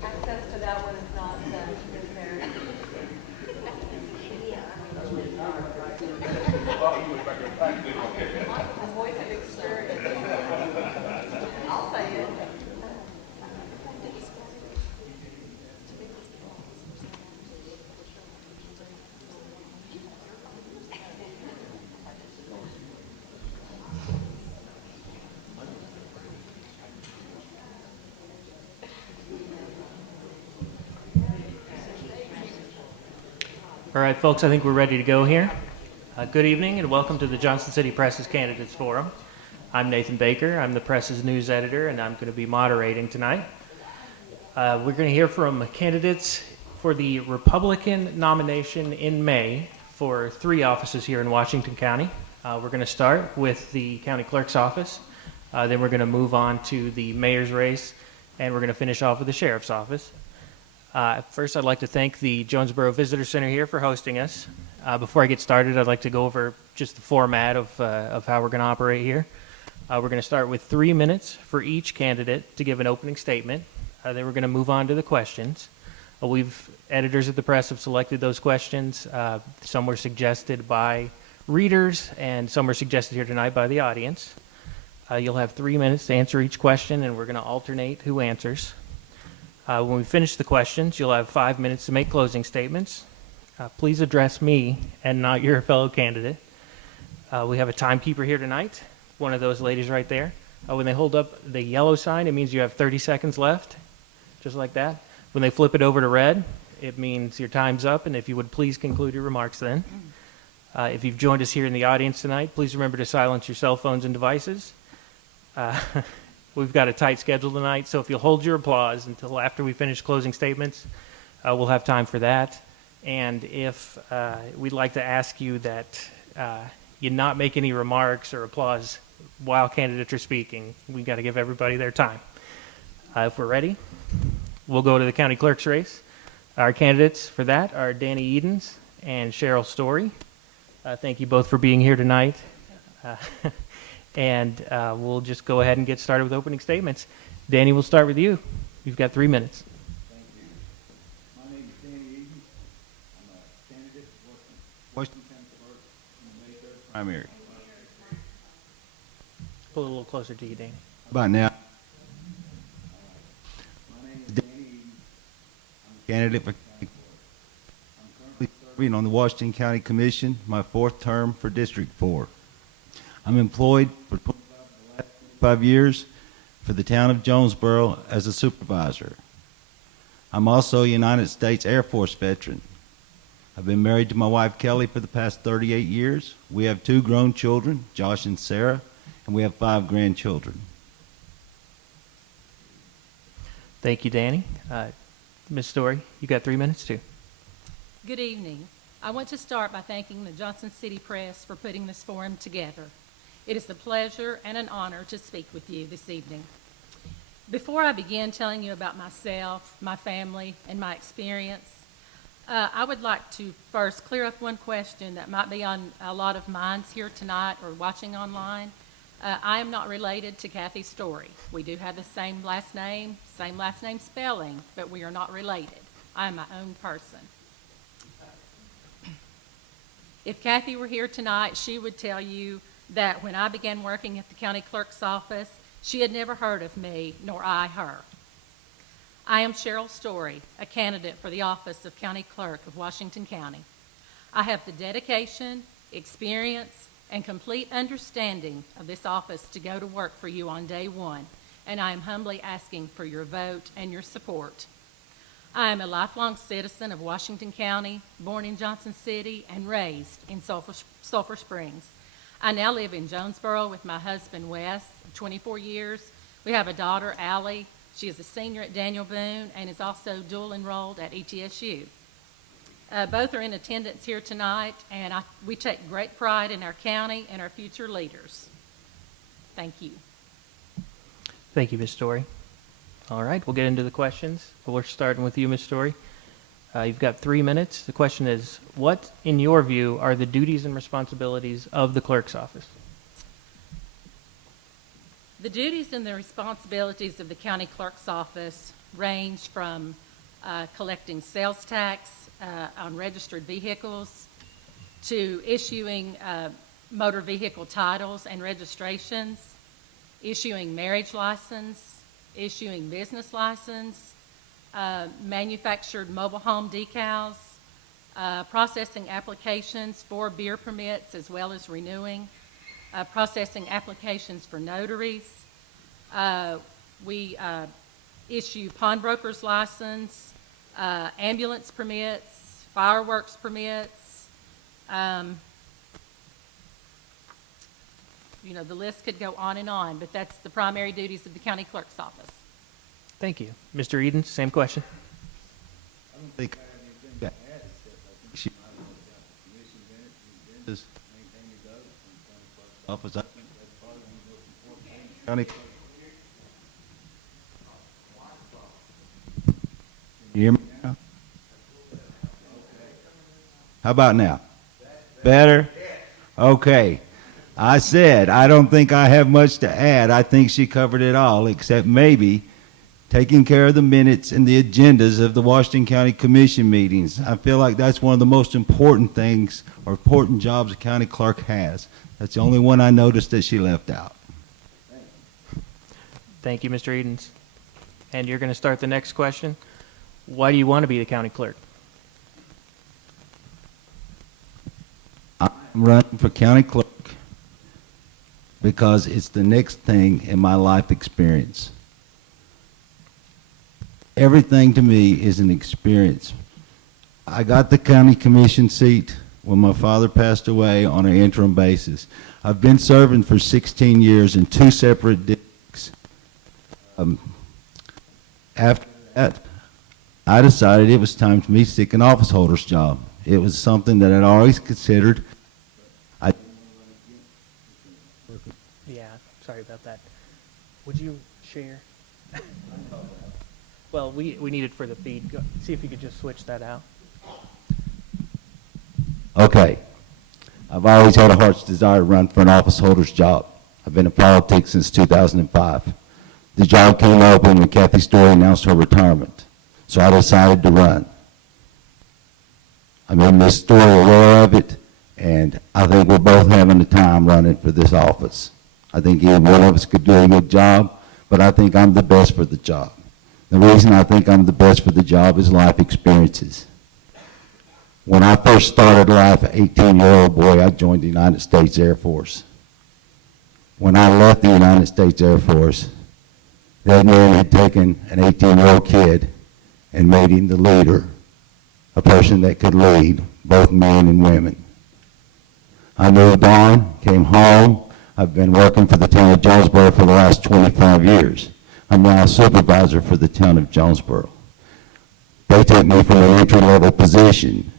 Access to that one is not impaired. A voice of experience. I'll say it. All right, folks, I think we're ready to go here. Good evening and welcome to the Johnson City Press's Candidates Forum. I'm Nathan Baker. I'm the Press's news editor, and I'm going to be moderating tonight. We're going to hear from candidates for the Republican nomination in May for 3 offices here in Washington County. We're going to start with the county clerk's office. Then we're going to move on to the mayor's race, and we're going to finish off with the sheriff's office. First, I'd like to thank the Jonesboro Visitor Center here for hosting us. Before I get started, I'd like to go over just the format of how we're going to operate here. We're going to start with 3 minutes for each candidate to give an opening statement. Then we're going to move on to the questions. Editors at the Press have selected those questions. Some were suggested by readers, and some were suggested here tonight by the audience. You'll have 3 minutes to answer each question, and we're going to alternate who answers. When we finish the questions, you'll have 5 minutes to make closing statements. Please address me and not your fellow candidate. We have a timekeeper here tonight, one of those ladies right there. When they hold up the yellow sign, it means you have 30 seconds left, just like that. When they flip it over to red, it means your time's up, and if you would please conclude your remarks then. If you've joined us here in the audience tonight, please remember to silence your cell phones and devices. We've got a tight schedule tonight, so if you'll hold your applause until after we finish closing statements, we'll have time for that. And if we'd like to ask you that you not make any remarks or applause while candidates are speaking. We've got to give everybody their time. If we're ready, we'll go to the county clerk's race. Our candidates for that are Danny Edens and Cheryl Storey. Thank you both for being here tonight. And we'll just go ahead and get started with opening statements. Danny, we'll start with you. You've got 3 minutes. Thank you. My name is Danny Edens. I'm a candidate for Washington County Clerk in the May 3rd primary. Pull it a little closer to you, Danny. About now. My name is Danny Edens. I'm a candidate for county clerk. I'm currently serving on the Washington County Commission, my 4th term for District 4. I'm employed for the last 25 years for the town of Jonesboro as a supervisor. I'm also a United States Air Force veteran. I've been married to my wife Kelly for the past 38 years. We have 2 grown children, Josh and Sarah, and we have 5 grandchildren. Thank you, Danny. Ms. Storey, you got 3 minutes too. Good evening. I want to start by thanking the Johnson City Press for putting this forum together. It is a pleasure and an honor to speak with you this evening. Before I begin telling you about myself, my family, and my experience, I would like to first clear up one question that might be on a lot of minds here tonight or watching online. I am not related to Kathy Storey. We do have the same last name spelling, but we are not related. I am my own person. If Kathy were here tonight, she would tell you that when I began working at the county clerk's office, she had never heard of me, nor I her. I am Cheryl Storey, a candidate for the office of county clerk of Washington County. I have the dedication, experience, and complete understanding of this office to go to work for you on day one, and I am humbly asking for your vote and your support. I am a lifelong citizen of Washington County, born in Johnson City, and raised in Sulphur Springs. I now live in Jonesboro with my husband, Wes, of 24 years. We have a daughter, Allie. She is a senior at Daniel Boone and is also dual enrolled at ETSU. Both are in attendance here tonight, and we take great pride in our county and our future leaders. Thank you. Thank you, Ms. Storey. All right, we'll get into the questions. We're starting with you, Ms. Storey. You've got 3 minutes. The question is, what, in your view, are the duties and responsibilities of the clerk's office? The duties and the responsibilities of the county clerk's office range from collecting sales tax on registered vehicles to issuing motor vehicle titles and registrations, issuing marriage license, issuing business license, manufactured mobile home decals, processing applications for beer permits as well as renewing, processing applications for notaries. We issue pawnbroker's license, ambulance permits, fireworks permits. The list could go on and on, but that's the primary duties of the county clerk's office. Thank you. Mr. Eden, same question. I don't think I have anything to add, except I think she might have looked at the commission minutes, the agendas, maintaining those, and the county clerk's office. I think that's probably one of the most important things. County clerk. Can you hear me now? How about now? Better? Okay. I said, I don't think I have much to add. I think she covered it all, except maybe taking care of the minutes and the agendas of the Washington County Commission meetings. I feel like that's one of the most important things or important jobs a county clerk has. That's the only one I noticed that she left out. Thank you, Mr. Edens. And you're going to start the next question. Why do you want to be the county clerk? I'm running for county clerk because it's the next thing in my life experience. Everything to me is an experience. I got the county commission seat when my father passed away on an interim basis. I've been serving for 16 years in 2 separate districts. After that, I decided it was time for me to seek an office holder's job. It was something that I'd always considered. Yeah, sorry about that. Would you share? Well, we need it for the feed. See if you could just switch that out. Okay. I've always had a heart's desire to run for an office holder's job. I've been in politics since 2005. The job came open when Kathy Storey announced her retirement, so I decided to run. I made Ms. Storey aware of it, and I think we're both having a time running for this office. I think either one of us could do a good job, but I think I'm the best for the job. The reason I think I'm the best for the job is life experiences. When I first started life, an 18-year-old boy, I joined the United States Air Force. When I left the United States Air Force, that man had taken an 18-year-old kid and made him the leader, a person that could lead both men and women. I moved on, came home. I've been working for the town of Jonesboro for the last 25 years. I'm now a supervisor for the town of Jonesboro. They took me from an entry-level position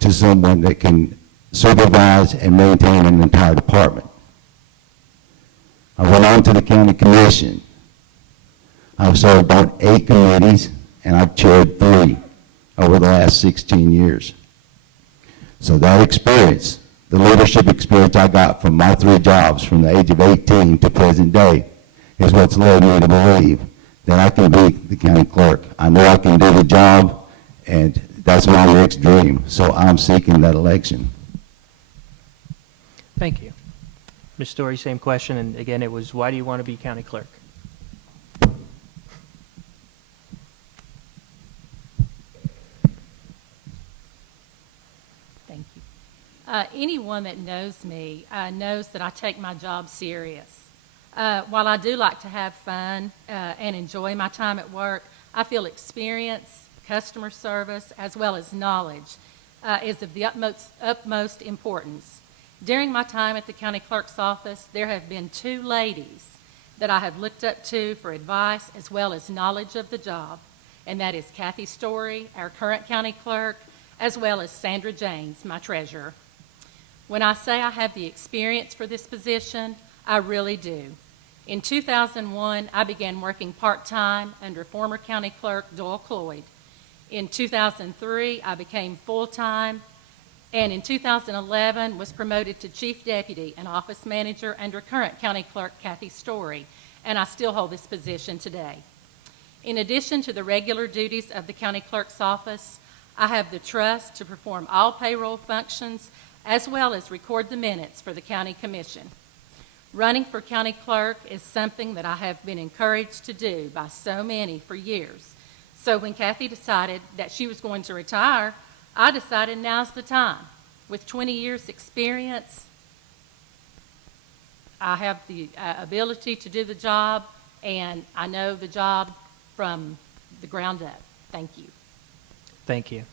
to someone that can supervise and maintain an entire department. I went on to the county commission. I've served on 8 committees, and I've chaired 3 over the last 16 years. So that experience, the leadership experience I got from my 3 jobs from the age of 18 to present day, is what's led me to believe that I can be the county clerk. I know I can do the job, and that's my next dream. So I'm seeking that election. Thank you. Ms. Storey, same question, and again, it was, why do you want to be county clerk? Thank you. Anyone that knows me knows that I take my job serious. While I do like to have fun and enjoy my time at work, I feel experience, customer service, as well as knowledge is of the utmost importance. During my time at the county clerk's office, there have been 2 ladies that I have looked up to for advice as well as knowledge of the job, and that is Kathy Storey, our current county clerk, as well as Sandra James, my treasurer. When I say I have the experience for this position, I really do. In 2001, I began working part-time under former county clerk Doyle Cloyd. In 2003, I became full-time, and in 2011 was promoted to chief deputy and office manager under current county clerk Cheryl Storey, and I still hold this position today. In addition to the regular duties of the county clerk's office, I have the trust to perform all payroll functions as well as record the minutes for the county commission. Running for county clerk is something that I have been encouraged to do by so many for years. So when Kathy decided that she was going to retire, I decided now's the time. With 20 years experience, I have the ability to do the job, and I know the job from the ground up. Thank you. Thank you.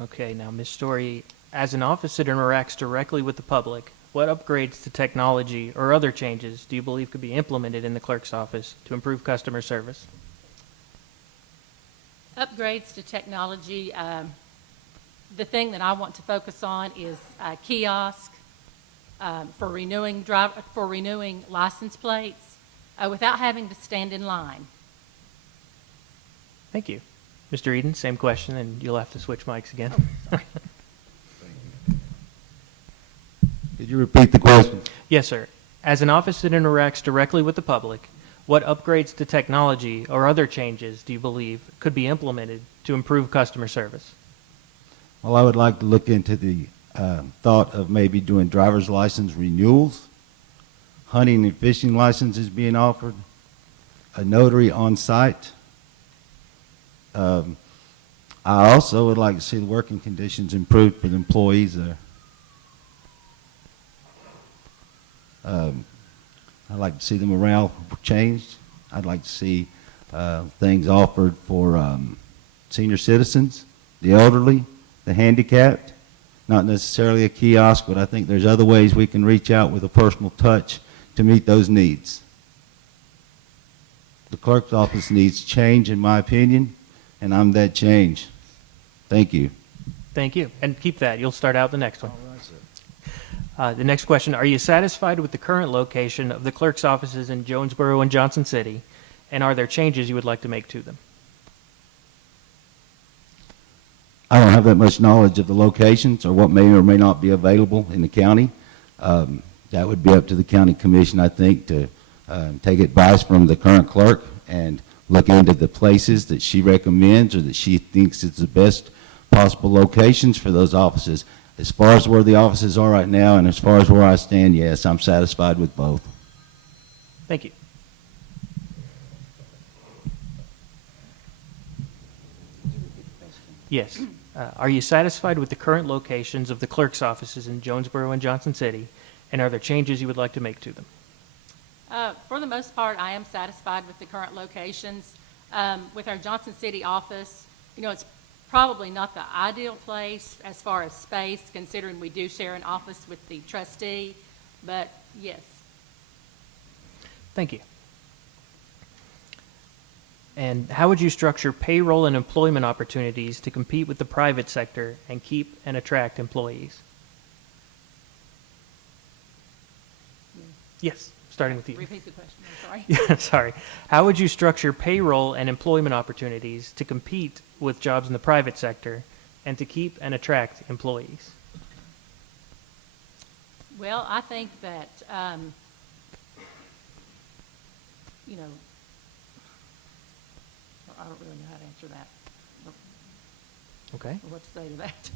Okay, now, Ms. Storey, as an office that interacts directly with the public, what upgrades to technology or other changes do you believe could be implemented in the clerk's office to improve customer service? Upgrades to technology, the thing that I want to focus on is kiosk for renewing license plates without having to stand in line. Thank you. Mr. Eden, same question, and you'll have to switch mics again. Oh, sorry. Could you repeat the question? Yes, sir. As an office that interacts directly with the public, what upgrades to technology or other changes do you believe could be implemented to improve customer service? Well, I would like to look into the thought of maybe doing driver's license renewals, hunting and fishing licenses being offered, a notary on site. I also would like to see the working conditions improved for the employees there. I'd like to see the morale changed. I'd like to see things offered for senior citizens, the elderly, the handicapped. Not necessarily a kiosk, but I think there's other ways we can reach out with a personal touch to meet those needs. The clerk's office needs change, in my opinion, and I'm that change. Thank you. Thank you. And keep that. You'll start out the next one. The next question, are you satisfied with the current location of the clerk's offices in Jonesboro and Johnson City, and are there changes you would like to make to them? I don't have that much knowledge of the locations or what may or may not be available in the county. That would be up to the county commission, I think, to take advice from the current clerk and look into the places that she recommends or that she thinks is the best possible locations for those offices. As far as where the offices are right now and as far as where I stand, yes, I'm satisfied with both. Thank you. Yes. Are you satisfied with the current locations of the clerk's offices in Jonesboro and Johnson City, and are there changes you would like to make to them? For the most part, I am satisfied with the current locations. With our Johnson City office, it's probably not the ideal place as far as space, considering we do share an office with the trustee, but yes. Thank you. And how would you structure payroll and employment opportunities to compete with the private sector and keep and attract employees? Yes, starting with you. Repeat the question, I'm sorry. Yeah, sorry. How would you structure payroll and employment opportunities to compete with jobs in the private sector and to keep and attract employees? Well, I think that, I don't really know how to answer that, Okay. or what to say to that.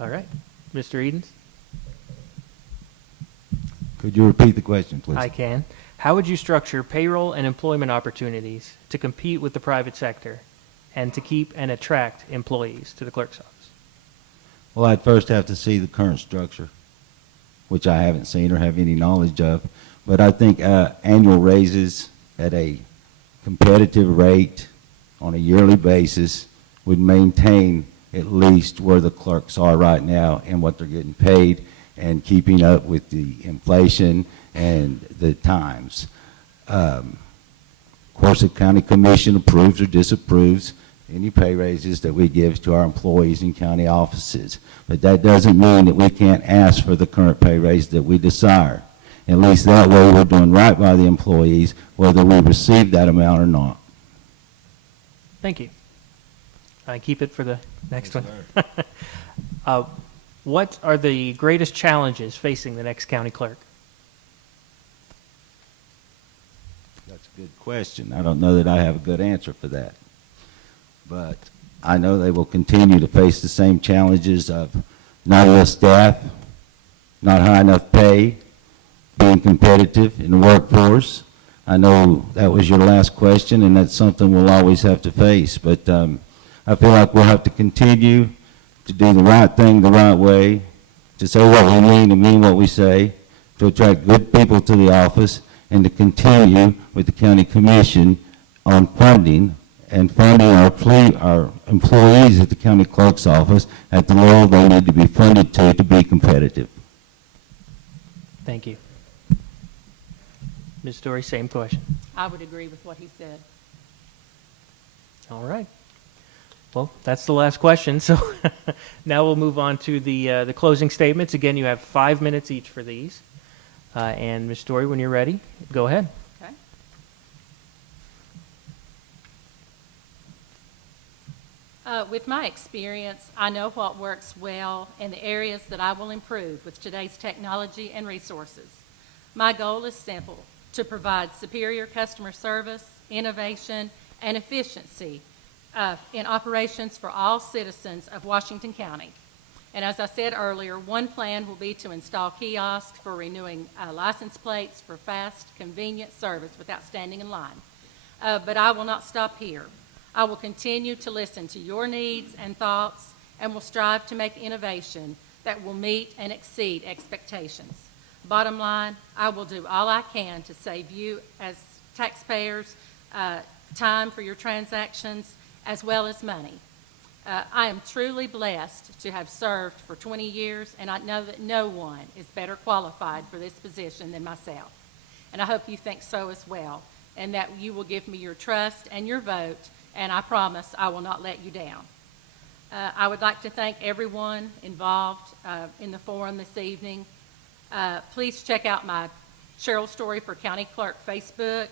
All right. Mr. Edens? Could you repeat the question, please? I can. How would you structure payroll and employment opportunities to compete with the private sector and to keep and attract employees to the clerk's office? Well, I'd first have to see the current structure, which I haven't seen or have any knowledge of. But I think annual raises at a competitive rate on a yearly basis would maintain at least where the clerks are right now and what they're getting paid and keeping up with the inflation and the times. Of course, the county commission approves or disapproves. any pay raises that we give to our employees in county offices. But that doesn't mean that we can't ask for the current pay raise that we desire. At least that way we're doing right by the employees, whether we receive that amount or not. Thank you. I keep it for the next one. What are the greatest challenges facing the next county clerk? That's a good question. I don't know that I have a good answer for that. But I know they will continue to face the same challenges of not enough staff, not high enough pay, being competitive in the workforce. I know that was your last question, and that's something we'll always have to face. But I feel like we'll have to continue to do the right thing the right way, to say what we mean and mean what we say, to attract good people to the office, and to continue with the county commission on funding and funding our employees at the county clerk's office at the level they need to be funded to be competitive. Thank you. Ms. Storey, same question. I would agree with what he said. All right. Well, that's the last question. So now we'll move on to the closing statements. Again, you have 5 minutes each for these. And Ms. Storey, when you're ready, go ahead. Okay. With my experience, I know what works well and the areas that I will improve with today's technology and resources. My goal is simple: to provide superior customer service, innovation, and efficiency in operations for all citizens of Washington County. And as I said earlier, one plan will be to install kiosks for renewing license plates for fast, convenient service without standing in line. But I will not stop here. I will continue to listen to your needs and thoughts and will strive to make innovation that will meet and exceed expectations. Bottom line, I will do all I can to save you as taxpayers time for your transactions as well as money. I am truly blessed to have served for 20 years, and I know that no one is better qualified for this position than myself. And I hope you think so as well, and that you will give me your trust and your vote, and I promise I will not let you down. I would like to thank everyone involved in the forum this evening. Please check out my Cheryl Storey for County Clerk Facebook.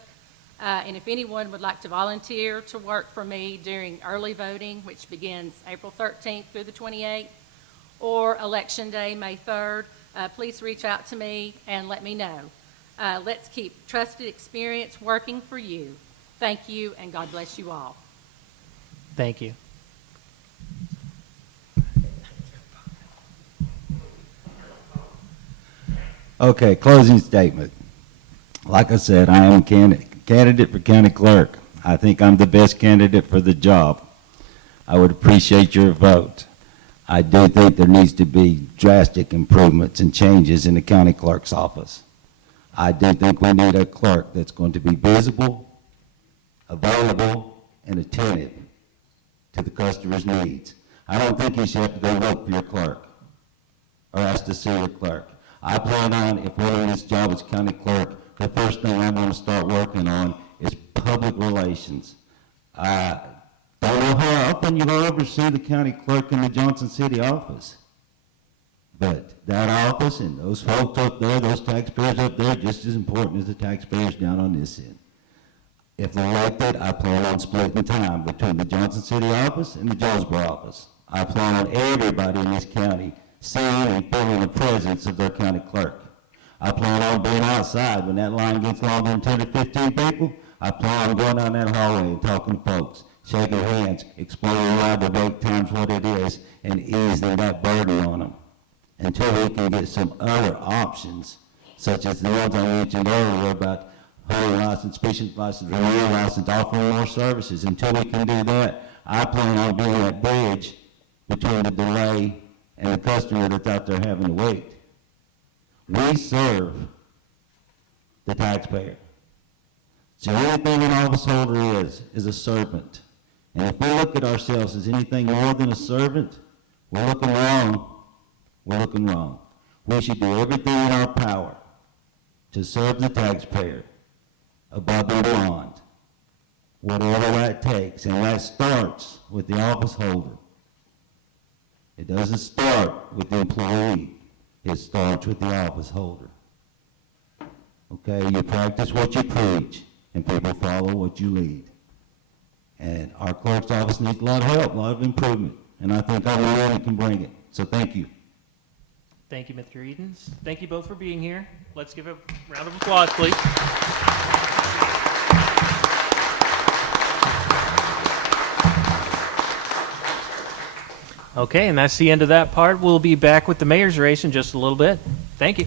And if anyone would like to volunteer to work for me during early voting, which begins April 13th through the 28th, or Election Day, May 3rd, please reach out to me and let me know. Let's keep trusted experience working for you. Thank you, and God bless you all. Thank you. Okay, closing statement. Like I said, I am a candidate for county clerk. I think I'm the best candidate for the job. I would appreciate your vote. I do think there needs to be drastic improvements and changes in the county clerk's office. I do think we need a clerk that's going to be visible, available, and attentive to the customer's needs. I don't think you should have to go look for your clerk or ask to see your clerk. I plan on, if we're in this job as county clerk, the first thing I'm going to start working on is public relations. I don't know how often you'll ever see the county clerk in the Johnson City office, but that office and those folks up there, those taxpayers up there, just as important as the taxpayers down on this end. If elected, I plan on splitting time between the Johnson City office and the Jonesboro office. I plan on everybody in this county seeing and feeling the presence of their county clerk. I plan on being outside when that line gets longer than 10 or 15 people. I plan on going down that hallway and talking to folks, shaking hands, explaining why the wait time's what it is, and easing that burden on them until we can get some other options, such as the ones I mentioned earlier about hunting license, fishing license, renewal license, offering more services. Until we can do that, I plan on being that bridge between the delay and the customer that's out there having to wait. We serve the taxpayer. So anything an office holder is a servant. And if we look at ourselves as anything more than a servant, we're looking wrong. We're looking wrong. We should do everything in our power to serve the taxpayer above and beyond. whatever that takes, and that starts with the office holder. It doesn't start with the employee. It starts with the office holder. Okay, you practice what you preach, and people follow what you lead. And our clerk's office needs a lot of help, a lot of improvement, and I think I'm the one that can bring it. So thank you. Thank you, Mr. Edens. Thank you both for being here. Let's give a round of applause, please. Okay, and that's the end of that part. We'll be back with the mayor's race in just a little bit. Thank you.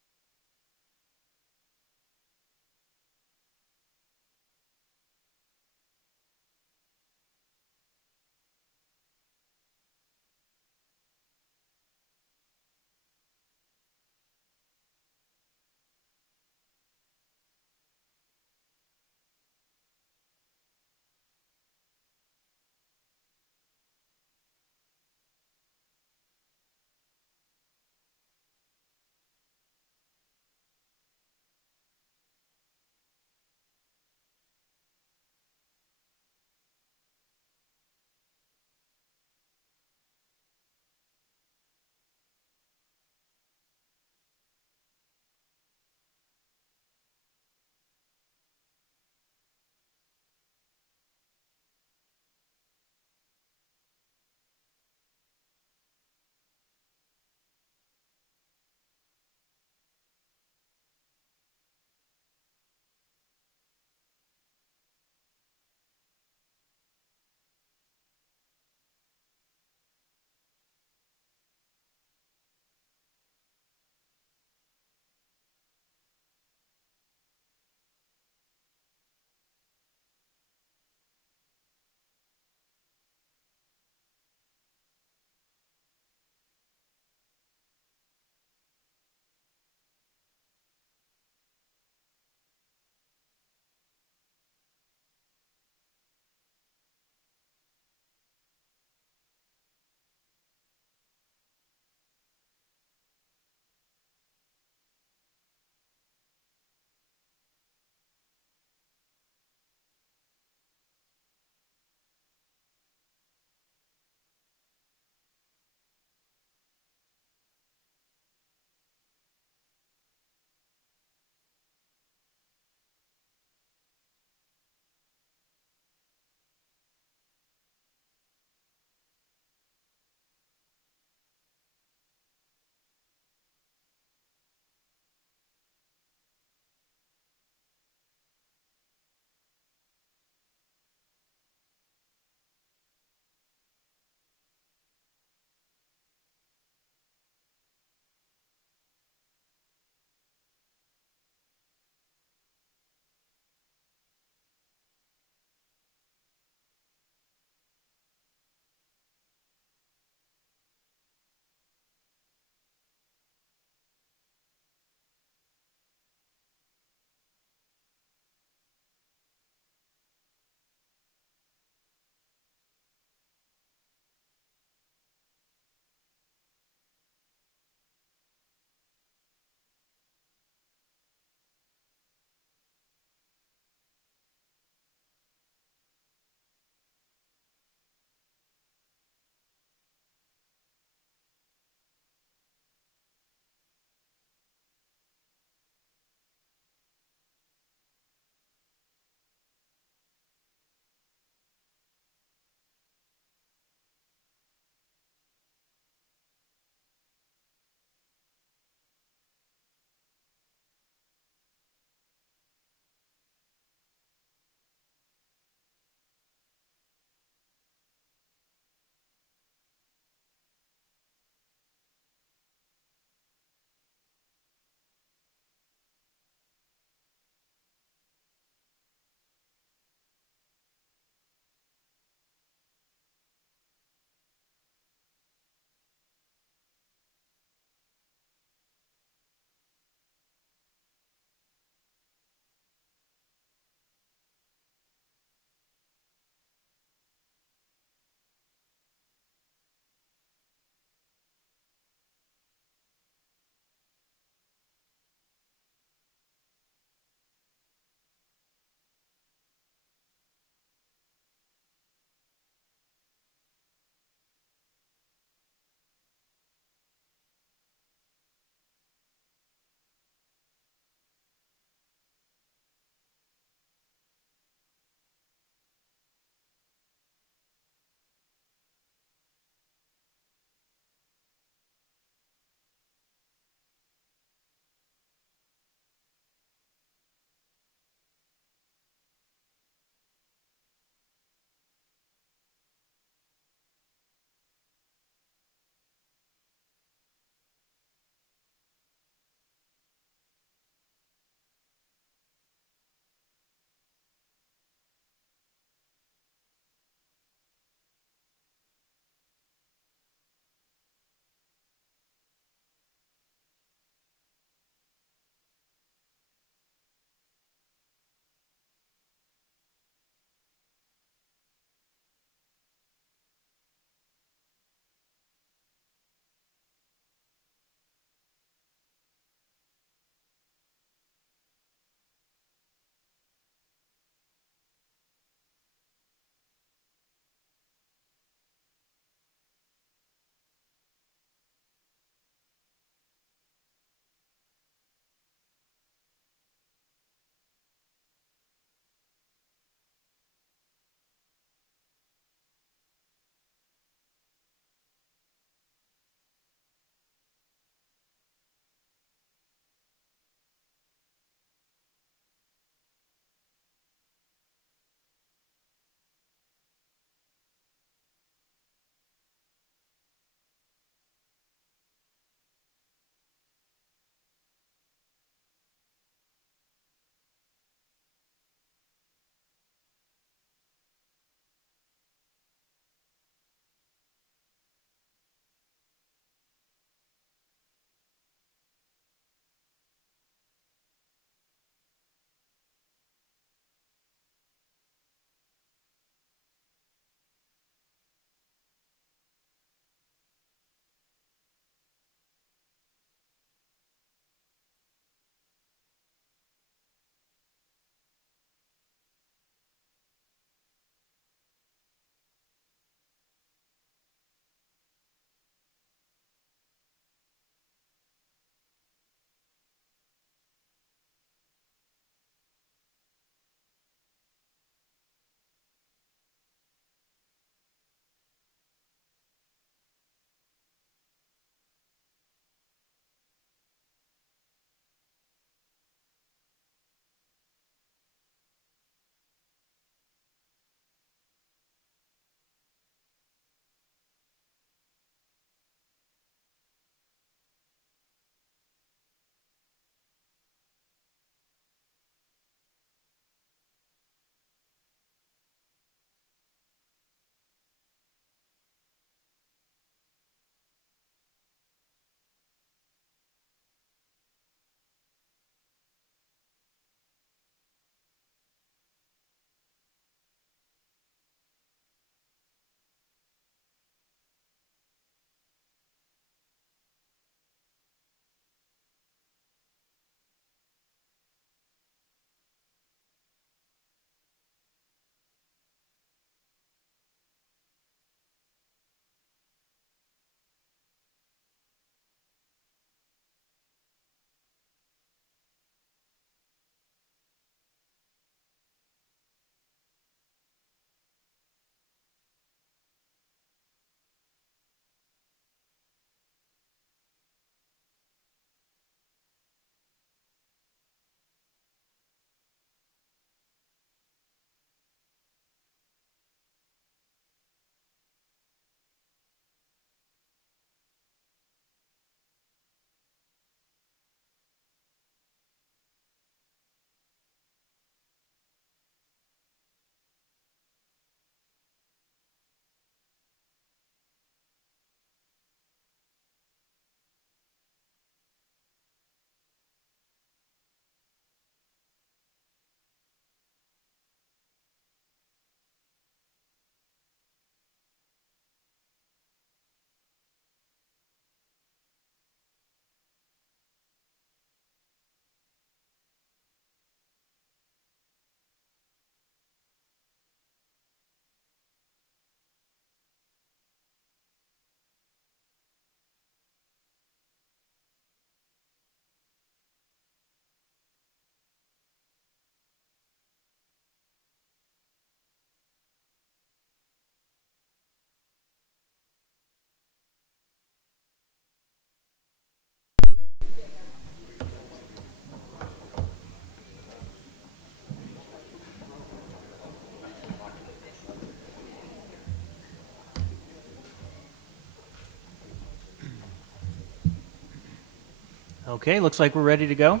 Okay, looks like we're ready to go.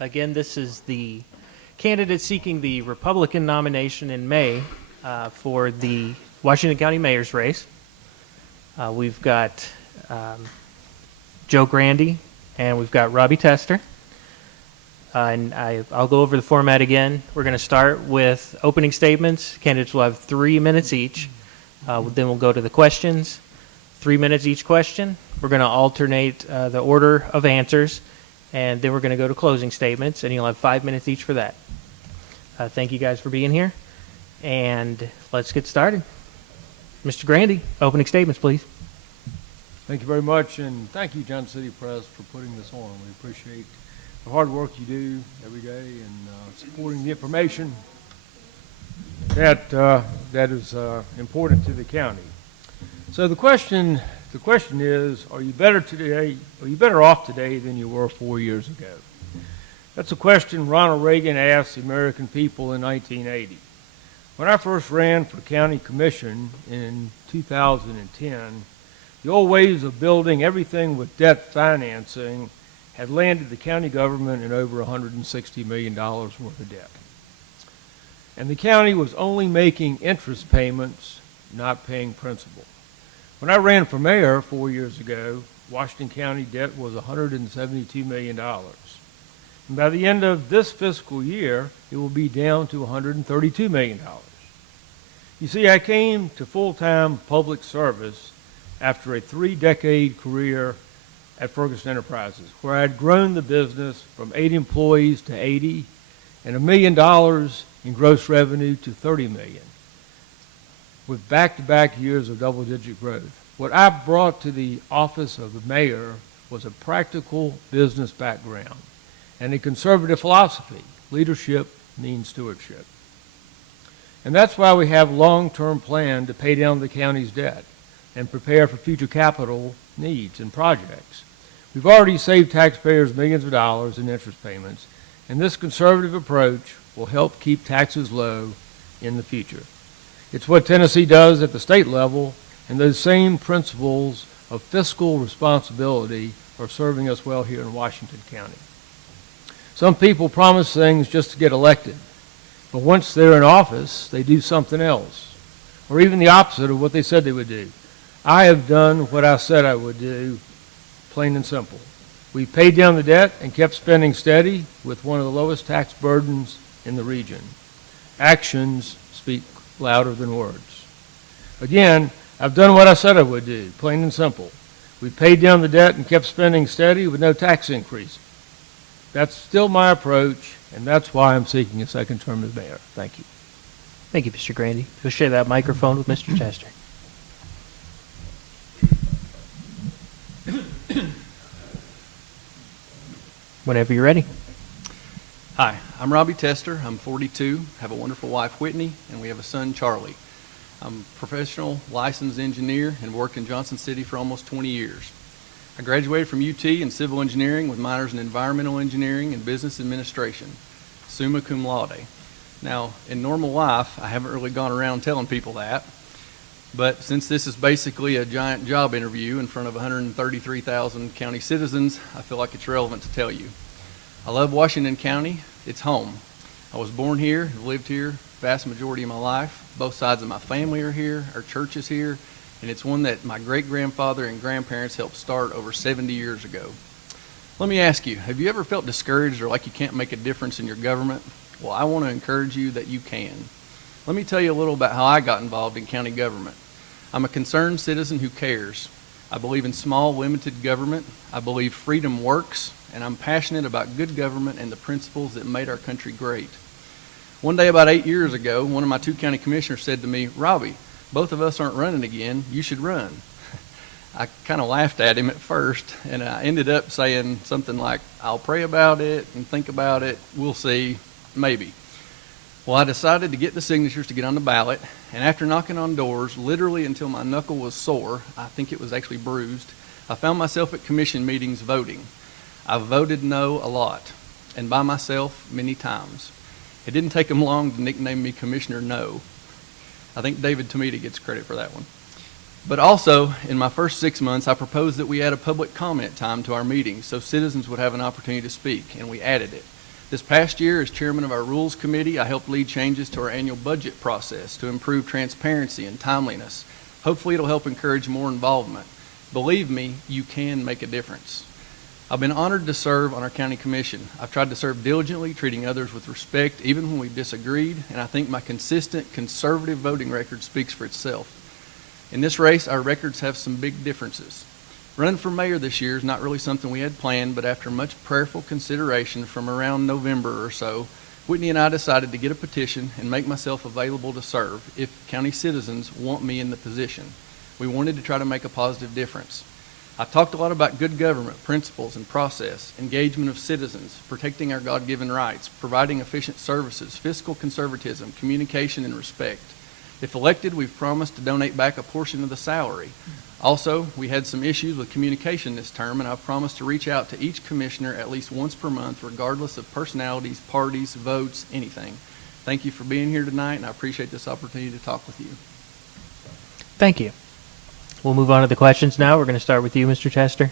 Again, this is the candidate seeking the Republican nomination in May for the Washington County Mayor's race. We've got Joe Grandy and we've got Robbie Tester. I'll go over the format again. We're going to start with opening statements. Candidates will have 3 minutes each. Then we'll go to the questions. 3 minutes each question. We're going to alternate the order of answers, and then we're going to go to closing statements, and you'll have 5 minutes each for that. Thank you guys for being here, and let's get started. Mr. Grandy, opening statements, please. Thank you very much, and thank you, Johnson City Press, for putting this on. We appreciate the hard work you do every day and supporting the information that is important to the county. So the question is, are you better today? Are you better off today than you were 4 years ago? That's a question Ronald Reagan asked the American people in 1980. When I first ran for county commission in 2010, the old ways of building everything with debt financing had landed the county government in over $160 million worth of debt. And the county was only making interest payments, not paying principal. When I ran for mayor 4 years ago, Washington County debt was $172 million. And by the end of this fiscal year, it will be down to $132 million. You see, I came to full-time public service after a 3-decade career at Ferguson Enterprises, where I had grown the business from 8 employees to 80 and $1 million in gross revenue to $30 million, with back-to-back years of double-digit growth. What I brought to the office of the mayor was a practical business background and a conservative philosophy. Leadership means stewardship. And that's why we have a long-term plan to pay down the county's debt and prepare for future capital needs and projects. We've already saved taxpayers millions of dollars in interest payments, and this conservative approach will help keep taxes low in the future. It's what Tennessee does at the state level, and those same principles of fiscal responsibility are serving us well here in Washington County. Some people promise things just to get elected, but once they're in office, they do something else, or even the opposite of what they said they would do. I have done what I said I would do, plain and simple. We paid down the debt and kept spending steady with one of the lowest tax burdens in the region. Actions speak louder than words. Again, I've done what I said I would do, plain and simple. We paid down the debt and kept spending steady with no tax increase. That's still my approach, and that's why I'm seeking a second term as mayor. Thank you. Thank you, Mr. Grandy. We'll share that microphone with Mr. Tester. Whenever you're ready. Hi, I'm Robbie Tester. I'm 42, have a wonderful wife, Whitney, and we have a son, Charlie. I'm a professional licensed engineer and worked in Johnson City for almost 20 years. I graduated from UT in civil engineering with minors in environmental engineering and business administration, summa cum laude. Now, in normal life, I haven't really gone around telling people that, but since this is basically a giant job interview in front of 133,000 county citizens, I feel like it's relevant to tell you. I love Washington County. It's home. I was born here, lived here vast majority of my life. Both sides of my family are here, our church is here, and it's one that my great-grandfather and grandparents helped start over 70 years ago. Let me ask you, have you ever felt discouraged or like you can't make a difference in your government? Well, I want to encourage you that you can. Let me tell you a little about how I got involved in county government. I'm a concerned citizen who cares. I believe in small, limited government. I believe freedom works, and I'm passionate about good government and the principles that made our country great. One day about 8 years ago, one of my 2 county commissioners said to me, "Robbie, both of us aren't running again. You should run." I kind of laughed at him at first, and I ended up saying something like, "I'll pray about it and think about it. We'll see, maybe." Well, I decided to get the signatures to get on the ballot, and after knocking on doors, literally until my knuckle was sore, I think it was actually bruised, I found myself at commission meetings voting. I voted no a lot, and by myself many times. It didn't take them long to nickname me Commissioner No. I think David Tomita gets credit for that one. But also, in my first 6 months, I proposed that we add a public comment time to our meetings so citizens would have an opportunity to speak, and we added it. This past year, as chairman of our Rules Committee, I helped lead changes to our annual budget process to improve transparency and timeliness. Hopefully, it'll help encourage more involvement. Believe me, you can make a difference. I've been honored to serve on our county commission. I've tried to serve diligently, treating others with respect, even when we've disagreed, and I think my consistent conservative voting record speaks for itself. In this race, our records have some big differences. Running for mayor this year is not really something we had planned, but after much prayerful consideration from around November or so, Whitney and I decided to get a petition and make myself available to serve if county citizens want me in the position. We wanted to try to make a positive difference. I talked a lot about good government, principles and process, engagement of citizens, protecting our God-given rights, providing efficient services, fiscal conservatism, communication, and respect. If elected, we've promised to donate back a portion of the salary. Also, we had some issues with communication this term, and I've promised to reach out to each commissioner at least once per month, regardless of personalities, parties, votes, anything. Thank you for being here tonight, and I appreciate this opportunity to talk with you. Thank you. We'll move on to the questions now. We're going to start with you, Mr. Tester.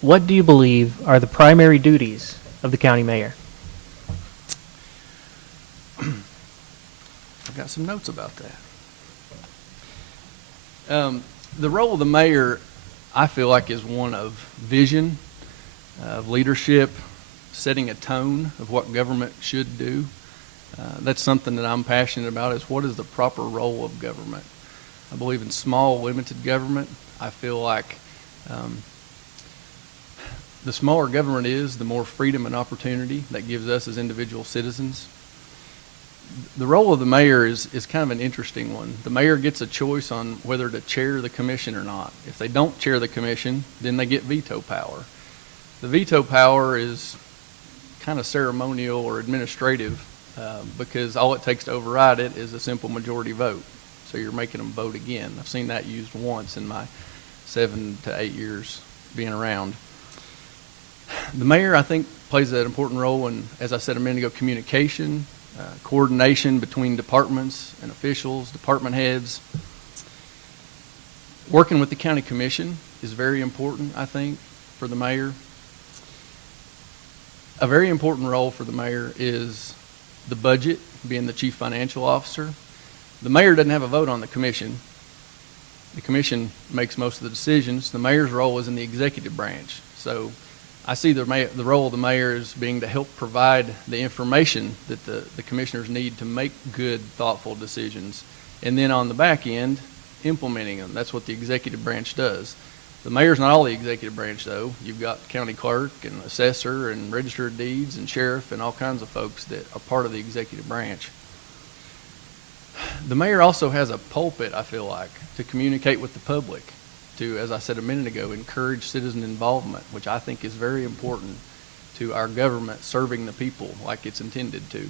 What do you believe are the primary duties of the county mayor? I've got some notes about that. The role of the mayor, I feel like, is one of vision, of leadership, setting a tone of what government should do. That's something that I'm passionate about, is what is the proper role of government. I believe in small, limited government. I feel like the smaller government is, the more freedom and opportunity that gives us as individual citizens. The role of the mayor is kind of an interesting one. The mayor gets a choice on whether to chair the commission or not. If they don't chair the commission, then they get veto power. The veto power is kind of ceremonial or administrative because all it takes to override it is a simple majority vote. So you're making them vote again. I've seen that used once in my 7 to 8 years being around. The mayor, I think, plays an important role in, as I said a minute ago, communication, coordination between departments and officials, department heads. Working with the county commission is very important, I think, for the mayor. A very important role for the mayor is the budget, being the chief financial officer. The mayor doesn't have a vote on the commission. The commission makes most of the decisions. The mayor's role is in the executive branch. So I see the role of the mayor as being to help provide the information that the commissioners need to make good, thoughtful decisions. And then on the back end, implementing them. That's what the executive branch does. The mayor's not all the executive branch, though. You've got county clerk and assessor and register of deeds and sheriff and all kinds of folks that are part of the executive branch. The mayor also has a pulpit, I feel like, to communicate with the public, to, as I said a minute ago, encourage citizen involvement, which I think is very important to our government serving the people like it's intended to.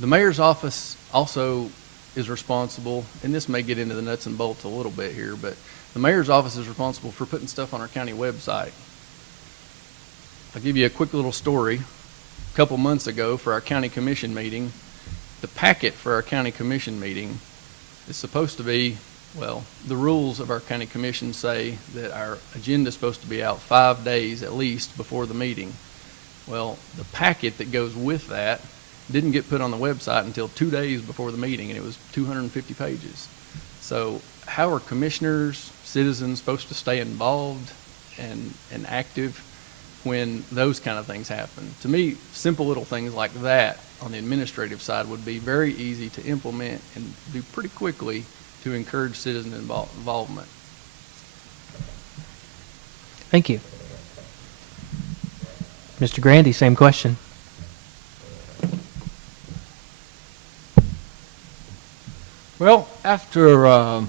The mayor's office also is responsible, and this may get into the nuts and bolts a little bit here, but the mayor's office is responsible for putting stuff on our county website. I'll give you a quick little story. A couple months ago for our county commission meeting, the packet for our county commission meeting is supposed to be, well, the rules of our county commission say that our agenda is supposed to be out 5 days at least before the meeting. Well, the packet that goes with that didn't get put on the website until 2 days before the meeting, and it was 250 pages. So how are commissioners, citizens supposed to stay involved and active when those kind of things happen? To me, simple little things like that on the administrative side would be very easy to implement and do pretty quickly to encourage citizen involvement. Thank you. Mr. Grandy, same question. Well, after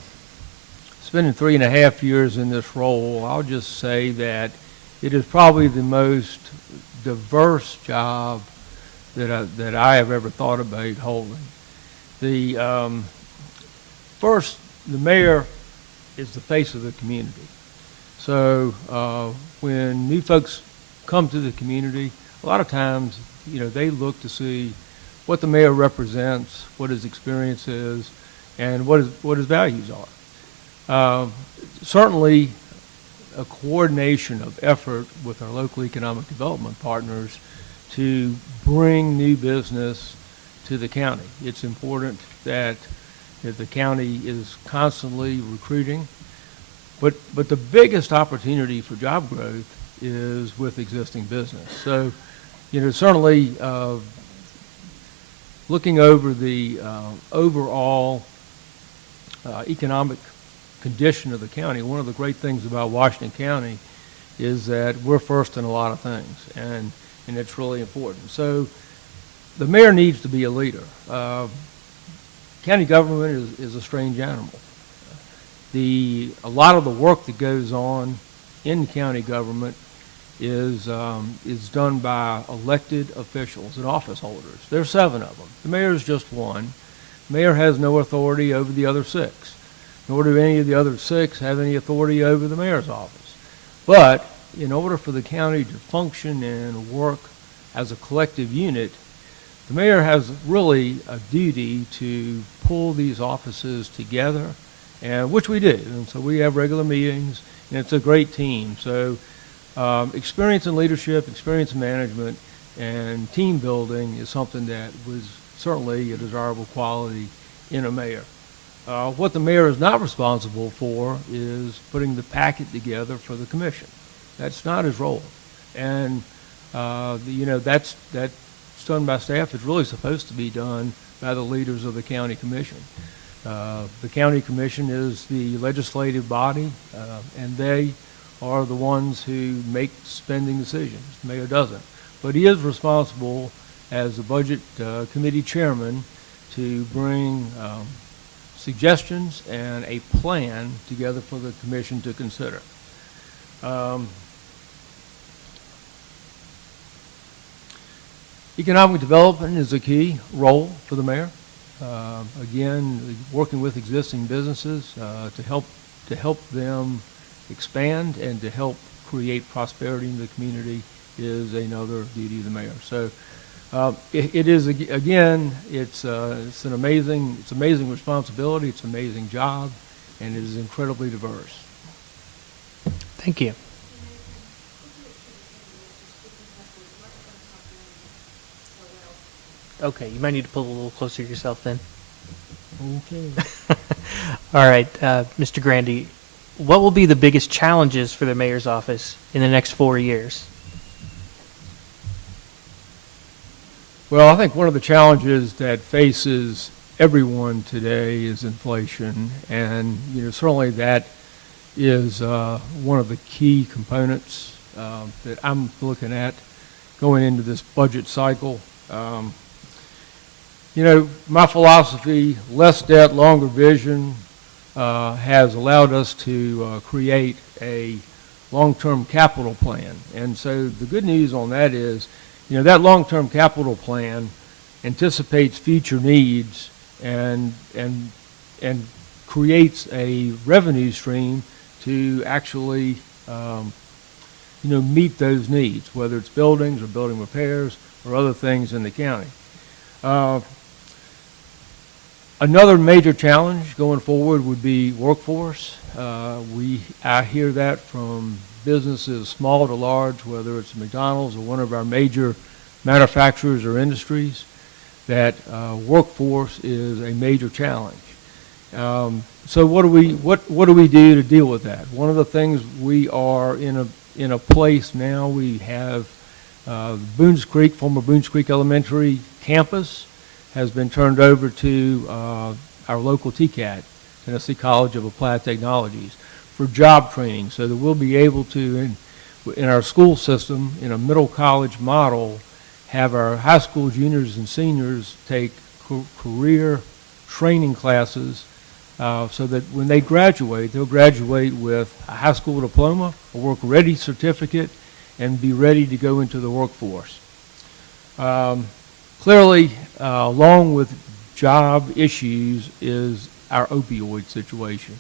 spending 3.5 years in this role, I'll just say that it is probably the most diverse job that I have ever thought about holding. The first, the mayor is the face of the community. So when new folks come to the community, a lot of times, they look to see what the mayor represents, what his experience is, and what his values are. Certainly, a coordination of effort with our local economic development partners to bring new business to the county. It's important that the county is constantly recruiting, but the biggest opportunity for job growth is with existing business. So, certainly looking over the overall economic condition of the county, one of the great things about Washington County is that we're first in a lot of things, and it's really important. So the mayor needs to be a leader. County government is a strange animal. A lot of the work that goes on in county government is done by elected officials and office holders. There's 7 of them. The mayor is just one. The mayor has no authority over the other 6, nor do any of the other 6 have any authority over the mayor's office. But in order for the county to function and work as a collective unit, the mayor has really a duty to pull these offices together, and which we do. And so we have regular meetings, and it's a great team. So experience in leadership, experience in management, and team building is something that was certainly a desirable quality in a mayor. What the mayor is not responsible for is putting the packet together for the commission. That's not his role. And, that's done by staff. It's really supposed to be done by the leaders of the county commission. The county commission is the legislative body, and they are the ones who make spending decisions. The mayor doesn't. But he is responsible as the budget committee chairman to bring suggestions and a plan together for the commission to consider. Economic development is a key role for the mayor. Again, working with existing businesses to help them expand and to help create prosperity in the community is another duty of the mayor. So it is, again, it's an amazing responsibility. It's an amazing job, and it is incredibly diverse. Thank you. Okay, you might need to pull a little closer to yourself then. Okay. All right, Mr. Grandy, what will be the biggest challenges for the mayor's office in the next 4 years? Well, I think one of the challenges that faces everyone today is inflation, and certainly that is one of the key components that I'm looking at going into this budget cycle. My philosophy, less debt, longer vision, has allowed us to create a long-term capital plan. And so the good news on that is, that long-term capital plan anticipates future needs and creates a revenue stream to actually, meet those needs, whether it's buildings or building repairs or other things in the county. Another major challenge going forward would be workforce. I hear that from businesses small to large, whether it's McDonald's or one of our major manufacturers or industries, that workforce is a major challenge. So what do we do to deal with that? One of the things, we are in a place now, we have former Boones Creek Elementary campus has been turned over to our local TCAT, Tennessee College of Applied Technologies, for job training, so that we'll be able to, in our school system, in a middle college model, have our high school juniors and seniors take career training classes so that when they graduate, they'll graduate with a high school diploma, a work-ready certificate, and be ready to go into the workforce. Clearly, along with job issues is our opioid situation.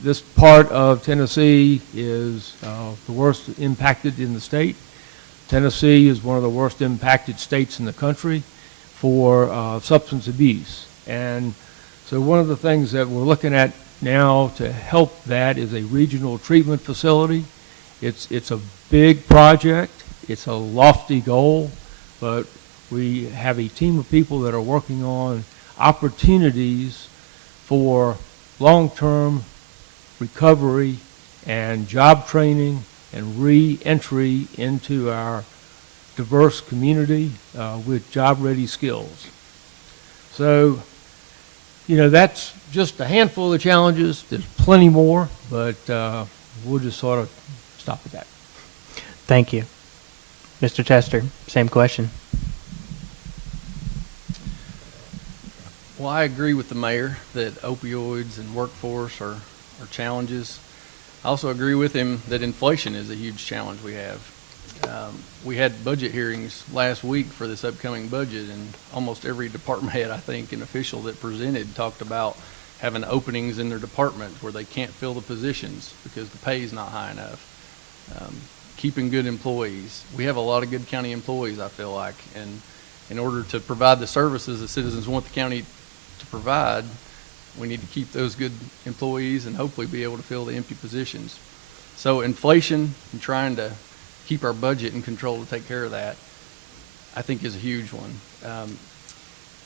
This part of Tennessee is the worst impacted in the state. Tennessee is one of the worst impacted states in the country for substance abuse. And So one of the things that we're looking at now to help that is a regional treatment facility. It's a big project. It's a lofty goal, but we have a team of people that are working on opportunities for long-term recovery and job training and re-entry into our diverse community with job-ready skills. So, you know, that's just a handful of the challenges. There's plenty more, but we'll just sort of stop at that. Thank you. Mr. Tester, same question. Well, I agree with the mayor that opioids and workforce are challenges. I also agree with him that inflation is a huge challenge we have. We had budget hearings last week for this upcoming budget, and almost every department head, I think, and official that presented talked about having openings in their department where they can't fill the positions because the pay is not high enough. Keeping good employees. We have a lot of good county employees, I feel like, and in order to provide the services that citizens want the county to provide, we need to keep those good employees and hopefully be able to fill the empty positions. So inflation and trying to keep our budget in control to take care of that, I think is a huge one.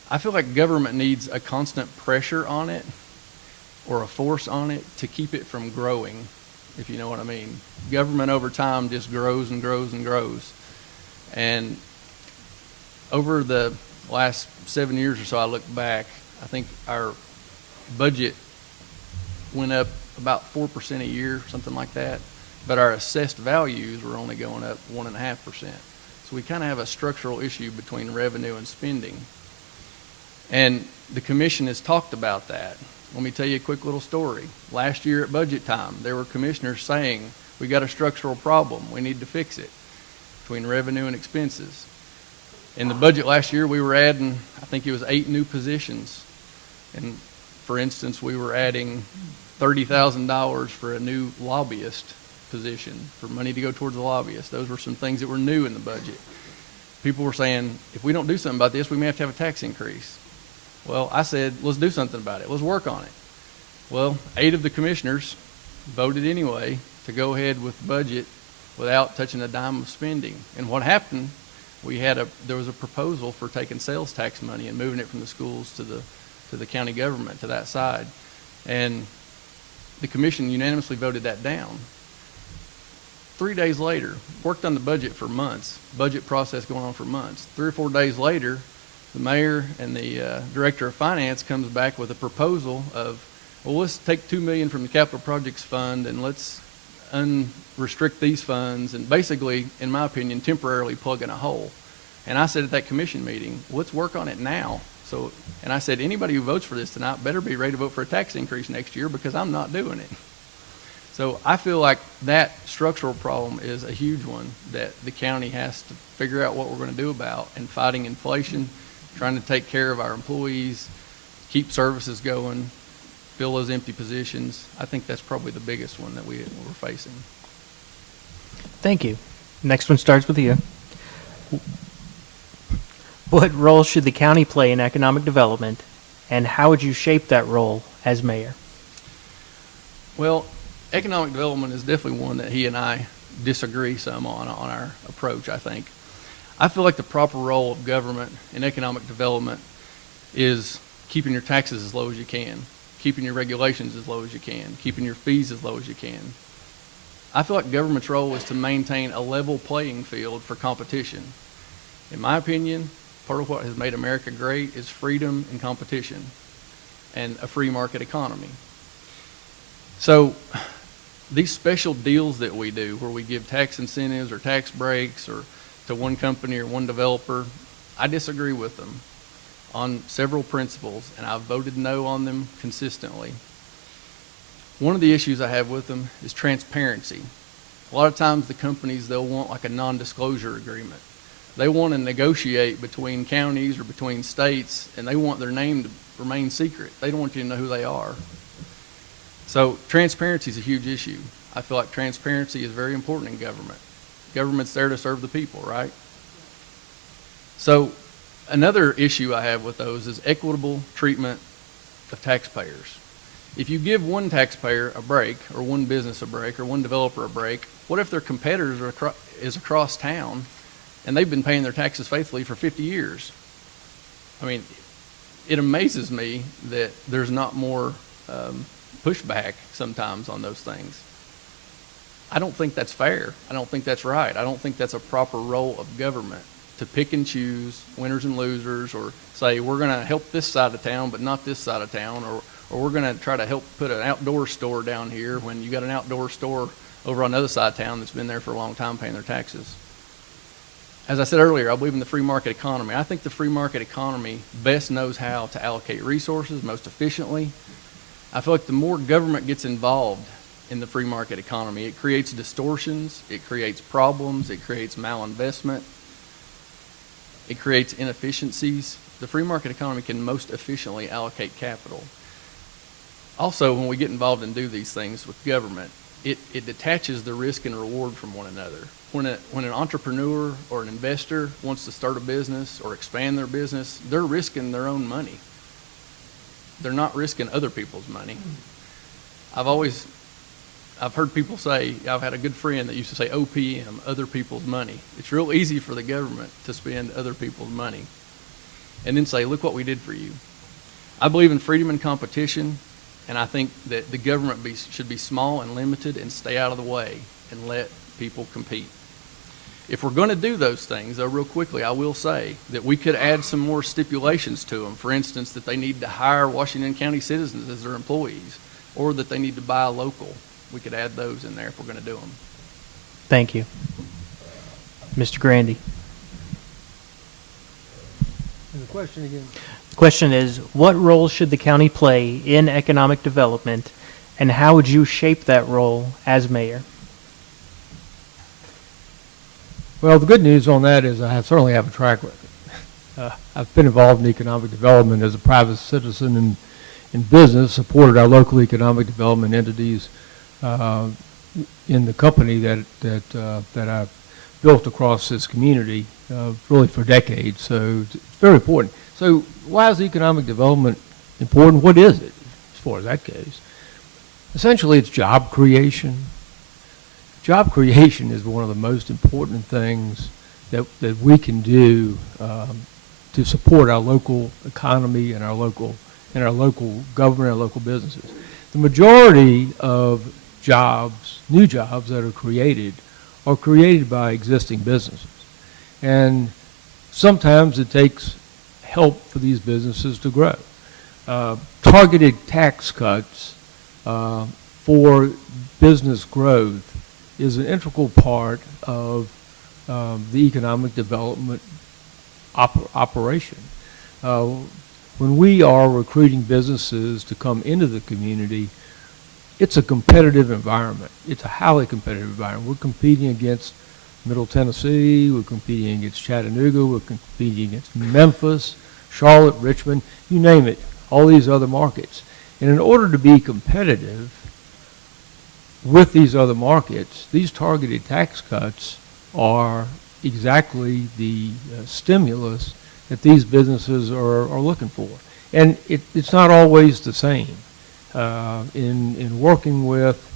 I feel like government needs a constant pressure on it or a force on it to keep it from growing, if you know what I mean. Government over time just grows and grows and grows. And over the last 7 years or so, I look back, I think our budget went up about 4% a year, something like that. But our assessed values were only going up 1.5%. So we kind of have a structural issue between revenue and spending. And the commission has talked about that. Let me tell you a quick little story. Last year at budget time, there were commissioners saying, we got a structural problem, we need to fix it, between revenue and expenses. In the budget last year, we were adding, I think it was 8 new positions. And for instance, we were adding $30,000 for a new lobbyist position, for money to go towards the lobbyist. Those were some things that were new in the budget. People were saying, if we don't do something about this, we may have to have a tax increase. Well, I said, let's do something about it. Let's work on it. Well, 8 of the commissioners voted anyway to go ahead with the budget without touching a dime of spending. And what happened, there was a proposal for taking sales tax money and moving it from the schools to the county government, to that side. And the commission unanimously voted that down. 3 days later, worked on the budget for months, budget process going on for months. 3 or 4 days later, the mayor and the director of finance comes back with a proposal of, well, let's take $2 million from the capital projects fund and let's unrestrict these funds, and basically, in my opinion, temporarily plug in a hole. And I said at that commission meeting, let's work on it now. And I said, anybody who votes for this tonight better be ready to vote for a tax increase next year, because I'm not doing it. So I feel like that structural problem is a huge one that the county has to figure out what we're going to do about, and fighting inflation, trying to take care of our employees, keep services going, fill those empty positions. I think that's probably the biggest one that we're facing. Thank you. Next one starts with you. What role should the county play in economic development, and how would you shape that role as mayor? Well, economic development is definitely one that he and I disagree some on our approach, I think. I feel like the proper role of government in economic development is keeping your taxes as low as you can, keeping your regulations as low as you can, keeping your fees as low as you can. I feel like government's role is to maintain a level playing field for competition. In my opinion, part of what has made America great is freedom and competition and a free market economy. So these special deals that we do, where we give tax incentives or tax breaks or to one company or one developer, I disagree with them on several principles, and I've voted no on them consistently. One of the issues I have with them is transparency. A lot of times the companies, they'll want like a non-disclosure agreement. They want to negotiate between counties or between states, and they want their name to remain secret. They don't want you to know who they are. So transparency is a huge issue. I feel like transparency is very important in government. Government's there to serve the people, right? So another issue I have with those is equitable treatment of taxpayers. If you give one taxpayer a break, or one business a break, or one developer a break, what if their competitors is across town and they've been paying their taxes faithfully for 50 years? I mean, it amazes me that there's not more pushback sometimes on those things. I don't think that's fair. I don't think that's right. I don't think that's a proper role of government, to pick and choose winners and losers, or say we're going to help this side of town but not this side of town, or we're going to try to help put an outdoor store down here when you got an outdoor store over on the other side of town that's been there for a long time paying their taxes. As I said earlier, I believe in the free market economy. I think the free market economy best knows how to allocate resources most efficiently. I feel like the more government gets involved in the free market economy, it creates distortions, it creates problems, it creates malinvestment, it creates inefficiencies. The free market economy can most efficiently allocate capital. Also, when we get involved and do these things with government, it detaches the risk and reward from one another. When an entrepreneur or an investor wants to start a business or expand their business, they're risking their own money. They're not risking other people's money. I've heard people say, I've had a good friend that used to say OPM, other people's money. It's real easy for the government to spend other people's money and then say, look what we did for you. I believe in freedom and competition, and I think that the government should be small and limited and stay out of the way and let people compete. If we're going to do those things, though, real quickly, I will say that we could add some more stipulations to them. For instance, that they need to hire Washington County citizens as their employees, or that they need to buy local. We could add those in there if we're going to do them. Thank you. Mr. Grandy. And the question again? The question is, what role should the county play in economic development, and how would you shape that role as mayor? Well, the good news on that is I certainly have a track record. I've been involved in economic development as a private citizen in business, supported our local economic development entities in the company that I built across this community really for decades. So it's very important. So why is economic development important? What is it as far as that goes? Essentially, it's job creation. Job creation is one of the most important things that we can do to support our local economy and our local government, our local businesses. The majority of jobs, new jobs that are created by existing businesses. And sometimes it takes help for these businesses to grow. Targeted tax cuts for business growth is an integral part of the economic development operation. When we are recruiting businesses to come into the community, it's a competitive environment. It's a highly competitive environment. We're competing against Middle Tennessee, we're competing against Chattanooga, we're competing against Memphis, Charlotte, Richmond, you name it, all these other markets. And in order to be competitive with these other markets, these targeted tax cuts are exactly the stimulus that these businesses are looking for. And it's not always the same. In working with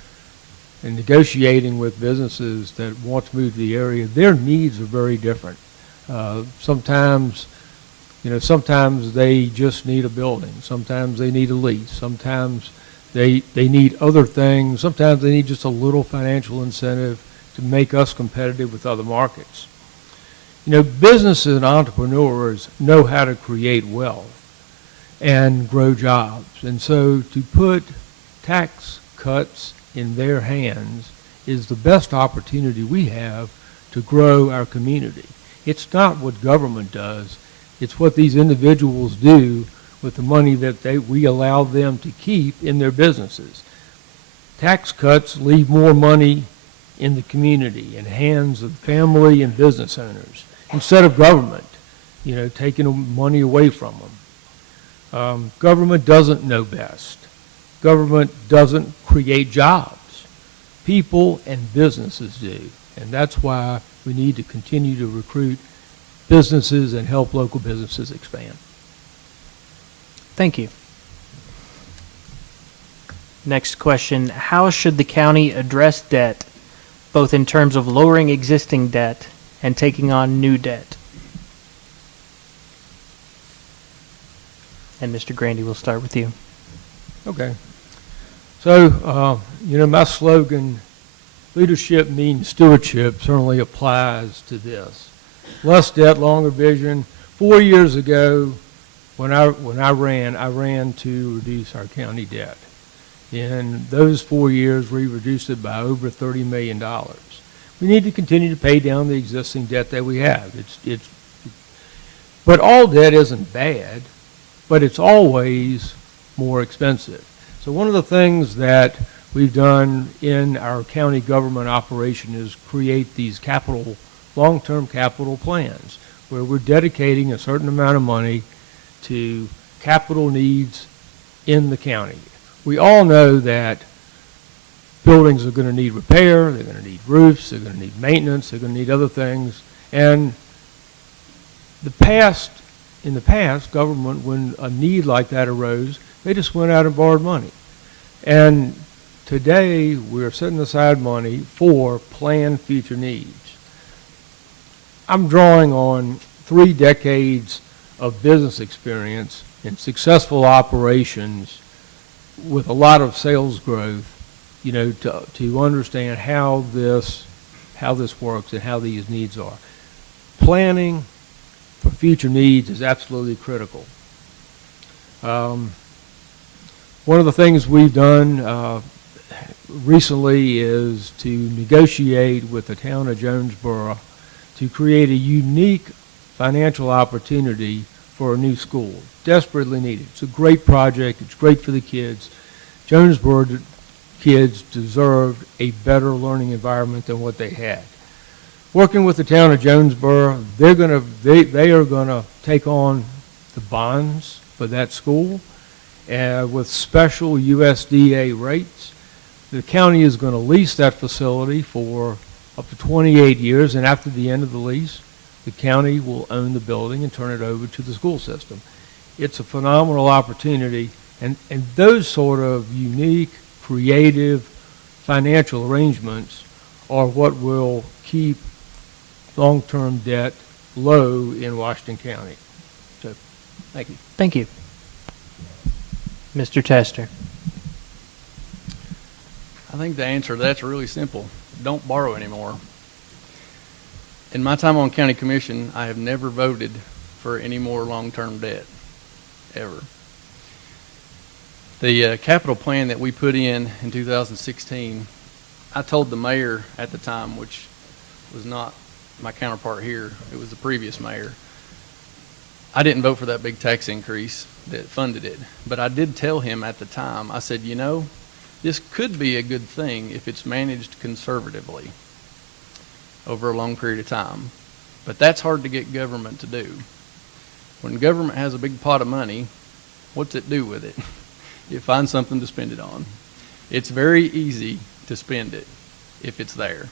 and negotiating with businesses that want to move to the area, their needs are very different. Sometimes they just need a building. Sometimes they need a lease. Sometimes they need other things. Sometimes they need just a little financial incentive to make us competitive with other markets. Businesses and entrepreneurs know how to create wealth and grow jobs. And so to put tax cuts in their hands is the best opportunity we have to grow our community. It's not what government does. It's what these individuals do with the money that we allow them to keep in their businesses. Tax cuts leave more money in the community, in hands of family and business owners, instead of government, taking money away from them. Government doesn't know best. Government doesn't create jobs. People and businesses do. And that's why we need to continue to recruit businesses and help local businesses expand. Thank you. Next question, how should the county address debt, both in terms of lowering existing debt and taking on new debt? And Mr. Grandy, we'll start with you. Okay. So, my slogan, leadership means stewardship, certainly applies to this. Less debt, longer vision. 4 years ago, when I ran to reduce our county debt. In those 4 years, we reduced it by over $30 million. We need to continue to pay down the existing debt that we have. But all debt isn't bad, but it's always more expensive. So one of the things that we've done in our county government operation is create these long-term capital plans where we're dedicating a certain amount of money to capital needs in the county. We all know that buildings are going to need repair, they're going to need roofs, they're going to need maintenance, they're going to need other things. And in the past, government, when a need like that arose, they just went out and borrowed money. And today, we're setting aside money for planned future needs. I'm drawing on 3 decades of business experience in successful operations with a lot of sales growth, to understand how this works and how these needs are. Planning for future needs is absolutely critical. One of the things we've done recently is to negotiate with the town of Jonesboro to create a unique financial opportunity for a new school. Desperately needed. It's a great project. It's great for the kids. Jonesboro kids deserved a better learning environment than what they had. Working with the town of Jonesboro, they are going to take on the bonds for that school with special USDA rates. The county is going to lease that facility for up to 28 years, and after the end of the lease, the county will own the building and turn it over to the school system. It's a phenomenal opportunity, and those sort of unique, creative financial arrangements are what will keep long-term debt low in Washington County. So, thank you. Thank you. Mr. Tester. I think the answer to that's really simple. Don't borrow anymore. In my time on county commission, I have never voted for any more long-term debt, ever. The capital plan that we put in 2016, I told the mayor at the time, which was not my counterpart here, it was the previous mayor, I didn't vote for that big tax increase that funded it. But I did tell him at the time, I said, this could be a good thing if it's managed conservatively over a long period of time. But that's hard to get government to do. When government has a big pot of money, what's it do with it? It finds something to spend it on. It's very easy to spend it if it's there.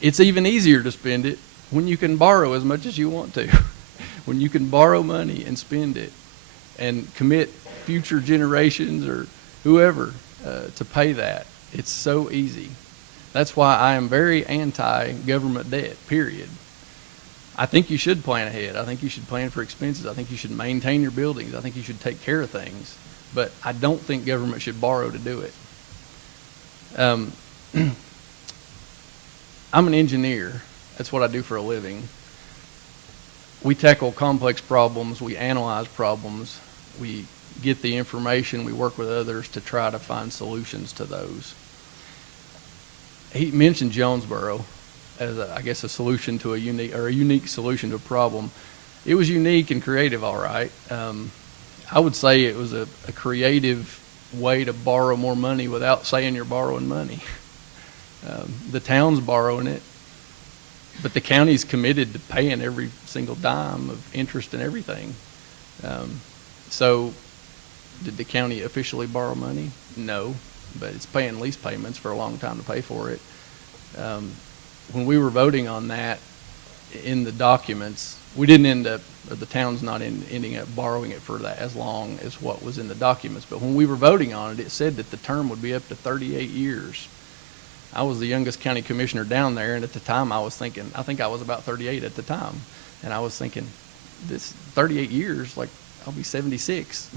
It's even easier to spend it when you can borrow as much as you want to. When you can borrow money and spend it and commit future generations or whoever to pay that. It's so easy. That's why I am very anti-government debt, period. I think you should plan ahead. I think you should plan for expenses. I think you should maintain your buildings. I think you should take care of things. But I don't think government should borrow to do it. I'm an engineer. That's what I do for a living. We tackle complex problems. We analyze problems. We get the information. We work with others to try to find solutions to those. He mentioned Jonesboro as, a solution to a unique solution to a problem. It was unique and creative, all right. I would say it was a creative way to borrow more money without saying you're borrowing money. The town's borrowing it, but the county's committed to paying every single dime of interest and everything. So did the county officially borrow money? No, but it's paying lease payments for a long time to pay for it. When we were voting on that, in the documents, we didn't end up, or the town's not ending up borrowing it for that as long as what was in the documents. But when we were voting on it, it said that the term would be up to 38 years. I was the youngest county commissioner down there, and at the time I was thinking, I think I was about 38 at the time, and I was thinking, this 38 years, like I'll be 76.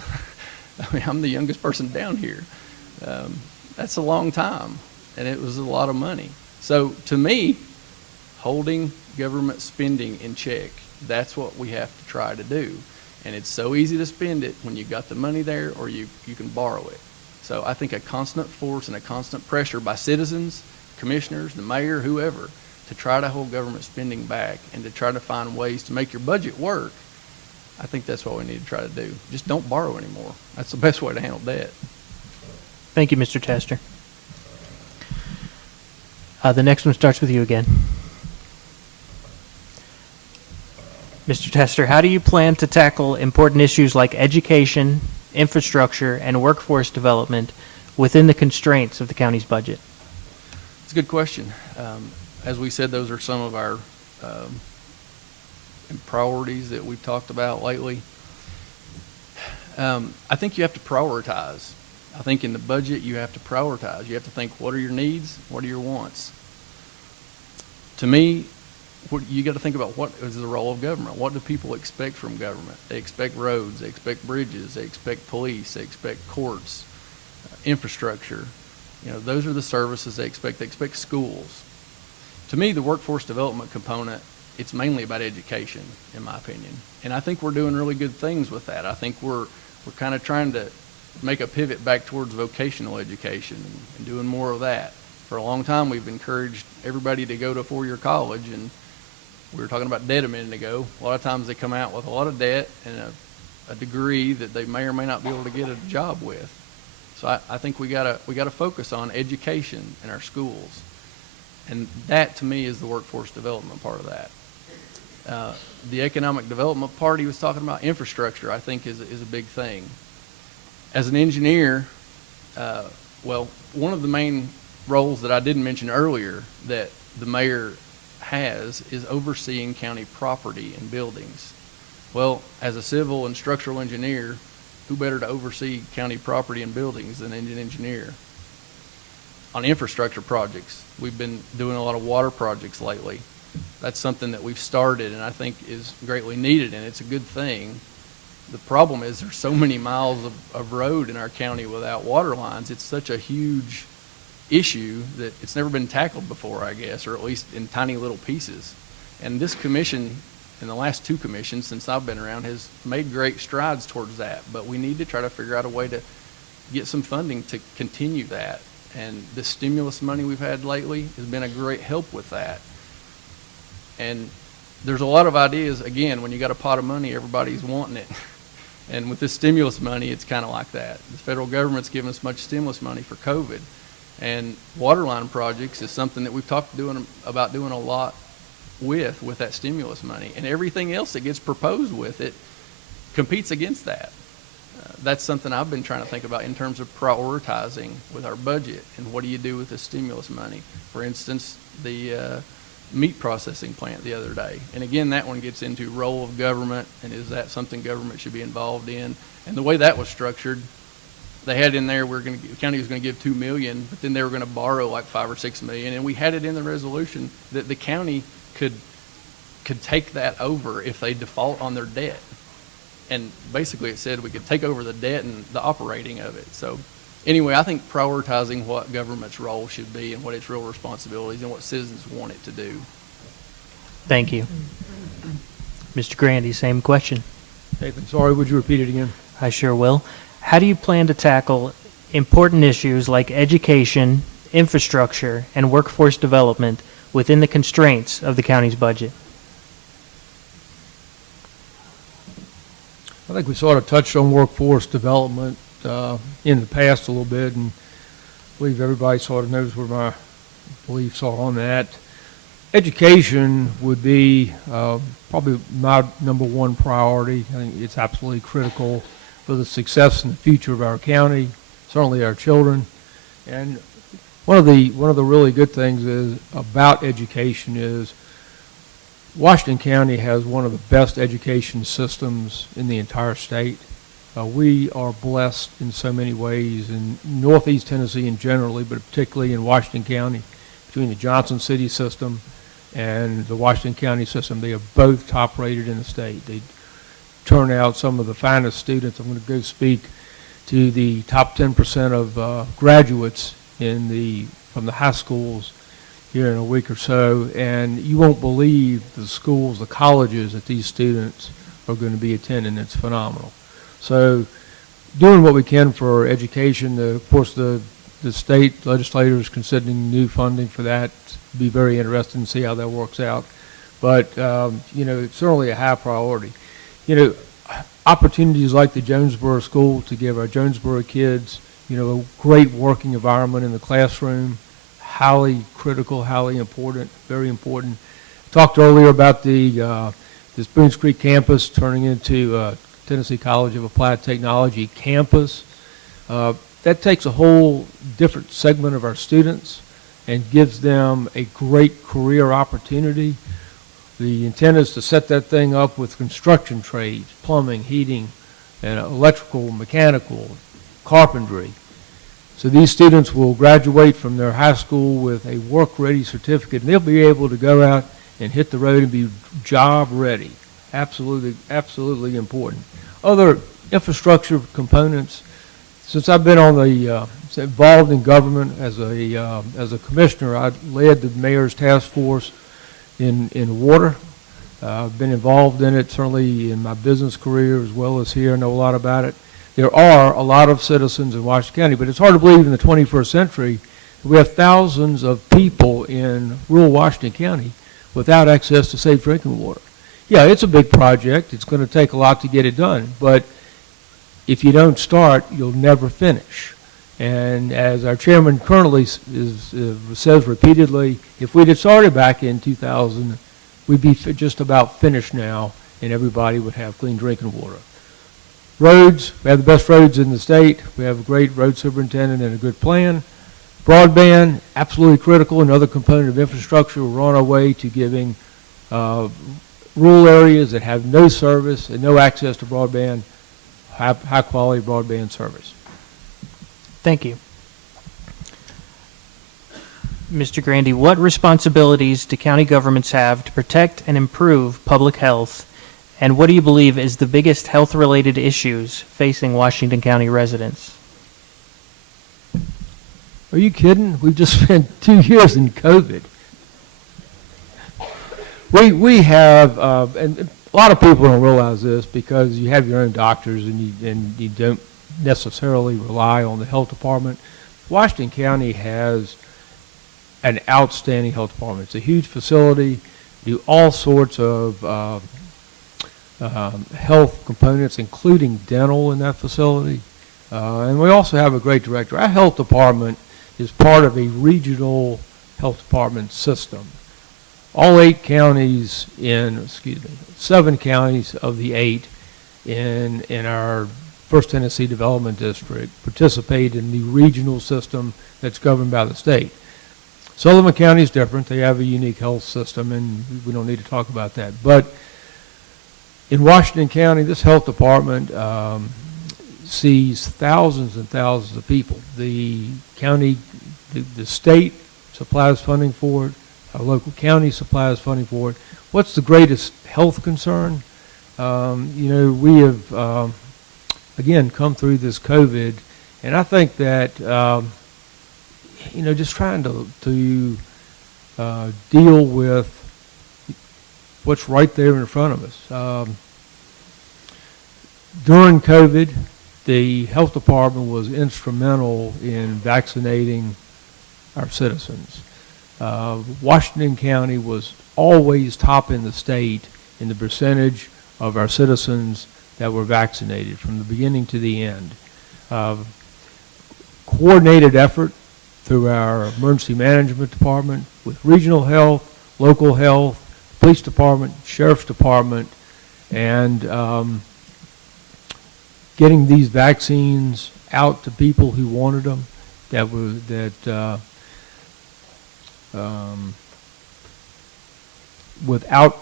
I mean, I'm the youngest person down here. That's a long time, and it was a lot of money. So to me, holding government spending in check, that's what we have to try to do. And it's so easy to spend it when you got the money there, or you can borrow it. So I think a constant force and a constant pressure by citizens, commissioners, the mayor, whoever, to try to hold government spending back and to try to find ways to make your budget work, I think that's what we need to try to do. Just don't borrow anymore. That's the best way to handle debt. Thank you, Mr. Tester. The next one starts with you again. Mr. Tester, how do you plan to tackle important issues like education, infrastructure, and workforce development within the constraints of the county's budget? It's a good question. As we said, those are some of our priorities that we've talked about lately. I think you have to prioritize. I think in the budget you have to prioritize. You have to think, what are your needs? What are your wants? To me, you got to think about what is the role of government. What do people expect from government? They expect roads, they expect bridges, they expect police, they expect courts, infrastructure. You know, those are the services they expect. They expect schools. To me, the workforce development component, it's mainly about education, in my opinion. And I think we're doing really good things with that. I think we're kind of trying to make a pivot back towards vocational education and doing more of that. For a long time, we've encouraged everybody to go to a four-year college, and we were talking about debt a minute ago. A lot of times they come out with a lot of debt and a degree that they may or may not be able to get a job with. So I think we gotta focus on education in our schools, and that to me is the workforce development part of that. The economic development part he was talking about, infrastructure, I think is a big thing. As an engineer, well, one of the main roles that I didn't mention earlier that the mayor has is overseeing county property and buildings. Well, as a civil and structural engineer, who better to oversee county property and buildings than an engineer? On infrastructure projects, we've been doing a lot of water projects lately. That's something that we've started and I think is greatly needed, and it's a good thing. The problem is there's so many miles of road in our county without water lines. It's such a huge issue that it's never been tackled before, I guess, or at least in tiny little pieces. And this commission, and the last two commissions since I've been around, has made great strides towards that. But we need to try to figure out a way to get some funding to continue that. And the stimulus money we've had lately has been a great help with that. And there's a lot of ideas. Again, when you got a pot of money, everybody's wanting it. And with this stimulus money, it's kind of like that. The federal government's given us much stimulus money for COVID. And waterline projects is something that we've talked about doing a lot with that stimulus money. And everything else that gets proposed with it competes against that. That's something I've been trying to think about in terms of prioritizing with our budget and what do you do with the stimulus money. For instance, the meat processing plant the other day. And again, that one gets into role of government and is that something government should be involved in. And the way that was structured, they had in there the county was going to give $2 million, but then they were going to borrow like $5 or $6 million, and we had it in the resolution that the county could take that over if they default on their debt. And basically, it said we could take over the debt and the operating of it. So, anyway, I think prioritizing what government's role should be and what its real responsibilities and what citizens want it to do. Thank you, Mr. Grandy. Same question. Nathan, sorry, would you repeat it again? I sure will. How do you plan to tackle important issues like education, infrastructure, and workforce development within the constraints of the county's budget? I think we sort of touched on workforce development in the past a little bit, and I believe everybody sort of knows where my beliefs are on that. Education would be probably my number one priority. I think it's absolutely critical for the success and the future of our county, certainly our children. And one of the really good things is about education is Washington County has one of the best education systems in the entire state. We are blessed in so many ways in Northeast Tennessee and generally, but particularly in Washington County, between the Johnson City system and the Washington County system. They are both top rated in the state. They turn out some of the finest students. I'm going to go speak to the top 10% of graduates from the high schools here in a week or so, and you won't believe the schools, the colleges that these students are going to be attending. It's phenomenal. So doing what we can for education, of course the state legislature is considering new funding for that. It'd be very interesting to see how that works out. But, it's certainly a high priority. Opportunities like the Jonesboro School to give our Jonesboro kids, a great working environment in the classroom, highly critical, highly important, very important. Talked earlier about the Spoons Creek campus turning into Tennessee College of Applied Technology campus. That takes a whole different segment of our students and gives them a great career opportunity. The intent is to set that thing up with construction trades, plumbing, heating, and electrical, mechanical, carpentry. So these students will graduate from their high school with a work-ready certificate, and they'll be able to go out and hit the road and be job-ready. Absolutely, absolutely important. Other infrastructure components. Since I've been on involved in government as a commissioner, I led the mayor's task force in water. I've been involved in it certainly in my business career as well as here. I know a lot about it. There are a lot of citizens in Washington County, but it's hard to believe in the 21st century that we have thousands of people in rural Washington County without access to safe drinking water. Yeah, it's a big project. It's going to take a lot to get it done, but if you don't start, you'll never finish. And as our chairman currently says repeatedly, if we'd have started back in 2000, we'd be just about finished now, and everybody would have clean drinking water. Roads, we have the best roads in the state. We have a great road superintendent and a good plan. Broadband, absolutely critical, another component of infrastructure. We're on our way to giving rural areas that have no service and no access to broadband, high quality broadband service. Thank you. Mr. Grandy, what responsibilities do county governments have to protect and improve public health, and what do you believe is the biggest health-related issues facing Washington County residents? Are you kidding? We've just spent 2 years in COVID. We have, and a lot of people don't realize this because you have your own doctors and you don't necessarily rely on the health department. Washington County has an outstanding health department. It's a huge facility, do all sorts of health components, including dental in that facility. And we also have a great director. Our health department is part of a regional health department system. All 7 counties of the 8 in our First Tennessee Development District participate in the regional system that's governed by the state. Sullivan County is different. They have a unique health system, and we don't need to talk about that. But in Washington County, this health department sees thousands and thousands of people. The county, the state supplies funding for it. Our local county supplies funding for it. What's the greatest health concern? We have, again, come through this COVID, and I think that, just trying to deal with what's right there in front of us. During COVID, the health department was instrumental in vaccinating our citizens. Washington County was always top in the state in the percentage of our citizens that were vaccinated from the beginning to the end. Coordinated effort through our emergency management department with regional health, local health, police department, sheriff's department, and getting these vaccines out to people who wanted them. Without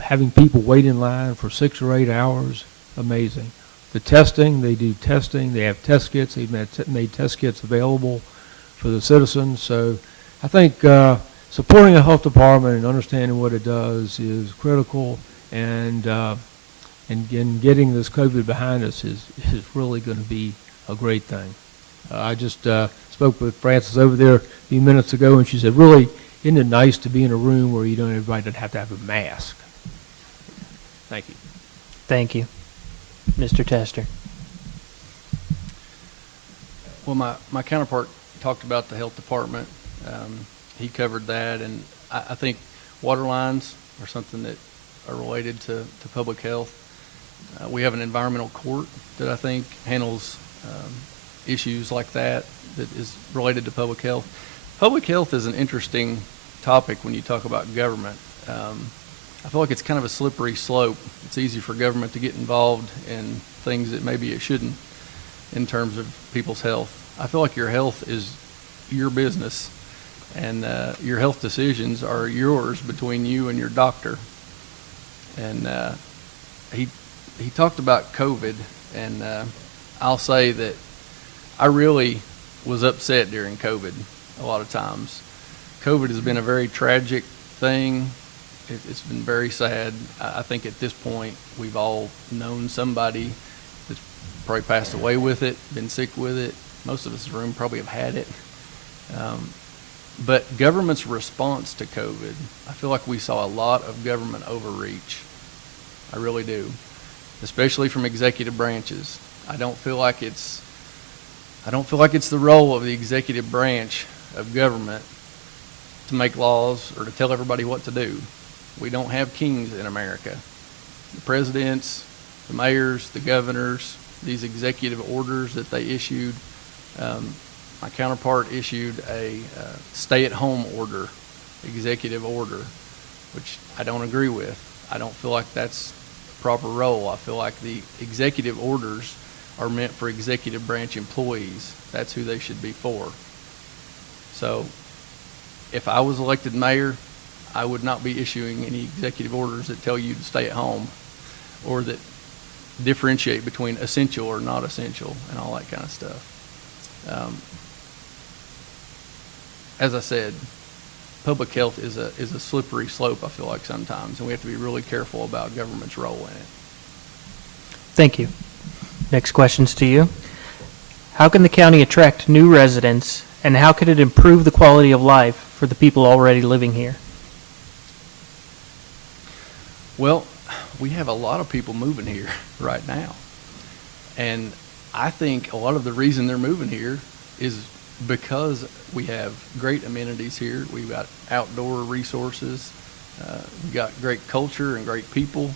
having people wait in line for 6 or 8 hours, amazing. The testing, they do testing, they have test kits, they've made test kits available for the citizens. So I think supporting a health department and understanding what it does is critical, and getting this COVID behind us is really going to be a great thing. I just spoke with Frances over there a few minutes ago, and she said, really, isn't it nice to be in a room where everybody doesn't have to have a mask? Thank you. Thank you. Mr. Tester. Well, my counterpart talked about the health department. He covered that, and I think water lines are something that are related to public health. We have an environmental court that I think handles issues like that is related to public health. Public health is an interesting topic when you talk about government. I feel like it's kind of a slippery slope. It's easy for government to get involved in things that maybe it shouldn't in terms of people's health. I feel like your health is your business, and your health decisions are yours between you and your doctor. And he talked about COVID, and I'll say that I really was upset during COVID a lot of times. COVID has been a very tragic thing. It's been very sad. I think at this point we've all known somebody that's probably passed away with it, been sick with it. Most of us in the room probably have had it. But government's response to COVID, I feel like we saw a lot of government overreach. I really do, especially from executive branches. I don't feel like it's the role of the executive branch of government to make laws or to tell everybody what to do. We don't have kings in America. The presidents, the mayors, the governors, these executive orders that they issued. My counterpart issued a stay-at-home order, executive order, which I don't agree with. I don't feel like that's the proper role. I feel like the executive orders are meant for executive branch employees. That's who they should be for. So if I was elected mayor, I would not be issuing any executive orders that tell you to stay at home or that differentiate between essential or not essential and all that kind of stuff. As I said, public health is a slippery slope, I feel like, sometimes, and we have to be really careful about government's role in it. Thank you. Next question's to you. How can the county attract new residents, and how could it improve the quality of life for the people already living here? Well, we have a lot of people moving here right now. And I think a lot of the reason they're moving here is because we have great amenities here. We've got outdoor resources. We've got great culture and great people.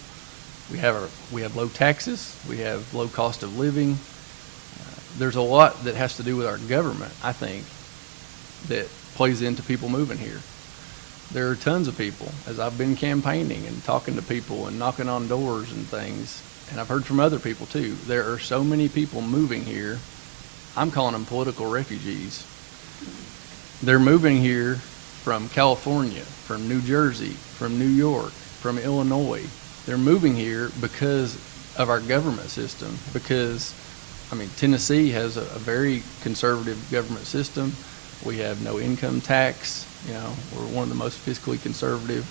We have low taxes. We have low cost of living. There's a lot that has to do with our government, I think, that plays into people moving here. There are tons of people, as I've been campaigning and talking to people and knocking on doors and things, and I've heard from other people too. There are so many people moving here. I'm calling them political refugees. They're moving here from California, from New Jersey, from New York, from Illinois. They're moving here because of our government system, because, Tennessee has a very conservative government system. We have no income tax. We're one of the most fiscally conservative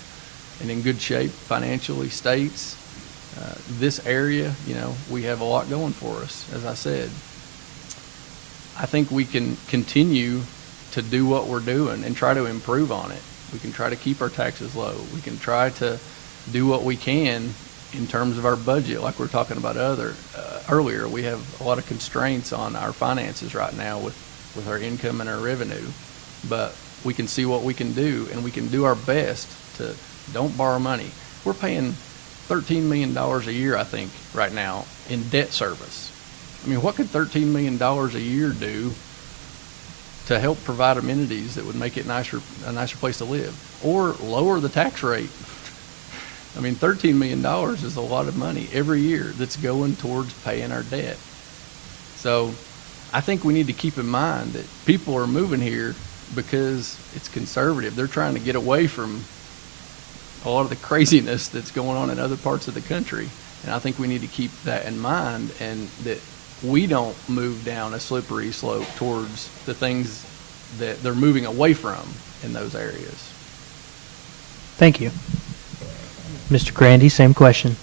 and in good shape financially states. This area, we have a lot going for us, as I said. I think we can continue to do what we're doing and try to improve on it. We can try to keep our taxes low. We can try to do what we can in terms of our budget, like we were talking about earlier. We have a lot of constraints on our finances right now with our income and our revenue, but we can see what we can do, and we can do our best to don't borrow money. We're paying $13 million a year, I think, right now in debt service. What could $13 million a year do to help provide amenities that would make it a nicer place to live, or lower the tax rate? $13 million is a lot of money every year that's going towards paying our debt. So I think we need to keep in mind that people are moving here because it's conservative. They're trying to get away from a lot of the craziness that's going on in other parts of the country. And I think we need to keep that in mind, and that we don't move down a slippery slope towards the things that they're moving away from in those areas. Thank you. Mr. Grandy, same question.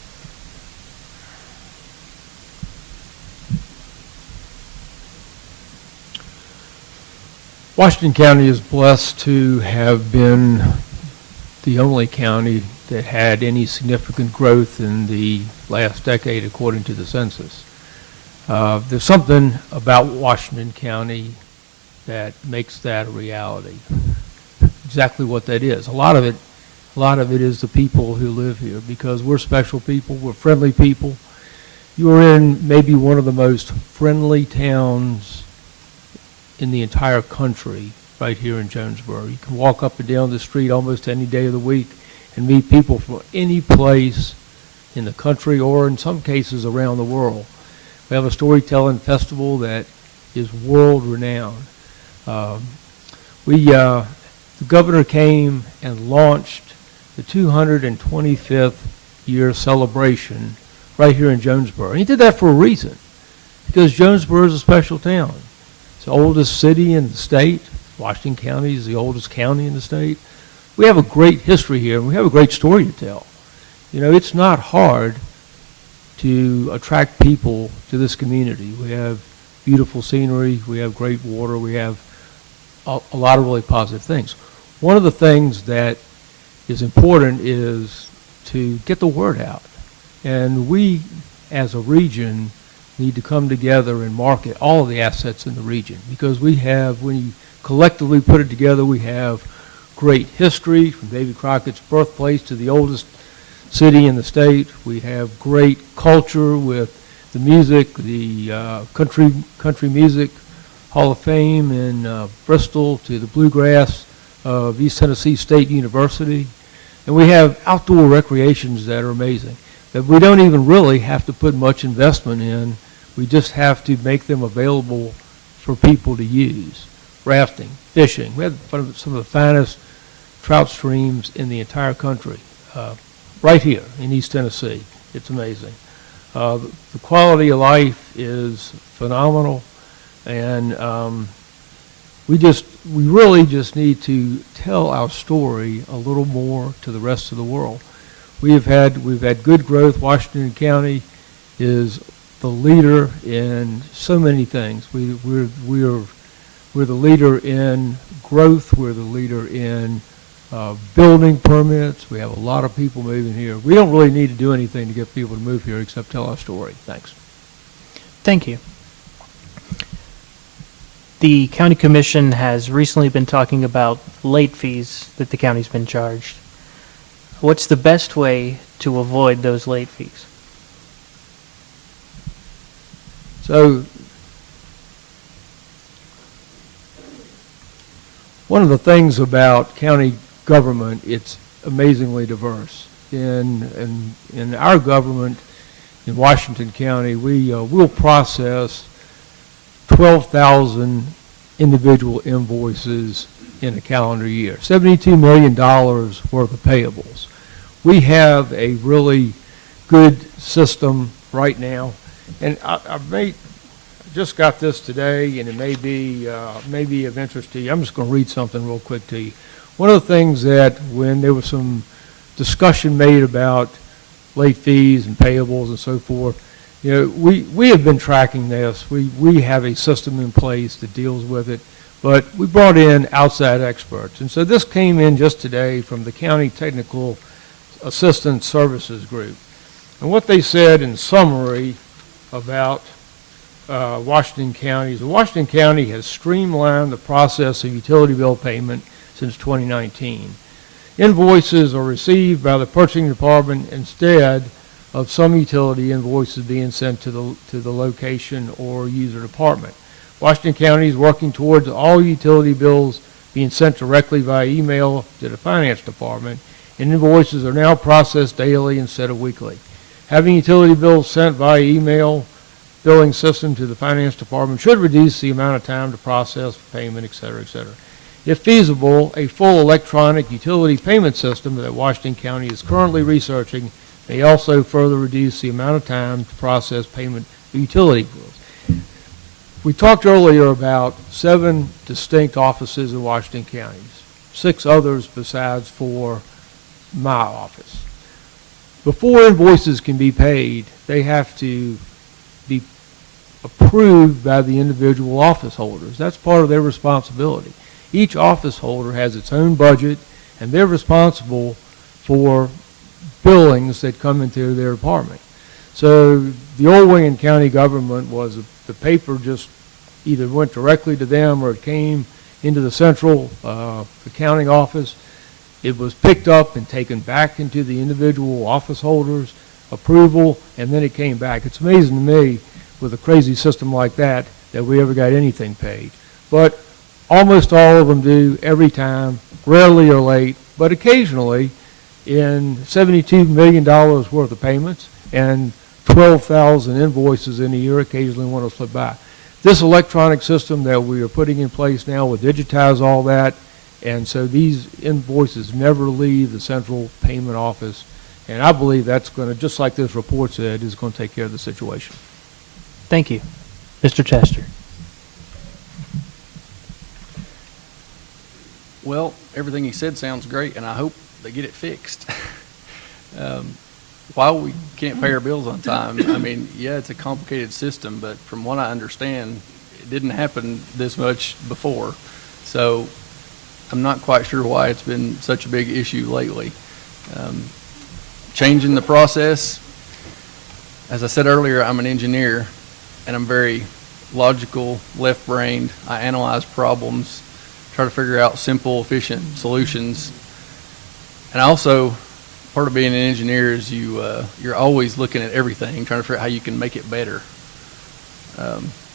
Washington County is blessed to have been the only county that had any significant growth in the last decade, according to the census. There's something about Washington County that makes that a reality. Exactly what that is. A lot of it is the people who live here, because we're special people, we're friendly people. You're in maybe one of the most friendly towns in the entire country right here in Jonesboro. You can walk up and down the street almost any day of the week and meet people from any place in the country, or in some cases around the world. We have a storytelling festival that is world renowned. The governor came and launched the 225th year celebration right here in Jonesboro. And he did that for a reason, because Jonesboro is a special town. It's the oldest city in the state. Washington County is the oldest county in the state. We have a great history here, and we have a great story to tell. You know, it's not hard to attract people to this community. We have beautiful scenery, we have great water, we have a lot of really positive things. One of the things that is important is to get the word out. And we, as a region, need to come together and market all of the assets in the region, because we have, when you collectively put it together, we have great history, from Davy Crockett's birthplace to the oldest city in the state. We have great culture with the music, the country music Hall of Fame in Bristol, to the bluegrass of East Tennessee State University. And we have outdoor recreations that are amazing, that we don't even really have to put much investment in. We just have to make them available for people to use. Rafting, fishing. We have some of the finest trout streams in the entire country, right here in East Tennessee. It's amazing. The quality of life is phenomenal, and we really just need to tell our story a little more to the rest of the world. We've had good growth. Washington County is the leader in so many things. We're the leader in growth. We're the leader in building permits. We have a lot of people moving here. We don't really need to do anything to get people to move here except tell our story. Thanks. Thank you. The county commission has recently been talking about late fees that the county's been charged. What's the best way to avoid those late fees? So, one of the things about county government, it's amazingly diverse. In our government in Washington County, we'll process 12,000 individual invoices in a calendar year, $72 million worth of payables. We have a really good system right now, and I just got this today, and it may be of interest to you. I'm just going to read something real quick to you. One of the things that, when there was some discussion made about late fees and payables and so forth, you know, we have been tracking this. We have a system in place that deals with it, but we brought in outside experts. And so this came in just today from the County Technical Assistance Services Group. And what they said in summary about Washington County is that Washington County has streamlined the process of utility bill payment since 2019. Invoices are received by the purchasing department instead of some utility invoices being sent to the location or user department. Washington County is working towards all utility bills being sent directly via email to the finance department, and invoices are now processed daily instead of weekly. Having utility bills sent via email billing system to the finance department should reduce the amount of time to process payment, et cetera, et cetera. If feasible, a full electronic utility payment system that Washington County is currently researching may also further reduce the amount of time to process payment of utility bills. We talked earlier about 7 distinct offices in Washington County, 6 others besides for my office. Before invoices can be paid, they have to be approved by the individual office holders. That's part of their responsibility. Each office holder has its own budget, and they're responsible for billings that come into their department. So the old way in county government was the paper just either went directly to them or it came into the central accounting office. It was picked up and taken back into the individual office holders' approval, and then it came back. It's amazing to me with a crazy system like that we ever got anything paid. But almost all of them do every time, rarely or late, but occasionally in $72 million worth of payments and 12,000 invoices in a year, occasionally one will slip by. This electronic system that we are putting in place now will digitize all that, and so these invoices never leave the central payment office, and I believe that's going to, just like this report said, is going to take care of the situation. Thank you. Mr. Chester. Well, everything he said sounds great, and I hope they get it fixed. Why we can't pay our bills on time, I mean, yeah, it's a complicated system, but from what I understand, it didn't happen this much before. So I'm not quite sure why it's been such a big issue lately. Changing the process, as I said earlier, I'm an engineer, and I'm very logical, left-brained. I analyze problems, try to figure out simple, efficient solutions. And also, part of being an engineer is you're always looking at everything, trying to figure out how you can make it better.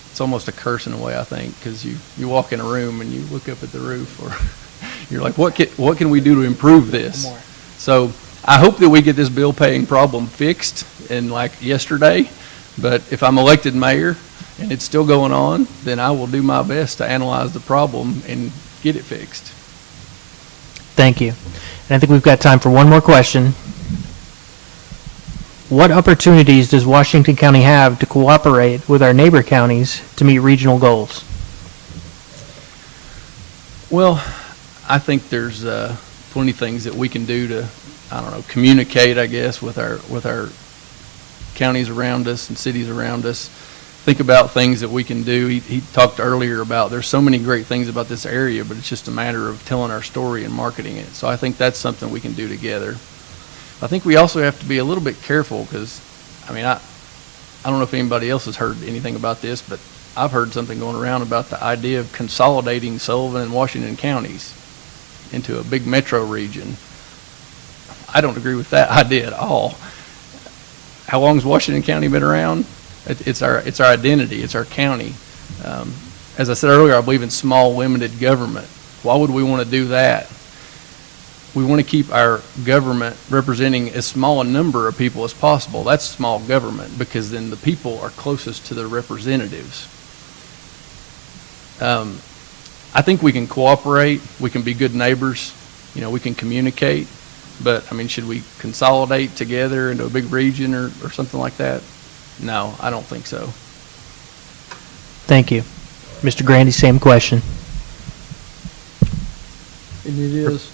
It's almost a curse in a way, I think, because you walk in a room and you look up at the roof, or you're like, what can we do to improve this? So I hope that we get this bill paying problem fixed in like yesterday. But if I'm elected mayor and it's still going on, then I will do my best to analyze the problem and get it fixed. Thank you. And I think we've got time for one more question. What opportunities does Washington County have to cooperate with our neighbor counties to meet regional goals? Well, I think there's plenty of things that we can do to, I don't know, communicate, I guess, with our counties around us and cities around us. Think about things that we can do. He talked earlier about there's so many great things about this area, but it's just a matter of telling our story and marketing it. So I think that's something we can do together. I think we also have to be a little bit careful because, I mean, I don't know if anybody else has heard anything about this, but I've heard something going around about the idea of consolidating Sullivan and Washington counties into a big metro region. I don't agree with that idea at all. How long has Washington County been around? It's our identity. It's our county. As I said earlier, I believe in small, limited government. Why would we want to do that? We want to keep our government representing as small a number of people as possible. That's small government because then the people are closest to their representatives. I think we can cooperate. We can be good neighbors. You know, we can communicate. But, I mean, should we consolidate together into a big region or something like that? No, I don't think so. Thank you. Mr. Grandy, same question. And it is.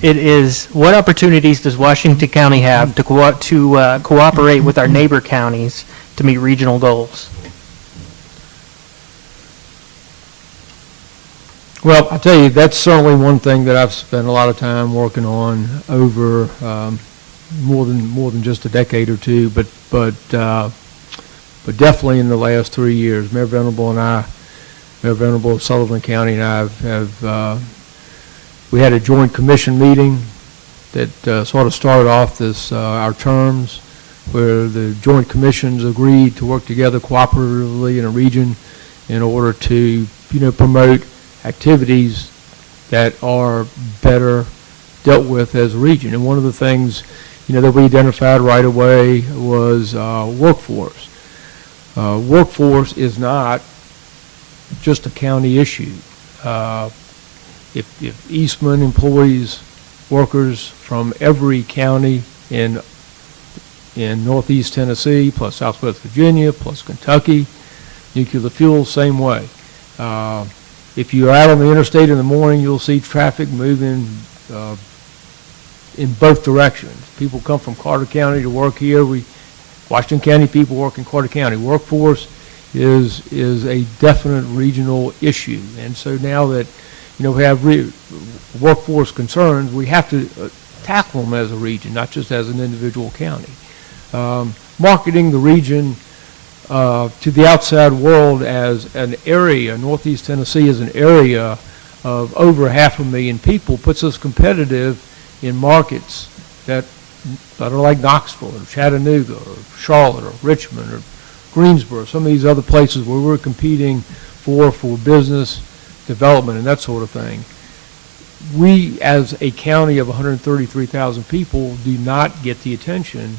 It is, what opportunities does Washington County have to cooperate with our neighbor counties to meet regional goals? Well, I tell you, that's certainly one thing that I've spent a lot of time working on over more than just a decade or two, but definitely in the last 3 years. Mayor Venable of Sullivan County and I have we had a joint commission meeting that sort of started off this our terms, where the joint commissions agreed to work together cooperatively in a region in order to, promote activities that are better dealt with as a region. And one of the things, that we identified right away was workforce. Workforce is not just a county issue. if Eastman employs workers from every county in northeast Tennessee, plus southwest Virginia, plus Kentucky, nuclear fuel, same way. If you're out on the interstate in the morning, you'll see traffic moving in both directions. People come from Carter County to work here. Washington County people work in Carter County. Workforce is a definite regional issue, and so now that we have workforce concerns, we have to tackle them as a region, not just as an individual county. Marketing the region to the outside world as an area, Northeast Tennessee as an area of over 500,000 people, puts us competitive in markets that are like Knoxville or Chattanooga or Charlotte or Richmond or Greensboro, some of these other places where we're competing for business development and that sort of thing. We, as a county of 133,000 people, do not get the attention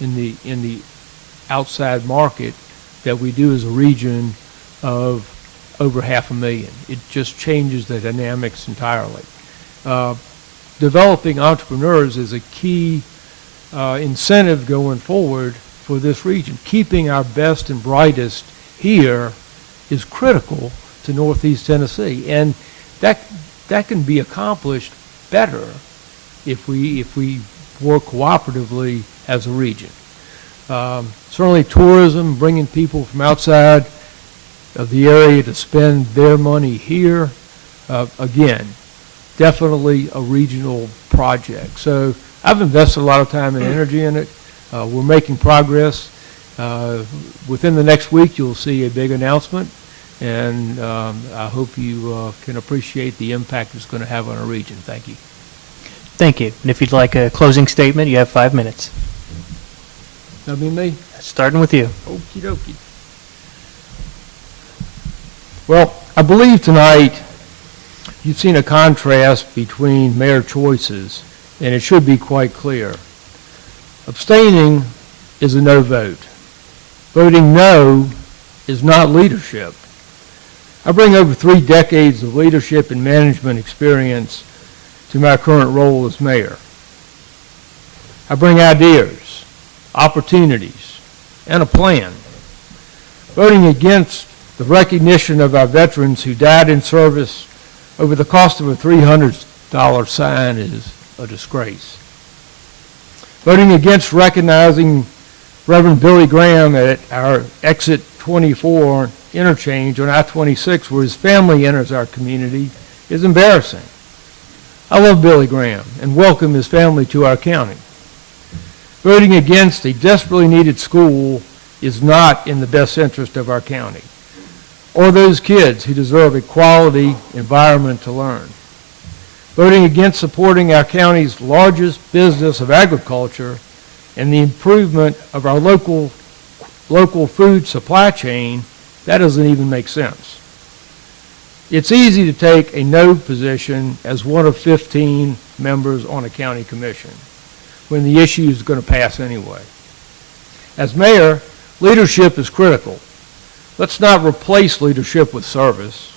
in the outside market that we do as a region of over 500,000. It just changes the dynamics entirely. Developing entrepreneurs is a key incentive going forward for this region. Keeping our best and brightest here is critical to Northeast Tennessee, and that can be accomplished better if we work cooperatively as a region. Certainly tourism, bringing people from outside of the area to spend their money here, again, definitely a regional project. So I've invested a lot of time and energy in it. We're making progress. Within the next week, you'll see a big announcement, and I hope you can appreciate the impact it's going to have on our region. Thank you. Thank you. And if you'd like a closing statement, you have 5 minutes. That'll be me. Starting with you. Okie dokie. Well, I believe tonight you've seen a contrast between mayor choices, and it should be quite clear. Abstaining is a no vote. Voting no is not leadership. I bring over 3 decades of leadership and management experience to my current role as mayor. I bring ideas, opportunities, and a plan. Voting against the recognition of our veterans who died in service over the cost of a $300 sign is a disgrace. Voting against recognizing Reverend Billy Graham at our exit 24 interchange on I-26 where his family enters our community is embarrassing. I love Billy Graham and welcome his family to our county. Voting against a desperately needed school is not in the best interest of our county or those kids who deserve a quality environment to learn. Voting against supporting our county's largest business of agriculture and the improvement of our local food supply chain, that doesn't even make sense. It's easy to take a no position as one of 15 members on a county commission when the issue is going to pass anyway. As mayor, leadership is critical. Let's not replace leadership with service.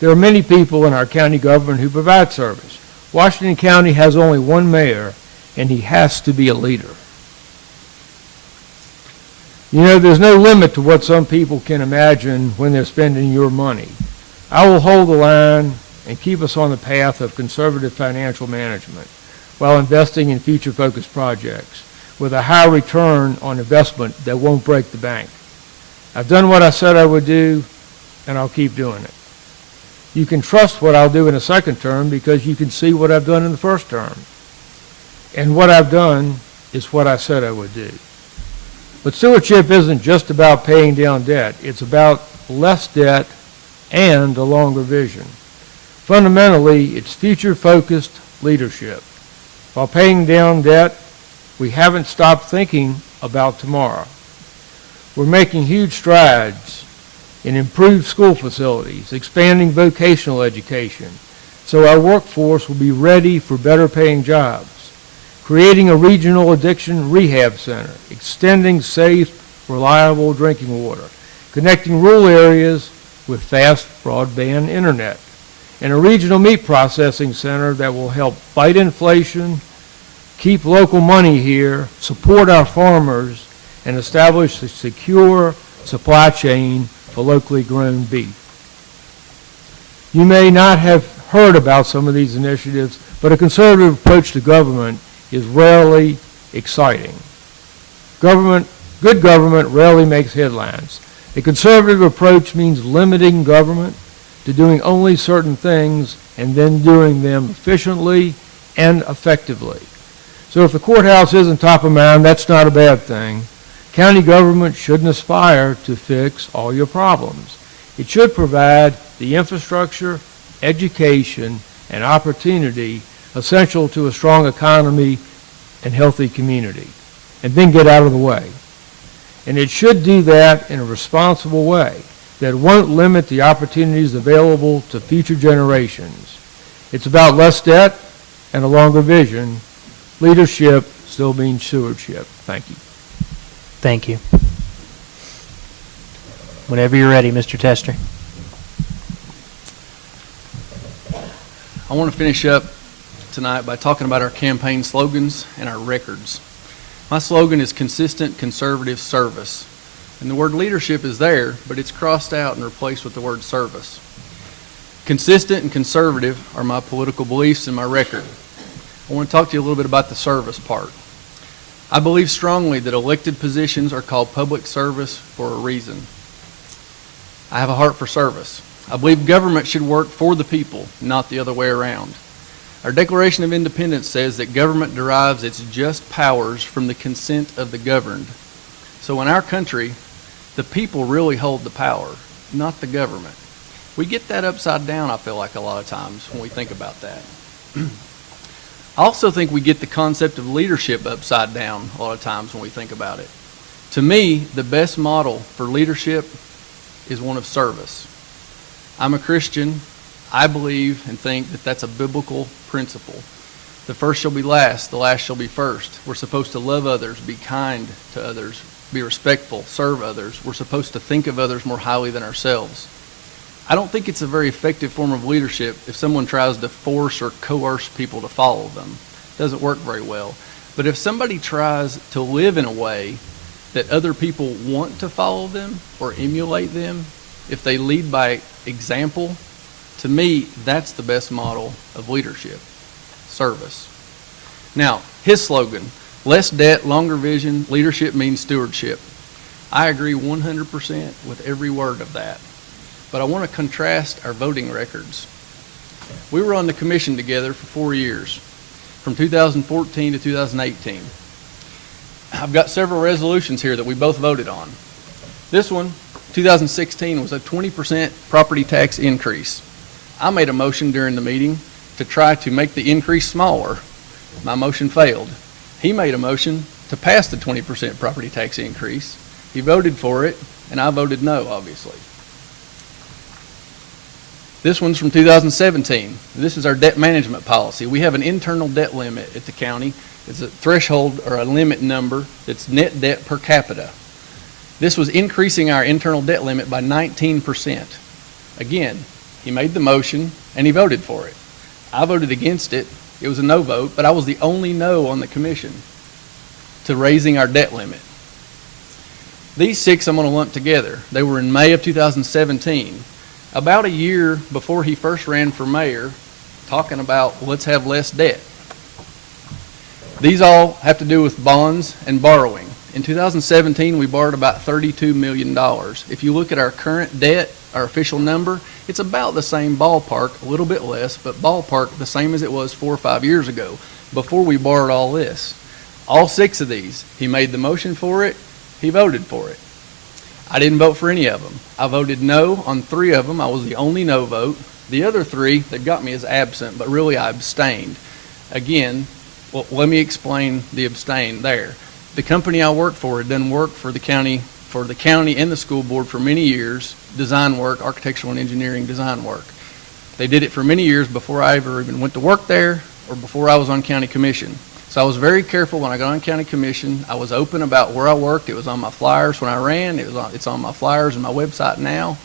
There are many people in our county government who provide service. Washington County has only one mayor, and he has to be a leader. You know, there's no limit to what some people can imagine when they're spending your money. I will hold the line and keep us on the path of conservative financial management while investing in future-focused projects with a high return on investment that won't break the bank. I've done what I said I would do, and I'll keep doing it. You can trust what I'll do in a second term because you can see what I've done in the first term. And what I've done is what I said I would do. But stewardship isn't just about paying down debt. It's about less debt and a longer vision. Fundamentally, it's future-focused leadership. While paying down debt, we haven't stopped thinking about tomorrow. We're making huge strides in improved school facilities, expanding vocational education, so our workforce will be ready for better paying jobs, creating a regional addiction rehab center, extending safe, reliable drinking water, connecting rural areas with fast broadband internet, and a regional meat processing center that will help fight inflation, keep local money here, support our farmers, and establish a secure supply chain for locally grown beef. You may not have heard about some of these initiatives, but a conservative approach to government is rarely exciting. Good government rarely makes headlines. A conservative approach means limiting government to doing only certain things and then doing them efficiently and effectively. So if the courthouse isn't top of mind, that's not a bad thing. County government shouldn't aspire to fix all your problems. It should provide the infrastructure, education, and opportunity essential to a strong economy and healthy community, and then get out of the way. And it should do that in a responsible way that won't limit the opportunities available to future generations. It's about less debt and a longer vision. Leadership still means stewardship. Thank you. Thank you. Whenever you're ready, Mr. Tester. I want to finish up tonight by talking about our campaign slogans and our records. My slogan is consistent conservative service. And the word leadership is there, but it's crossed out and replaced with the word service. Consistent and conservative are my political beliefs and my record. I want to talk to you a little bit about the service part. I believe strongly that elected positions are called public service for a reason. I have a heart for service. I believe government should work for the people, not the other way around. Our Declaration of Independence says that government derives its just powers from the consent of the governed. So in our country, the people really hold the power, not the government. We get that upside down, I feel like, a lot of times when we think about that. I also think we get the concept of leadership upside down a lot of times when we think about it. To me, the best model for leadership is one of service. I'm a Christian. I believe and think that that's a biblical principle. The first shall be last, the last shall be first. We're supposed to love others, be kind to others, be respectful, serve others. We're supposed to think of others more highly than ourselves. I don't think it's a very effective form of leadership if someone tries to force or coerce people to follow them. It doesn't work very well. But if somebody tries to live in a way that other people want to follow them or emulate them, if they lead by example, to me, that's the best model of leadership, service. Now, his slogan, less debt, longer vision, leadership means stewardship. I agree 100% with every word of that. But I want to contrast our voting records. We were on the commission together for 4 years, from 2014 to 2018. I've got several resolutions here that we both voted on. This one, 2016, was a 20% property tax increase. I made a motion during the meeting to try to make the increase smaller. My motion failed. He made a motion to pass the 20% property tax increase. He voted for it, and I voted no, obviously. This one's from 2017. This is our debt management policy. We have an internal debt limit at the county. It's a threshold or a limit number that's net debt per capita. This was increasing our internal debt limit by 19%. Again, he made the motion and he voted for it. I voted against it. It was a no vote, but I was the only no on the commission to raising our debt limit. These six I'm going to lump together. They were in May of 2017. About a year before he first ran for mayor, talking about let's have less debt. These all have to do with bonds and borrowing. In 2017, we borrowed about $32 million. If you look at our current debt, our official number, it's about the same ballpark, a little bit less, but ballpark the same as it was 4 or 5 years ago, before we borrowed all this. All six of these, he made the motion for it, he voted for it. I didn't vote for any of them. I voted no on 3 of them. I was the only no vote. The other 3, they got me as absent, but really I abstained. Again, well, let me explain the abstain there. The company I work for had done work for the county and the school board for many years, design work, architectural and engineering design work. They did it for many years before I ever even went to work there or before I was on county commission. So I was very careful when I got on county commission. I was open about where I worked. It was on my flyers when I ran. It's on my flyers and my website now.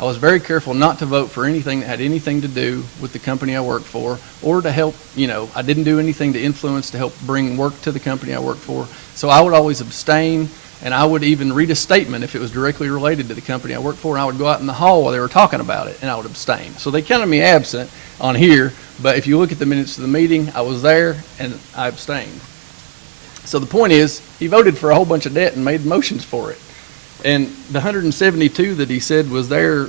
I was very careful not to vote for anything that had anything to do with the company I worked for or to help, I didn't do anything to influence to help bring work to the company I worked for. So I would always abstain, and I would even read a statement if it was directly related to the company I worked for, and I would go out in the hall while they were talking about it, and I would abstain. So they counted me absent on here, but if you look at the minutes of the meeting, I was there and I abstained. So the point is, he voted for a whole bunch of debt and made motions for it. And the 172 that he said was there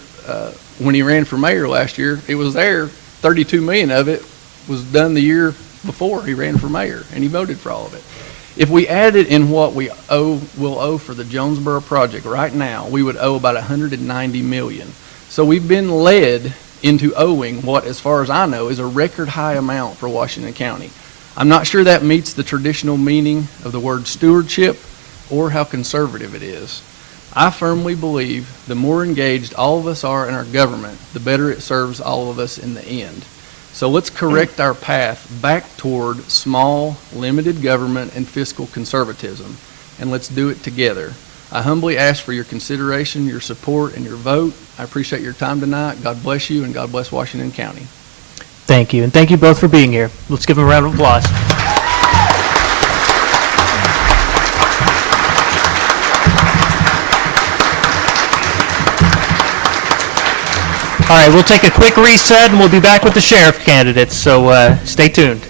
when he ran for mayor last year, it was there. 32 million of it was done the year before he ran for mayor, and he voted for all of it. If we added in what will owe for the Jonesboro project right now, we would owe about 190 million. So we've been led into owing what, as far as I know, is a record high amount for Washington County. I'm not sure that meets the traditional meaning of the word stewardship or how conservative it is. I firmly believe the more engaged all of us are in our government, the better it serves all of us in the end. So let's correct our path back toward small, limited government and fiscal conservatism, and let's do it together. I humbly ask for your consideration, your support, and your vote. I appreciate your time tonight. God bless you, and God bless Washington County. Thank you, and thank you both for being here. Let's give them a round of applause. All right, we'll take a quick reset, and we'll be back with the sheriff candidates, so stay tuned.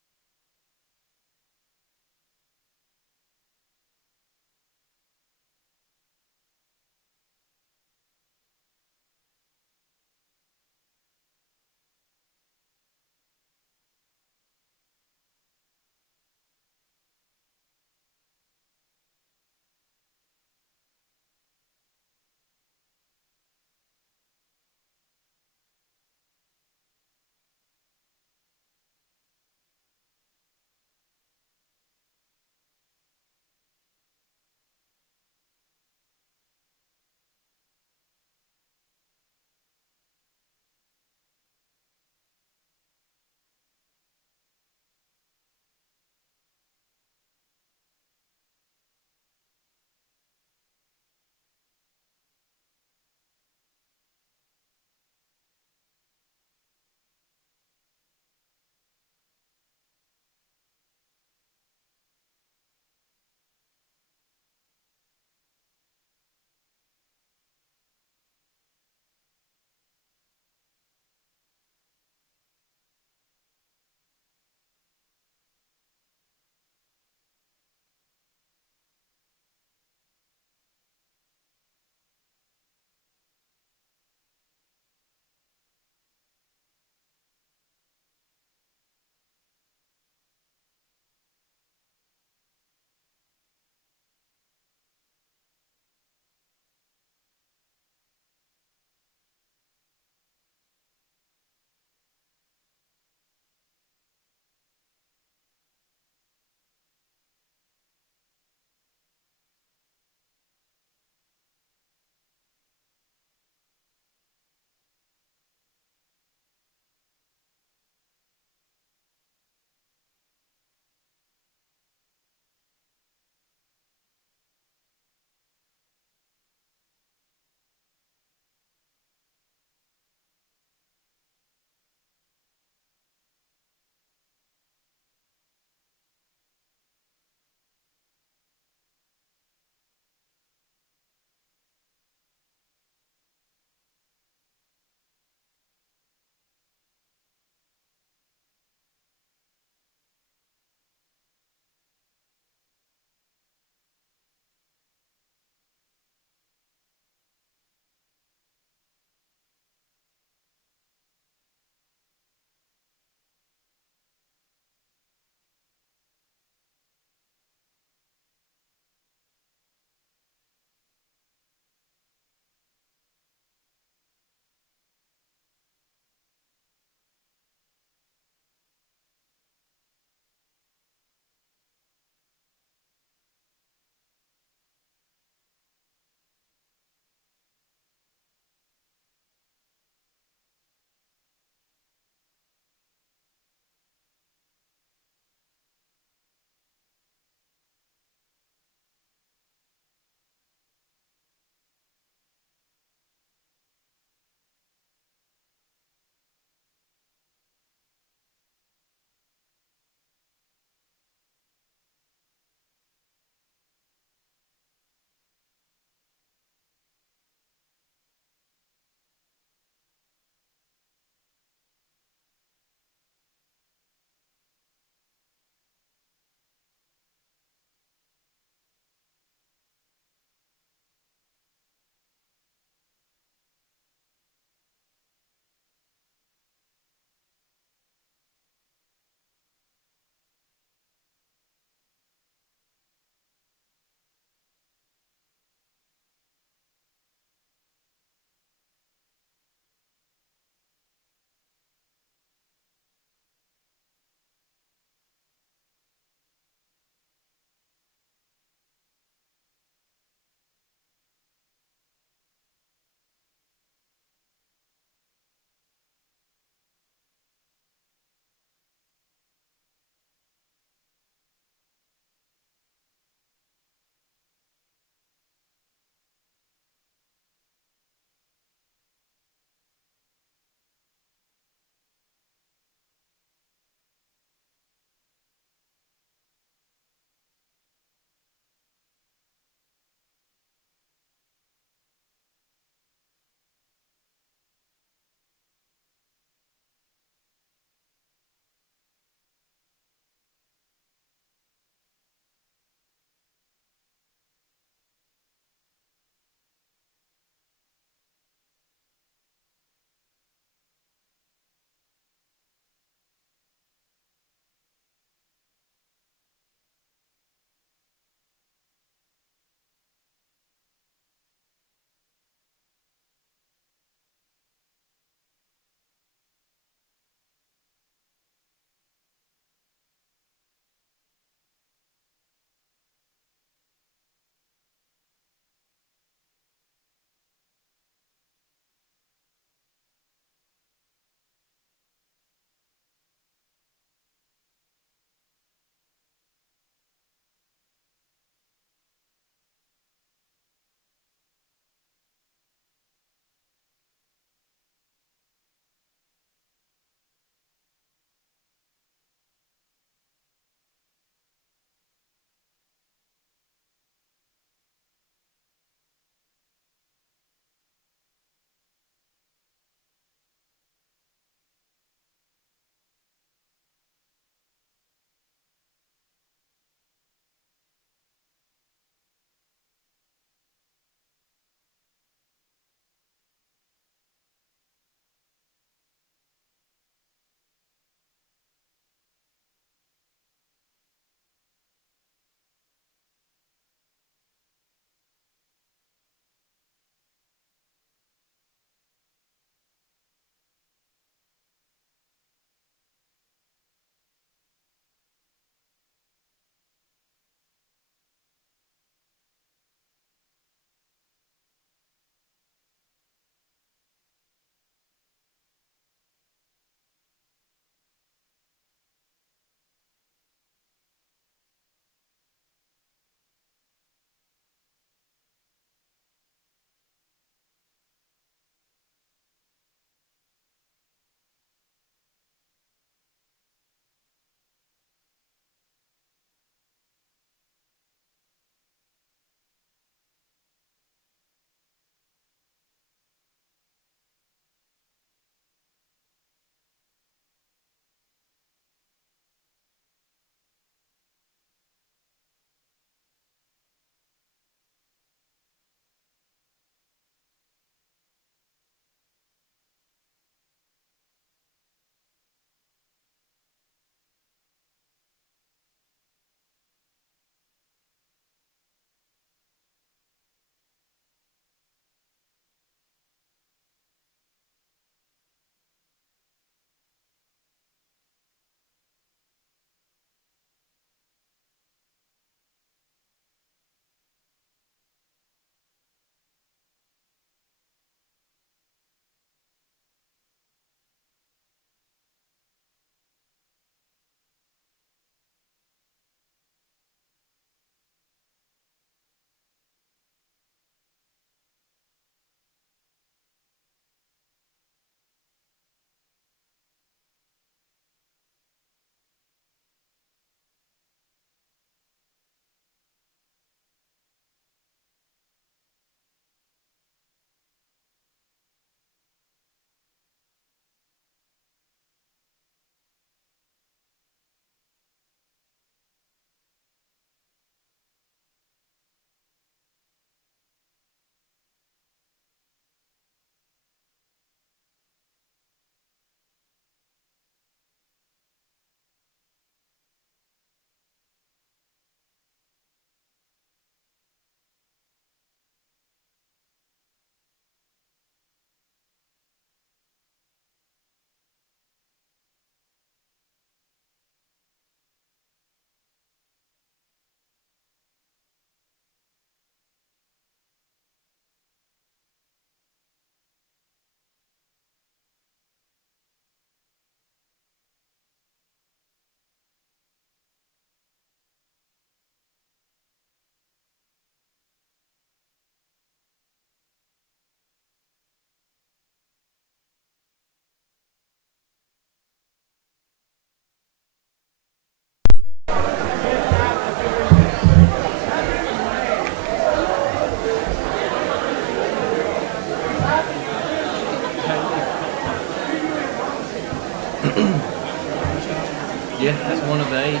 Yeah, that's one of the 8.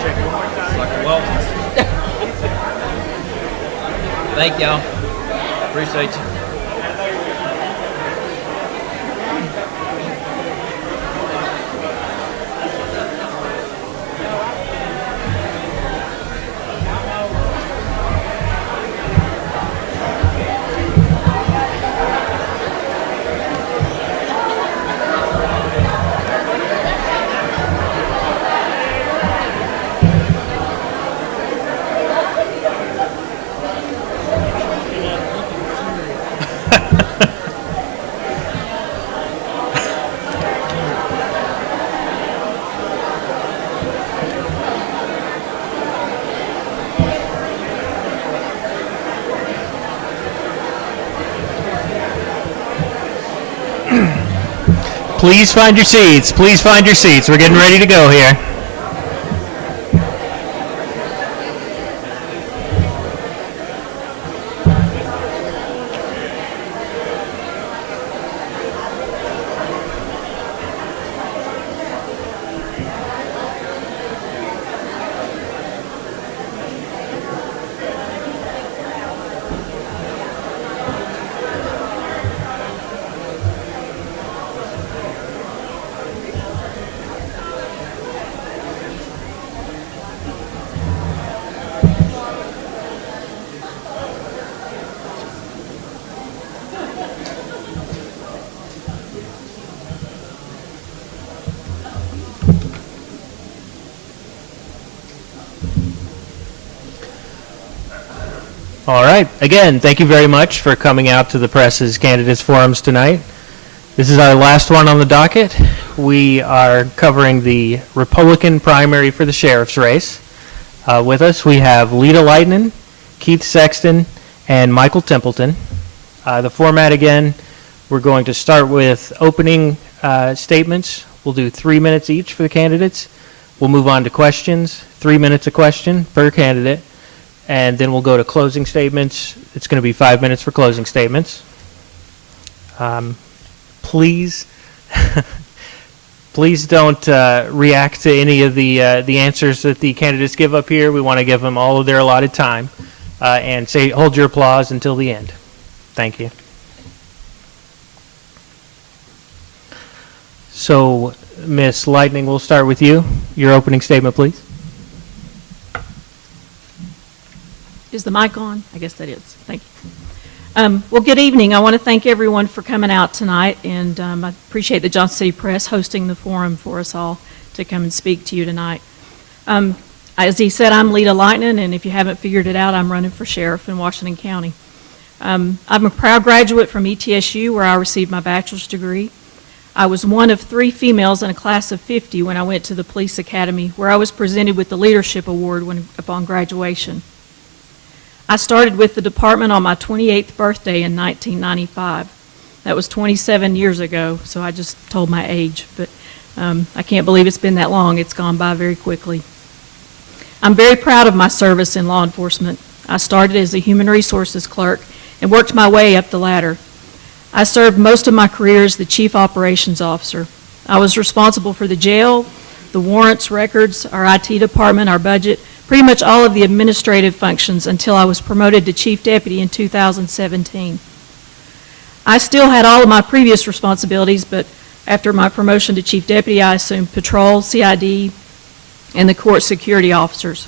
Check it one more time. Dr. Waltons. Thank y'all. Appreciate you. Please find your seats. Please find your seats. We're getting ready to go here. All right. Again, thank you very much for coming out to the Press's Candidates Forums tonight. This is our last one on the docket. We are covering the Republican primary for the sheriff's race. With us, we have Lita Lightnin, Keith Sexton, and Michael Templeton. The format, again, we're going to start with opening statements. We'll do 3 minutes each for the candidates. We'll move on to questions, 3 minutes a question per candidate. And then we'll go to closing statements. It's going to be 5 minutes for closing statements. Please, please don't react to any of the answers that the candidates give up here. We want to give them all of their allotted time, and hold your applause until the end. Thank you. So, Ms. Lightning, we'll start with you. Your opening statement, please. Is the mic on? I guess that is. Thank you. Well, good evening. I want to thank everyone for coming out tonight, and I appreciate the Johnson City Press hosting the forum for us all to come and speak to you tonight. As he said, I'm Lita Lightnin, and if you haven't figured it out, I'm running for sheriff in Washington County. I'm a proud graduate from ETSU, where I received my bachelor's degree. I was one of 3 females in a class of 50 when I went to the police academy, where I was presented with the Leadership Award upon graduation. I started with the department on my 28th birthday in 1995. That was 27 years ago, so I just told my age, but I can't believe it's been that long. It's gone by very quickly. I'm very proud of my service in law enforcement. I started as a human resources clerk and worked my way up the ladder. I served most of my career as the chief operations officer. I was responsible for the jail, the warrants, records, our IT department, our budget, pretty much all of the administrative functions until I was promoted to chief deputy in 2017. I still had all of my previous responsibilities, but after my promotion to chief deputy, I assumed patrol, CID, and the court security officers.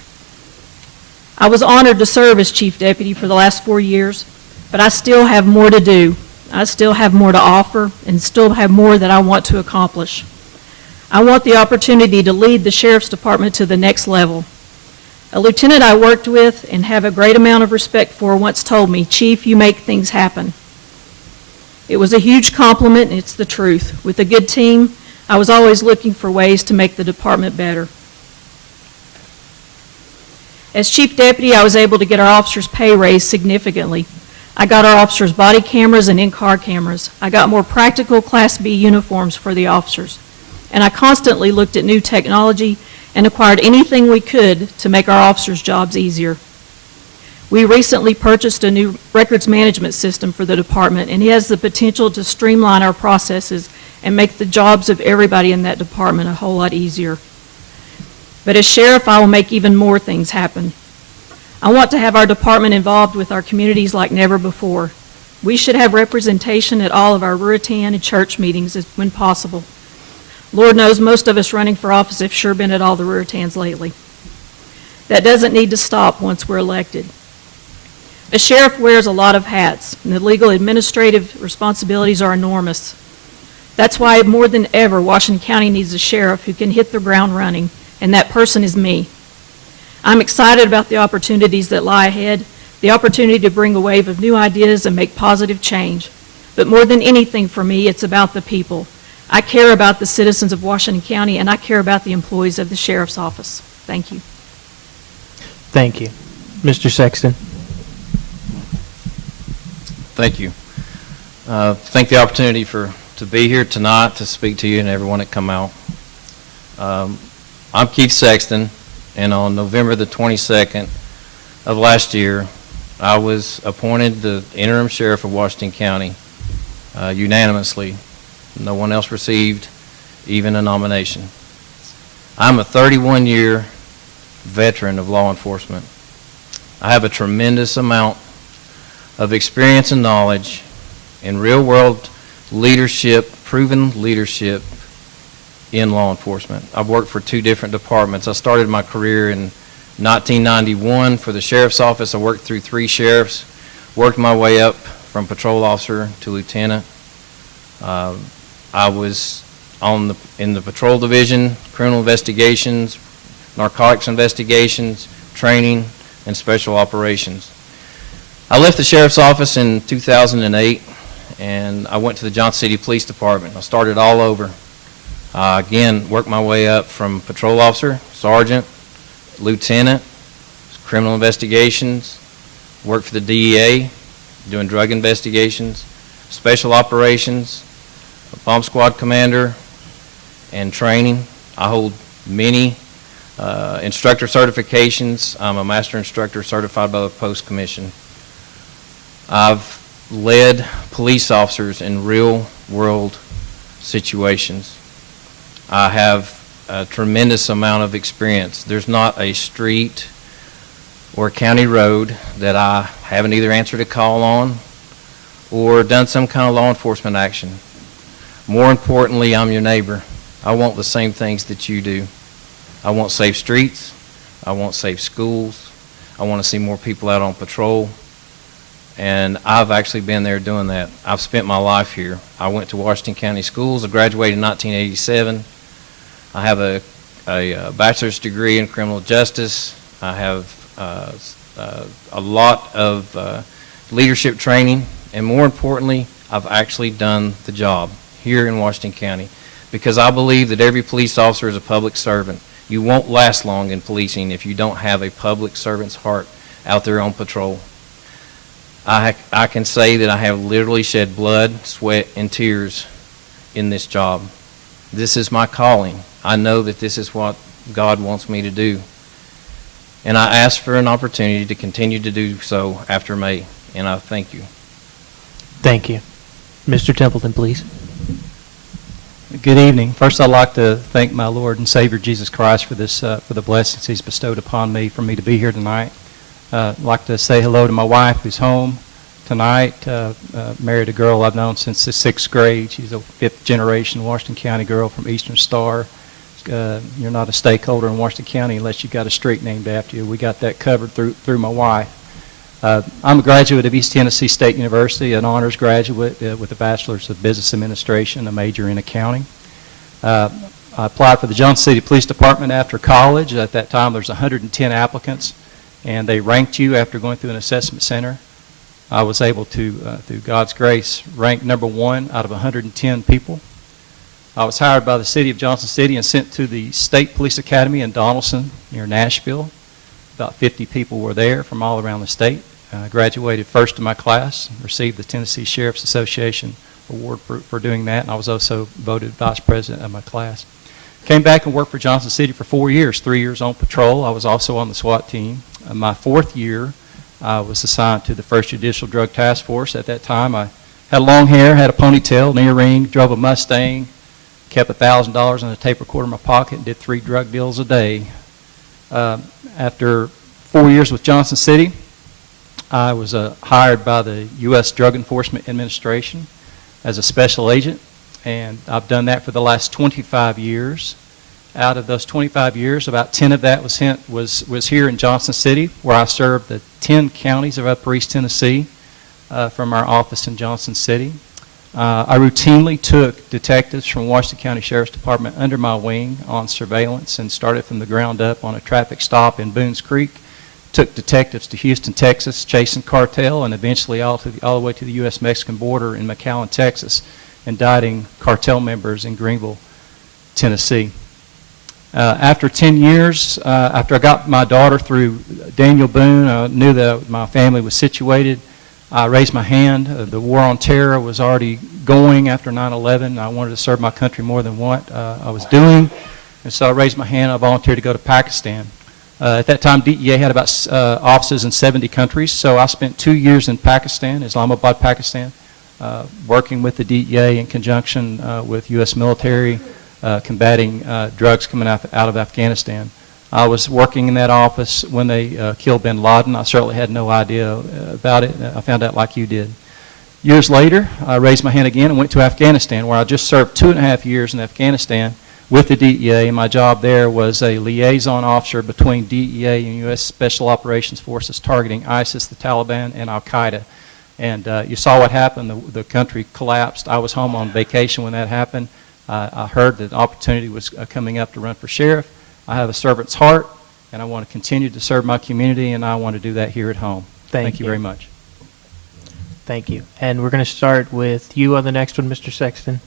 I was honored to serve as chief deputy for the last 4 years, but I still have more to do. I still have more to offer and still have more that I want to accomplish. I want the opportunity to lead the sheriff's department to the next level. A lieutenant I worked with and have a great amount of respect for once told me, "Chief, you make things happen." It was a huge compliment, and it's the truth. With a good team, I was always looking for ways to make the department better. As chief deputy, I was able to get our officers' pay raised significantly. I got our officers body cameras and in-car cameras. I got more practical Class B uniforms for the officers. And I constantly looked at new technology and acquired anything we could to make our officers' jobs easier. We recently purchased a new records management system for the department, and it has the potential to streamline our processes and make the jobs of everybody in that department a whole lot easier. But as sheriff, I will make even more things happen. I want to have our department involved with our communities like never before. We should have representation at all of our Ruritan and church meetings when possible. Lord knows most of us running for office have sure been at all the Ruritans lately. That doesn't need to stop once we're elected. A sheriff wears a lot of hats, and the legal administrative responsibilities are enormous. That's why more than ever, Washington County needs a sheriff who can hit the ground running, and that person is me. I'm excited about the opportunities that lie ahead, the opportunity to bring a wave of new ideas and make positive change. But more than anything for me, it's about the people. I care about the citizens of Washington County, and I care about the employees of the Sheriff's Office. Thank you. Thank you. Mr. Sexton. Thank you. Thank the opportunity to be here tonight to speak to you and everyone that come out. I'm Keith Sexton, and on November the 22nd of last year, I was appointed the interim sheriff of Washington County unanimously. No one else received even a nomination. I'm a 31-year veteran of law enforcement. I have a tremendous amount of experience and knowledge in real-world leadership, proven leadership in law enforcement. I've worked for 2 different departments. I started my career in 1991 for the sheriff's office. I worked through 3 sheriffs, worked my way up from patrol officer to lieutenant. I was in the patrol division, criminal investigations, narcotics investigations, training, and special operations. I left the sheriff's office in 2008, and I went to the Johnson City Police Department. I started all over. Again, worked my way up from patrol officer, sergeant, lieutenant, criminal investigations, worked for the DEA, doing drug investigations, special operations, a bomb squad commander, and training. I hold many instructor certifications. I'm a master instructor certified by the Post Commission. I've led police officers in real world situations. I have a tremendous amount of experience. There's not a street or county road that I haven't either answered a call on or done some kind of law enforcement action. More importantly, I'm your neighbor. I want the same things that you do. I want safe streets. I want safe schools. I want to see more people out on patrol. And I've actually been there doing that. I've spent my life here. I went to Washington County Schools. I graduated in 1987. I have a bachelor's degree in criminal justice. I have a lot of leadership training, and more importantly, I've actually done the job here in Washington County because I believe that every police officer is a public servant. You won't last long in policing if you don't have a public servant's heart out there on patrol. I can say that I have literally shed blood, sweat, and tears in this job. This is my calling. I know that this is what God wants me to do. And I ask for an opportunity to continue to do so after May, and I thank you. Thank you. Mr. Templeton, please. Good evening. First, I'd like to thank my Lord and Savior Jesus Christ for this, for the blessings He's bestowed upon me for me to be here tonight. I'd like to say hello to my wife who's home tonight. Married a girl I've known since the 6th grade. She's a 5th generation Washington County girl from Eastern Star. You're not a stakeholder in Washington County unless you've got a street named after you. We got that covered through my wife. I'm a graduate of East Tennessee State University, an honors graduate with a bachelor's of business administration, a major in accounting. I applied for the Johnson City Police Department after college. At that time, there's 110 applicants, and they ranked you after going through an assessment center. I was able to, through God's grace, rank number 1 out of 110 people. I was hired by the city of Johnson City and sent to the State Police Academy in Donaldson near Nashville. About 50 people were there from all around the state. I graduated first in my class, received the Tennessee Sheriff's Association award for doing that, and I was also voted vice president of my class. Came back and worked for Johnson City for 4 years, 3 years on patrol. I was also on the SWAT team. My 4th year, I was assigned to the 1st Judicial Drug Task Force. At that time, I had long hair, had a ponytail, an earring, drove a Mustang, kept $1,000 in a tape recorder in my pocket, and did 3 drug deals a day. After 4 years with Johnson City, I was hired by the U.S. Drug Enforcement Administration as a special agent, and I've done that for the last 25 years. Out of those 25 years, about 10 of that was here in Johnson City, where I served the 10 counties of Upper East Tennessee from our office in Johnson City. I routinely took detectives from Washington County Sheriff's Department under my wing on surveillance and started from the ground up on a traffic stop in Boones Creek. Took detectives to Houston, Texas, chasing cartel, and eventually all the way to the U.S.-Mexican border in McAllen, Texas, indicting cartel members in Greenville, Tennessee. After 10 years, after I got my daughter through Daniel Boone, I knew that my family was situated. I raised my hand. The war on terror was already going after 9/11. I wanted to serve my country more than what I was doing. And so I raised my hand. I volunteered to go to Pakistan. At that time, DEA had about offices in 70 countries. So I spent 2 years in Pakistan, Islamabad, Pakistan, working with the DEA in conjunction with U.S. military, combating drugs coming out of Afghanistan. I was working in that office when they killed bin Laden. I certainly had no idea about it. I found out like you did. Years later, I raised my hand again and went to Afghanistan, where I just served 2.5 years in Afghanistan with the DEA, and my job there was a liaison officer between DEA and U.S. Special Operations Forces targeting ISIS, the Taliban, and Al-Qaeda. And you saw what happened. The country collapsed. I was home on vacation when that happened. I heard that the opportunity was coming up to run for sheriff. I have a servant's heart, and I want to continue to serve my community, and I want to do that here at home. Thank you very much. Thank you. And we're going to start with you on the next one, Mr. Sexton.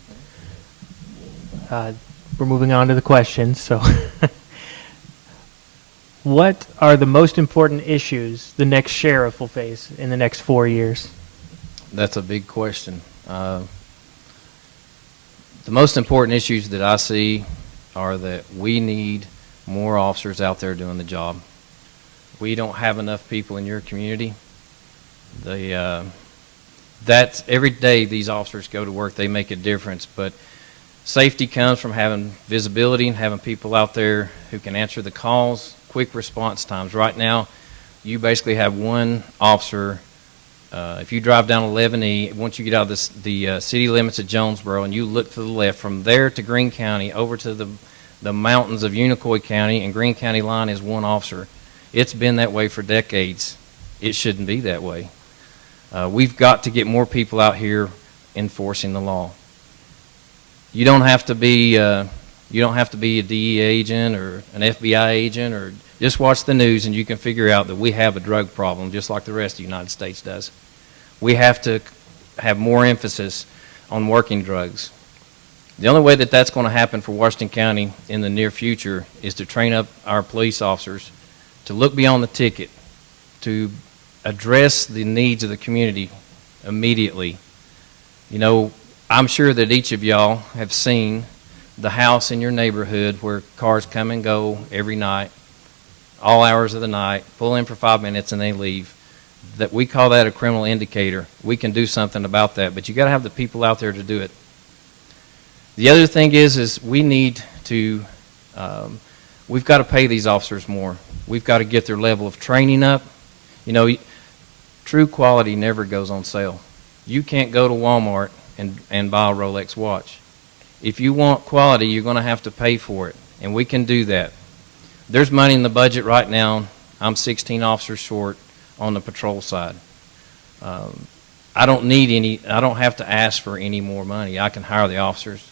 We're moving on to the questions. So, what are the most important issues the next sheriff will face in the next 4 years? That's a big question. The most important issues that I see are that we need more officers out there doing the job. We don't have enough people in your community. That's every day these officers go to work, they make a difference. But safety comes from having visibility and having people out there who can answer the calls, quick response times. Right now, you basically have one officer. If you drive down 11E, once you get out of the city limits of Jonesboro and you look to the left, from there to Greene County, over to the mountains of Unicoi County and Greene County line is one officer. It's been that way for decades. It shouldn't be that way. We've got to get more people out here enforcing the law. You don't have to be a DEA agent or an FBI agent, or just watch the news and you can figure out that we have a drug problem just like the rest of the United States does. We have to have more emphasis on working drugs. The only way that that's going to happen for Washington County in the near future is to train up our police officers to look beyond the ticket, to address the needs of the community immediately. You know, I'm sure that each of y'all have seen the house in your neighborhood where cars come and go every night, all hours of the night, pull in for 5 minutes and they leave. That we call that a criminal indicator. We can do something about that, but you got to have the people out there to do it. The other thing is we need to, we've got to pay these officers more. We've got to get their level of training up. You know, true quality never goes on sale. You can't go to Walmart and buy a Rolex watch. If you want quality, you're going to have to pay for it, and we can do that. There's money in the budget right now. I'm 16 officers short on the patrol side. I don't have to ask for any more money. I can hire the officers.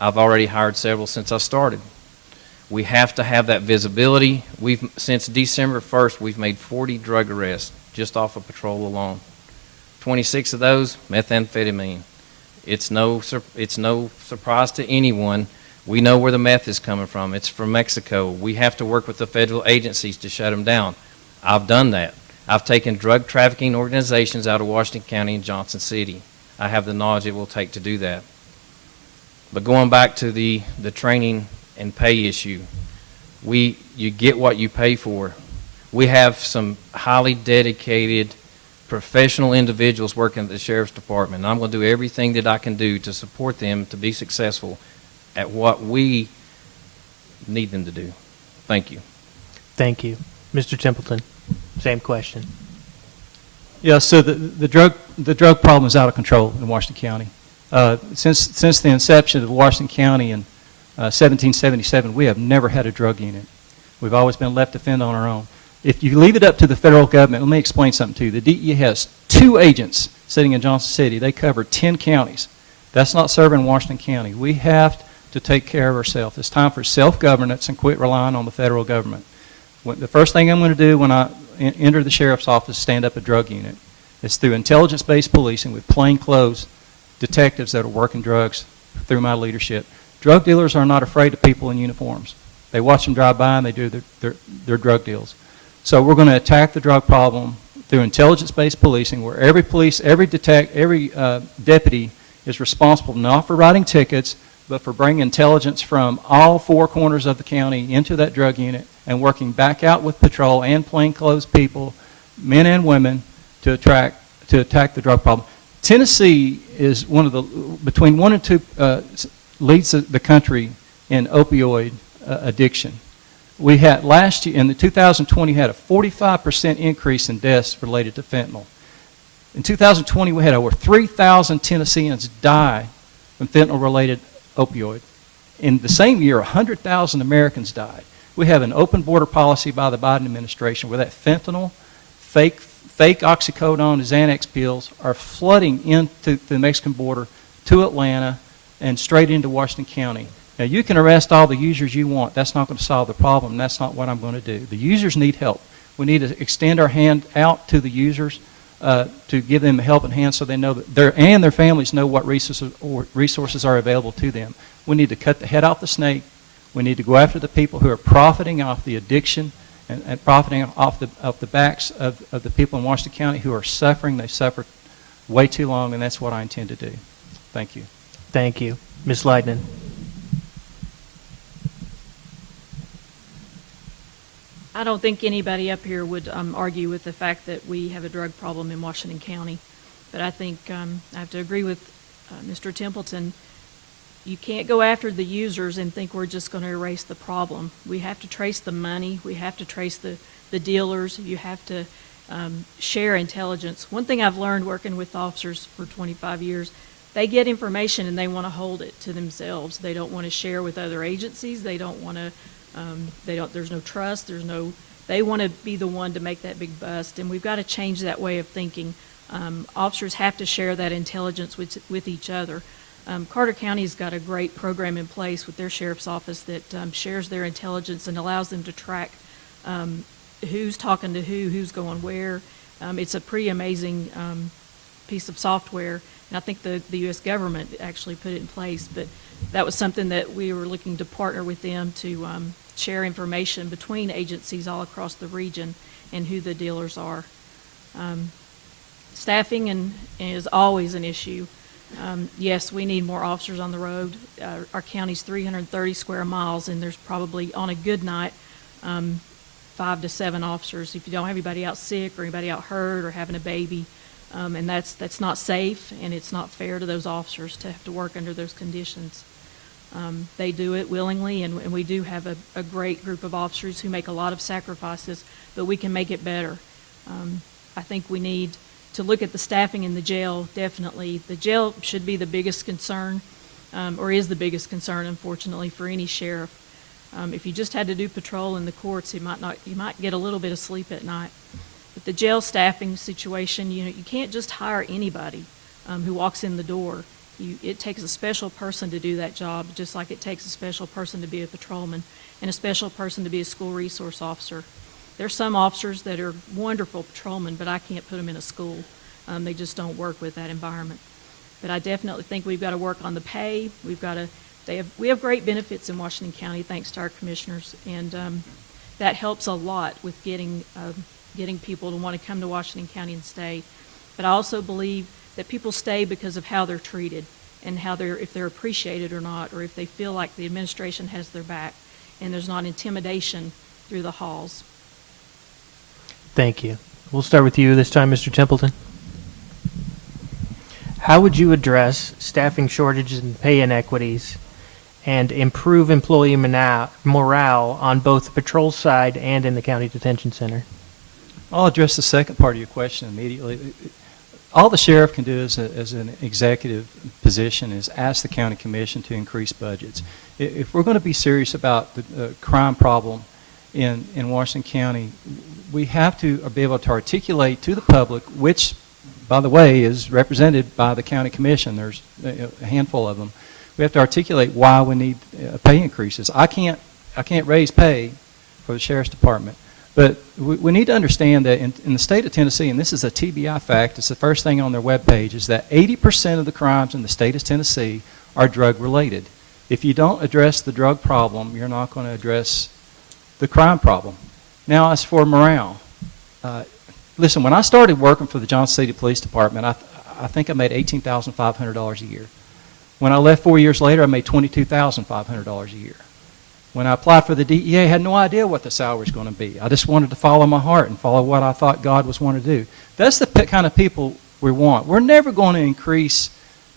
I've already hired several since I started. We have to have that visibility. Since December 1st, we've made 40 drug arrests just off of patrol alone. 26 of those, methamphetamine. It's no surprise to anyone. We know where the meth is coming from. It's from Mexico. We have to work with the federal agencies to shut them down. I've done that. I've taken drug trafficking organizations out of Washington County and Johnson City. I have the knowledge it will take to do that. But going back to the training and pay issue, you get what you pay for. We have some highly dedicated professional individuals working at the Sheriff's Department. And I'm going to do everything that I can do to support them to be successful at what we need them to do. Thank you. Thank you. Mr. Templeton, same question. Yeah, so the drug problem is out of control in Washington County. Since the inception of Washington County in 1777, we have never had a drug unit. We've always been left to fend on our own. If you leave it up to the federal government, let me explain something to you. The DEA has 2 agents sitting in Johnson City. They cover 10 counties. That's not serving Washington County. We have to take care of ourselves. It's time for self-governance and quit relying on the federal government. The first thing I'm going to do when I enter the sheriff's office is stand up a drug unit. It's through intelligence-based policing with plainclothes detectives that are working drugs through my leadership. Drug dealers are not afraid of people in uniforms. They watch them drive by and they do their drug deals. So we're going to attack the drug problem through intelligence-based policing, where every deputy is responsible not for writing tickets, but for bringing intelligence from all 4 corners of the county into that drug unit and working back out with patrol and plainclothes people, men and women, to attack the drug problem. Tennessee is between 1 and 2 leads the country in opioid addiction. We had last year, in the 2020, had a 45% increase in deaths related to fentanyl. In 2020, we had over 3,000 Tennesseans die from fentanyl-related opioid. In the same year, 100,000 Americans died. We have an open border policy by the Biden administration where that fentanyl, fake oxycodone, and Xanax pills are flooding into the Mexican border to Atlanta and straight into Washington County. Now, you can arrest all the users you want. That's not going to solve the problem. That's not what I'm going to do. The users need help. We need to extend our hand out to the users to give them a helping hand so they know that their families know what resources are available to them. We need to cut the head off the snake. We need to go after the people who are profiting off the addiction and profiting off the backs of the people in Washington County who are suffering. They've suffered way too long, and that's what I intend to do. Thank you. Thank you. Ms. Leidman. I don't think anybody up here would argue with the fact that we have a drug problem in Washington County. But I think I have to agree with Mr. Templeton. You can't go after the users and think we're just going to erase the problem. We have to trace the money. We have to trace the dealers. You have to share intelligence. One thing I've learned working with officers for 25 years, they get information and they want to hold it to themselves. They don't want to share with other agencies. They don't want to, there's no trust. They want to be the one to make that big bust. And we've got to change that way of thinking. Officers have to share that intelligence with each other. Carter County's got a great program in place with their sheriff's office that shares their intelligence and allows them to track who's talking to who's going where. It's a pretty amazing piece of software, and I think the U.S. government actually put it in place, but that was something that we were looking to partner with them to share information between agencies all across the region and who the dealers are. Staffing is always an issue. Yes, we need more officers on the road. Our county's 330 square miles, and there's probably, on a good night, 5 to 7 officers. If you don't have anybody out sick or anybody out hurt or having a baby, and that's not safe, and it's not fair to those officers to have to work under those conditions. They do it willingly, and we do have a great group of officers who make a lot of sacrifices, but we can make it better. I think we need to look at the staffing in the jail. Definitely, the jail should be the biggest concern, or is the biggest concern, unfortunately, for any sheriff. If you just had to do patrol in the courts, you might get a little bit of sleep at night. But the jail staffing situation, you can't just hire anybody who walks in the door. It takes a special person to do that job, just like it takes a special person to be a patrolman and a special person to be a school resource officer. There's some officers that are wonderful patrolmen, but I can't put them in a school. They just don't work with that environment. But I definitely think we've got to work on the pay. We have great benefits in Washington County, thanks to our commissioners, and that helps a lot with getting people to want to come to Washington County and stay. But I also believe that people stay because of how they're treated and if they're appreciated or not, or if they feel like the administration has their back and there's not intimidation through the halls. Thank you. We'll start with you this time, Mr. Templeton. how would you address staffing shortages and pay inequities and improve employee morale on both the patrol side and in the county detention center? I'll address the second part of your question immediately. All the sheriff can do as an executive position is ask the county commission to increase budgets. If we're going to be serious about the crime problem in Washington County, we have to be able to articulate to the public, which, by the way, is represented by the county commission. There's a handful of them. We have to articulate why we need pay increases. I can't raise pay for the sheriff's department. But we need to understand that in the state of Tennessee, and this is a TBI fact, it's the first thing on their webpage, is that 80% of the crimes in the state of Tennessee are drug-related. If you don't address the drug problem, you're not going to address the crime problem. Now, as for morale, listen, when I started working for the Johnson City Police Department, I think I made $18,500 a year. When I left 4 years later, I made $22,500 a year. When I applied for the DEA, I had no idea what the salary was going to be. I just wanted to follow my heart and follow what I thought God was wanting to do. That's the kind of people we want. We're never going to increase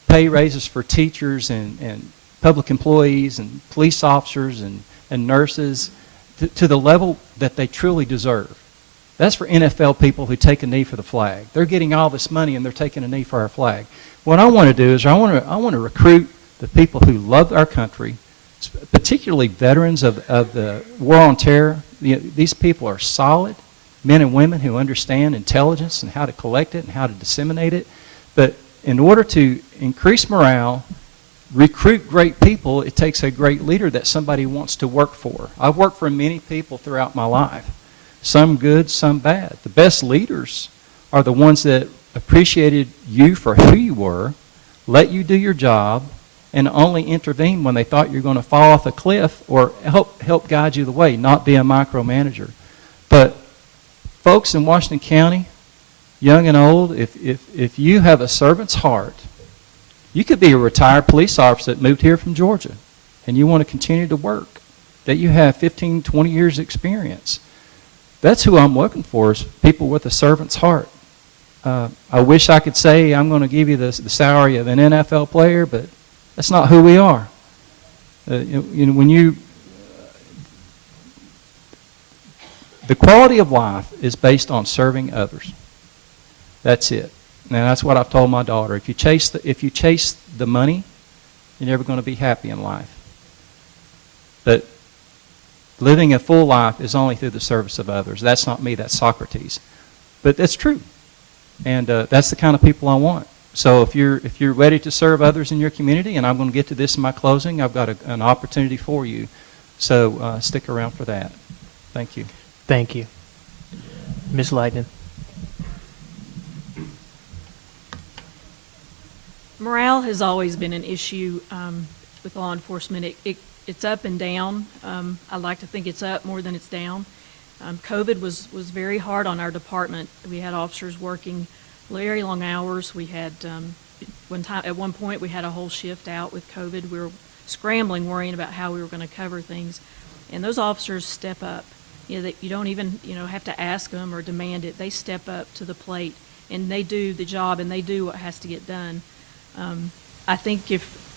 pay raises for teachers and public employees and police officers and nurses to the level that they truly deserve. That's for NFL people who take a knee for the flag. They're getting all this money and they're taking a knee for our flag. What I want to do is I want to recruit the people who love our country, particularly veterans of the war on terror. These people are solid men and women who understand intelligence and how to collect it and how to disseminate it. But in order to increase morale, recruit great people, it takes a great leader that somebody wants to work for. I've worked for many people throughout my life, some good, some bad. The best leaders are the ones that appreciated you for who you were, let you do your job, and only intervene when they thought you were going to fall off a cliff or help guide you the way, not be a micromanager. But folks in Washington County, young and old, if you have a servant's heart, you could be a retired police officer that moved here from Georgia and you want to continue to work, that you have 15, 20 years experience. That's who I'm looking for, is people with a servant's heart. I wish I could say I'm going to give you the salary of an NFL player, but that's not who we are. The quality of life is based on serving others. That's it. Now that's what I've told my daughter. If you chase the money, you're never going to be happy in life. But living a full life is only through the service of others. That's not me. That's Socrates. But that's true, and that's the kind of people I want. So if you're ready to serve others in your community, and I'm going to get to this in my closing, I've got an opportunity for you. So stick around for that. Thank you. Thank you. Ms. Leiden. Morale has always been an issue with law enforcement. It's up and down. I like to think it's up more than it's down. COVID was very hard on our department. We had officers working very long hours. We had at one point we had a whole shift out with COVID. We were scrambling, worrying about how we were going to cover things, and those officers step up. You don't even have to ask them or demand it. They step up to the plate and they do the job and they do what has to get done. I think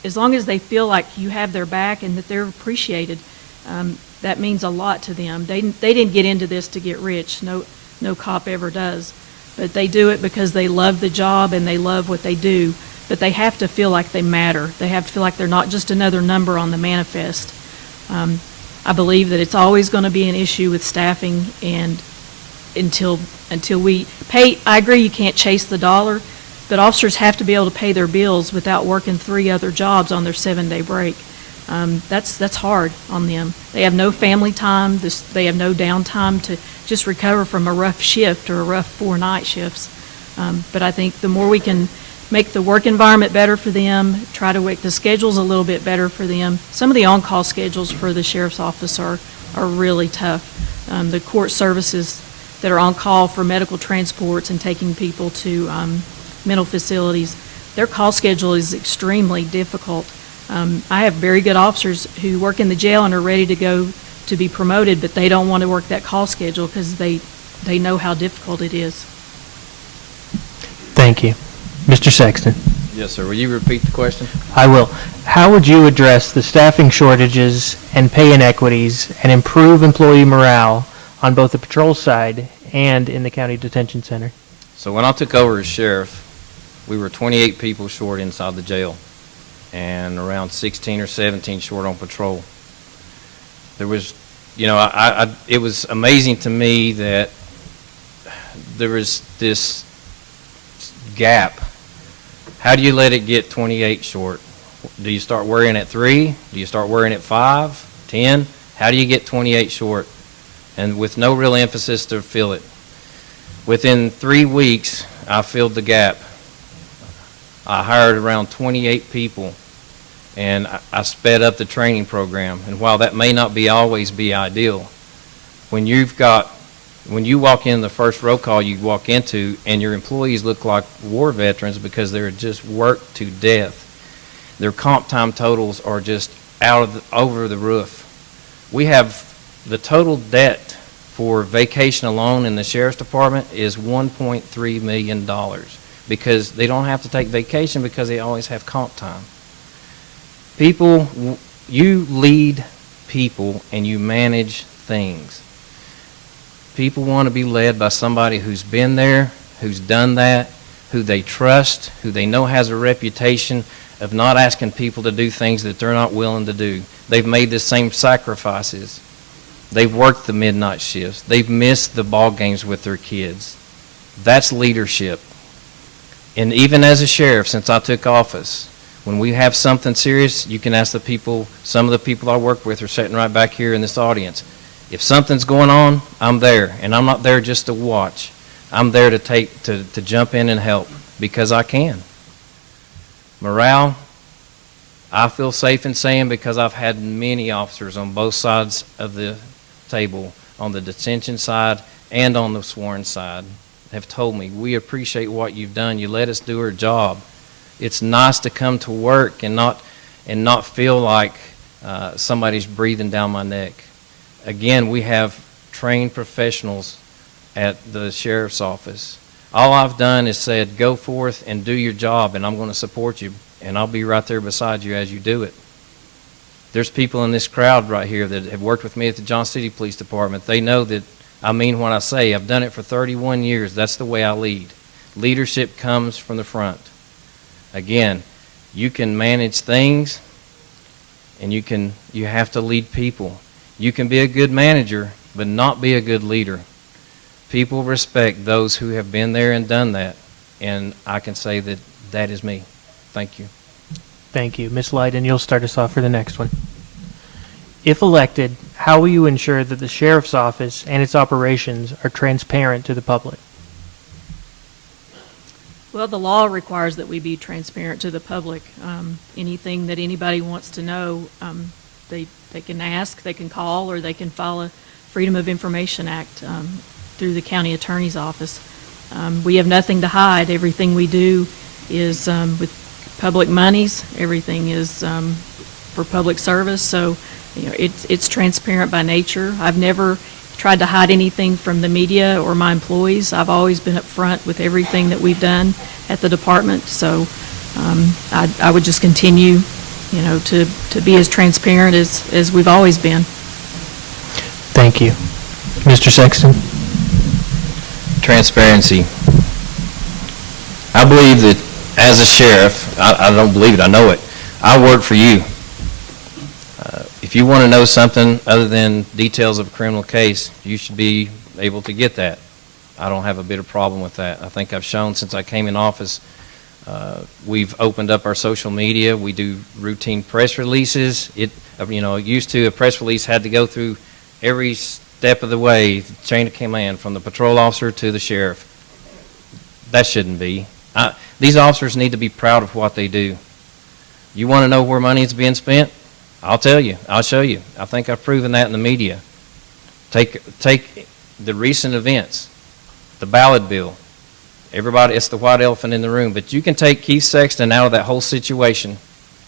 as long as they feel like you have their back and that they're appreciated, that means a lot to them. They didn't get into this to get rich. No cop ever does. But they do it because they love the job and they love what they do. But they have to feel like they matter. They have to feel like they're not just another number on the manifest. I believe that it's always going to be an issue with staffing, and until we pay. I agree you can't chase the dollar, but officers have to be able to pay their bills without working 3 other jobs on their 7-day break. That's hard on them. They have no family time. They have no downtime to just recover from a rough shift or a rough 4-night shifts. But I think the more we can make the work environment better for them, try to make the schedules a little bit better for them. Some of the on-call schedules for the sheriff's office are really tough. The court services that are on call for medical transports and taking people to mental facilities, their call schedule is extremely difficult. I have very good officers who work in the jail and are ready to go to be promoted, but they don't want to work that call schedule because they know how difficult it is. Thank you. Mr. Sexton. Yes, sir. Will you repeat the question? I will. How would you address the staffing shortages and pay inequities and improve employee morale on both the patrol side and in the county detention center? So when I took over as sheriff, we were 28 people short inside the jail and around 16 or 17 short on patrol. There was, it was amazing to me that there was this gap. How do you let it get 28 short? Do you start worrying at 3? Do you start worrying at 5, 10? How do you get 28 short? And with no real emphasis to fill it. Within 3 weeks, I filled the gap. I hired around 28 people, and I sped up the training program. And while that may not always be ideal, when you walk in the first roll call you walk into, and your employees look like war veterans because they're just worked to death. Their comp time totals are just over the roof. We have the total debt for vacation alone in the sheriff's department is $1.3 million because they don't have to take vacation because they always have comp time. People, you lead people and you manage things. People want to be led by somebody who's been there, who's done that, who they trust, who they know has a reputation of not asking people to do things that they're not willing to do. They've made the same sacrifices. They've worked the midnight shifts. They've missed the ball games with their kids. That's leadership. And even as a sheriff, since I took office, when we have something serious, you can ask the people, some of the people I work with are sitting right back here in this audience. If something's going on, I'm there. And I'm not there just to watch. I'm there to jump in and help because I can. Morale, I feel safe in saying because I've had many officers on both sides of the table, on the detention side and on the sworn side, have told me, we appreciate what you've done. You let us do our job. It's nice to come to work and not feel like somebody's breathing down my neck. Again, we have trained professionals at the sheriff's office. All I've done is said, go forth and do your job, and I'm going to support you, and I'll be right there beside you as you do it. There's people in this crowd right here that have worked with me at the Johnson City Police Department. They know that I mean what I say. I've done it for 31 years. That's the way I lead. Leadership comes from the front. Again, you can manage things, and you have to lead people. You can be a good manager, but not be a good leader. People respect those who have been there and done that, and I can say that that is me. Thank you. Thank you. Ms. Leiden, you'll start us off for the next one. If elected, how will you ensure that the sheriff's office and its operations are transparent to the public? Well, the law requires that we be transparent to the public. Anything that anybody wants to know, they can ask, they can call, or they can file a Freedom of Information Act through the county attorney's office. We have nothing to hide. Everything we do is with public monies. Everything is for public service. So, it's transparent by nature. I've never tried to hide anything from the media or my employees. I've always been up front with everything that we've done at the department. So, I would just continue, to be as transparent as we've always been. Thank you. Mr. Sexton? Transparency. I believe that as a sheriff, I don't believe it, I know it, I work for you. If you want to know something other than details of a criminal case, you should be able to get that. I don't have a bit of problem with that. I think I've shown since I came in office, we've opened up our social media. We do routine press releases. Used to, a press release had to go through every step of the way, the chain of command, from the patrol officer to the sheriff. That shouldn't be. These officers need to be proud of what they do. You want to know where money is being spent? I'll tell you. I'll show you. I think I've proven that in the media. Take the recent events, the ballot bill. Everybody, it's the white elephant in the room. But you can take Keith Sexton out of that whole situation,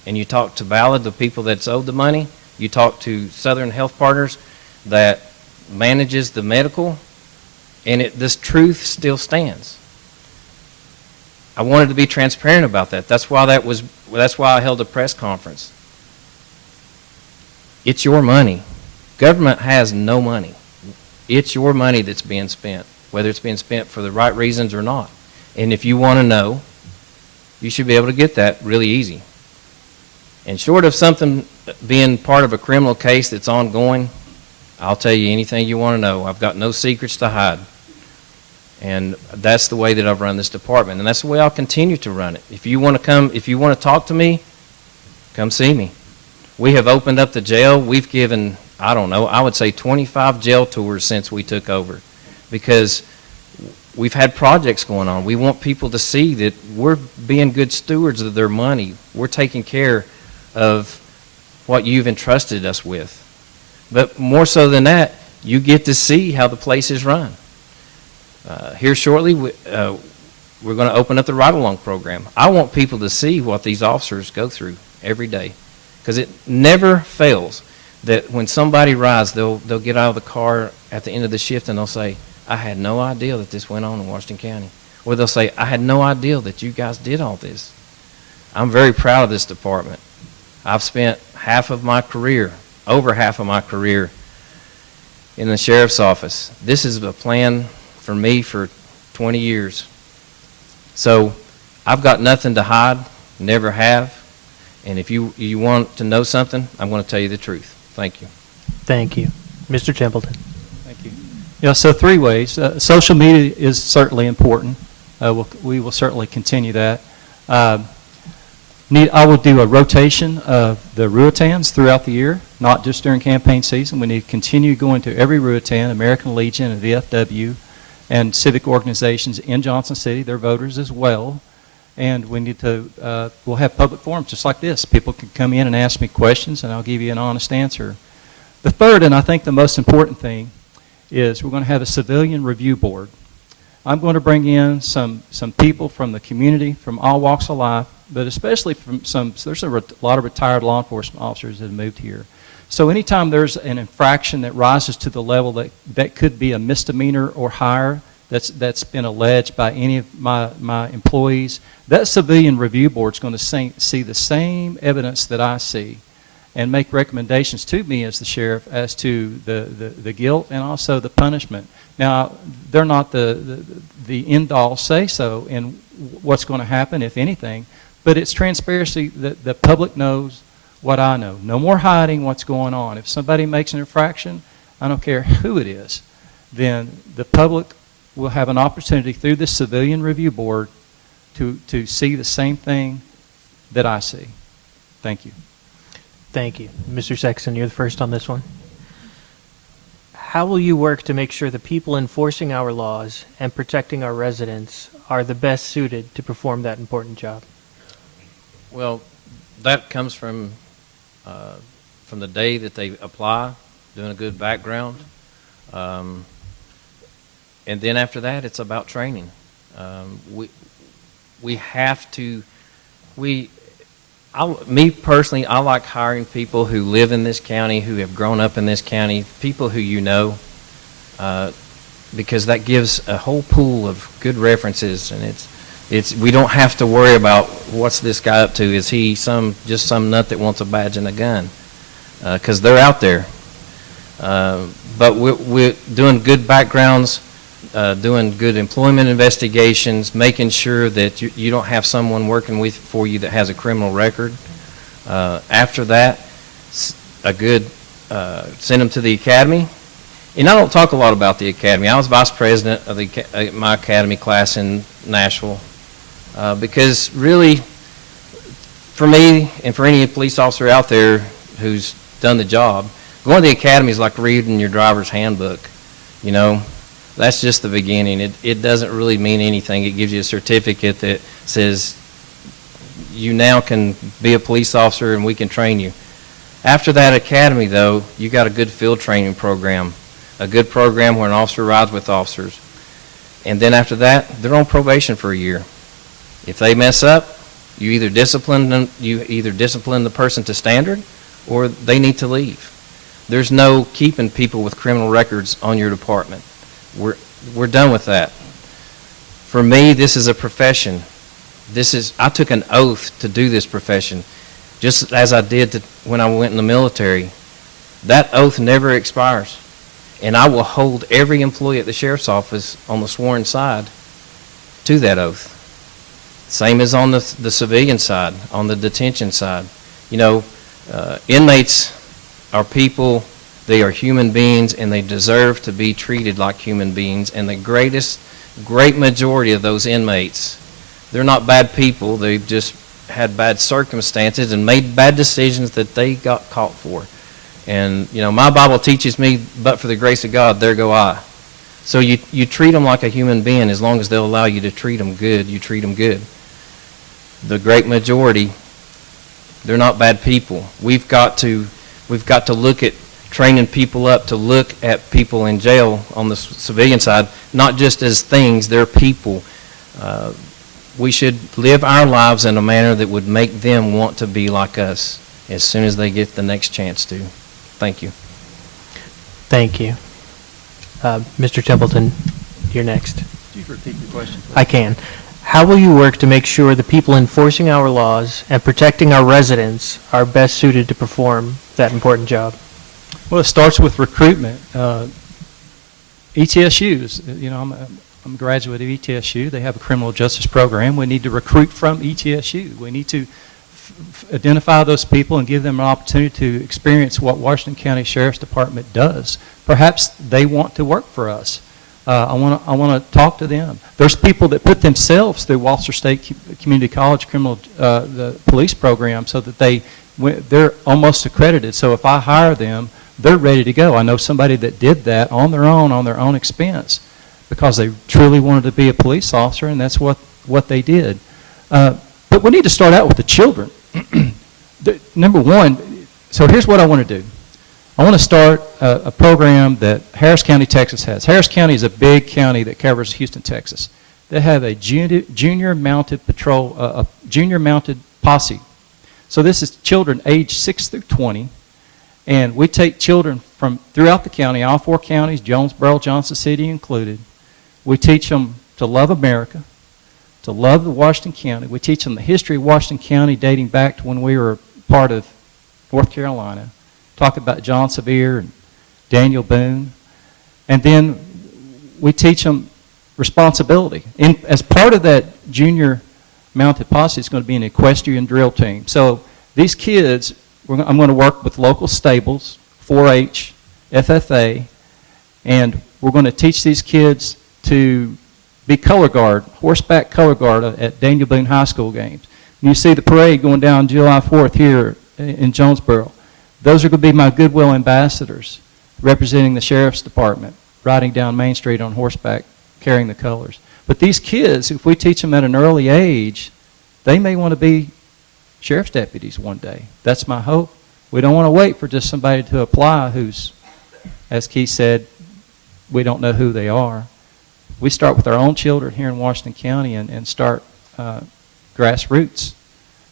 and you talk to Ballard, the people that's owed the money. You talk to Southern Health Partners that manages the medical, and this truth still stands. I wanted to be transparent about that. That's why I held a press conference. It's your money. Government has no money. It's your money that's being spent, whether it's being spent for the right reasons or not. And if you want to know, you should be able to get that really easy. And short of something being part of a criminal case that's ongoing, I'll tell you anything you want to know. I've got no secrets to hide. And that's the way that I've run this department. And that's the way I'll continue to run it. If you want to talk to me, come see me. We have opened up the jail. We've given, I don't know, I would say 25 jail tours since we took over, because we've had projects going on. We want people to see that we're being good stewards of their money. We're taking care of what you've entrusted us with. But more so than that, you get to see how the place is run. Here shortly, we're going to open up the ride-along program. I want people to see what these officers go through every day, because it never fails that when somebody rides, they'll get out of the car at the end of the shift and they'll say, I had no idea that this went on in Washington County. Or they'll say, I had no idea that you guys did all this. I'm very proud of this department. I've spent over half of my career in the sheriff's office. This is a plan for me for 20 years. So I've got nothing to hide, never have. And if you want to know something, I'm going to tell you the truth. Thank you. Thank you. Mr. Templeton. Thank you. Yeah, so 3 ways. Social media is certainly important. We will certainly continue that. I will do a rotation of the Ruitans throughout the year, not just during campaign season. We need to continue going to every Ruitan, American Legion and VFW, and civic organizations in Johnson City, their voters as well. And we need to, we'll have public forums just like this. People can come in and ask me questions, and I'll give you an honest answer. The third, and I think the most important thing, is we're going to have a civilian review board. I'm going to bring in some people from the community, from all walks of life, but especially from there's a lot of retired law enforcement officers that have moved here. So anytime there's an infraction that rises to the level that could be a misdemeanor or higher, that's been alleged by any of my employees, that civilian review board is going to see the same evidence that I see and make recommendations to me as the sheriff as to the guilt and also the punishment. Now, they're not the end-all say-so in what's going to happen, if anything, but it's transparency that the public knows what I know. No more hiding what's going on. If somebody makes an infraction, I don't care who it is, then the public will have an opportunity through this civilian review board to see the same thing that I see. Thank you. Thank you. Mr. Sexton, you're the first on this one. How will you work to make sure the people enforcing our laws and protecting our residents are the best suited to perform that important job? Well, that comes from the day that they apply, doing a good background. And then after that, it's about training. We have to, me personally, I like hiring people who live in this county, who have grown up in this county, people who you know, because that gives a whole pool of good references, and we don't have to worry about what's this guy up to. Is he just some nut that wants a badge and a gun? Because they're out there. But we're doing good backgrounds, doing good employment investigations, making sure that you don't have someone working for you that has a criminal record. After that, send them to the academy. And I don't talk a lot about the academy. I was vice president of my academy class in Nashville because really, for me and for any police officer out there who's done the job, going to the academy is like reading your driver's handbook. You know, that's just the beginning. It doesn't really mean anything. It gives you a certificate that says you now can be a police officer and we can train you. After that academy, though, you got a good field training program, a good program where an officer rides with officers. And then after that, they're on probation for a year. If they mess up, you either discipline the person to standard or they need to leave. There's no keeping people with criminal records on your department. We're done with that. For me, this is a profession, I took an oath to do this profession, just as I did when I went in the military. That oath never expires. And I will hold every employee at the sheriff's office on the sworn side to that oath. Same as on the civilian side, on the detention side. You know, inmates are people, they are human beings, and they deserve to be treated like human beings. And the great majority of those inmates, they're not bad people. They've just had bad circumstances and made bad decisions that they got caught for. And, you know, my Bible teaches me, but for the grace of God, there go I. So you treat them like a human being. As long as they'll allow you to treat them good, you treat them good. The great majority, they're not bad people. We've got to look at training people up to look at people in jail on the civilian side, not just as things, they're people. We should live our lives in a manner that would make them want to be like us as soon as they get the next chance to. Thank you. Thank you. Mr. Templeton, you're next. Could you repeat your question, please? I can. How will you work to make sure the people enforcing our laws and protecting our residents are best suited to perform that important job? Well, it starts with recruitment. ETSUs, you know, I'm a graduate of ETSU. They have a criminal justice program. We need to recruit from ETSU. We need to identify those people and give them an opportunity to experience what Washington County Sheriff's Department does. Perhaps they want to work for us. I want to talk to them. There's people that put themselves through Walter State Community College the police program so that they're almost accredited. So if I hire them, they're ready to go. I know somebody that did that on their own expense, because they truly wanted to be a police officer, and that's what they did. But we need to start out with the children. Number one, so here's what I want to do. I want to start a program that Harris County, Texas has. Harris County is a big county that covers Houston, Texas. They have a junior mounted patrol, a junior mounted posse. So this is children aged 6 through 20, and we take children from throughout the county, all 4 counties, Jonesboro, Johnson City included. We teach them to love America, to love the Washington County. We teach them the history of Washington County dating back to when we were part of North Carolina. Talk about John Sevier and Daniel Boone. And then we teach them responsibility. As part of that junior mounted posse, it's going to be an equestrian drill team. So these kids, I'm going to work with local stables, 4-H, FFA, and we're going to teach these kids to be color guard, horseback color guard at Daniel Boone High School games. And you see the parade going down July 4th here in Jonesboro. Those are going to be my goodwill ambassadors representing the Sheriff's Department, riding down Main Street on horseback, carrying the colors. But these kids, if we teach them at an early age, they may want to be sheriff's deputies one day. That's my hope. We don't want to wait for just somebody to apply who's, as Keith said, we don't know who they are. We start with our own children here in Washington County and start grassroots.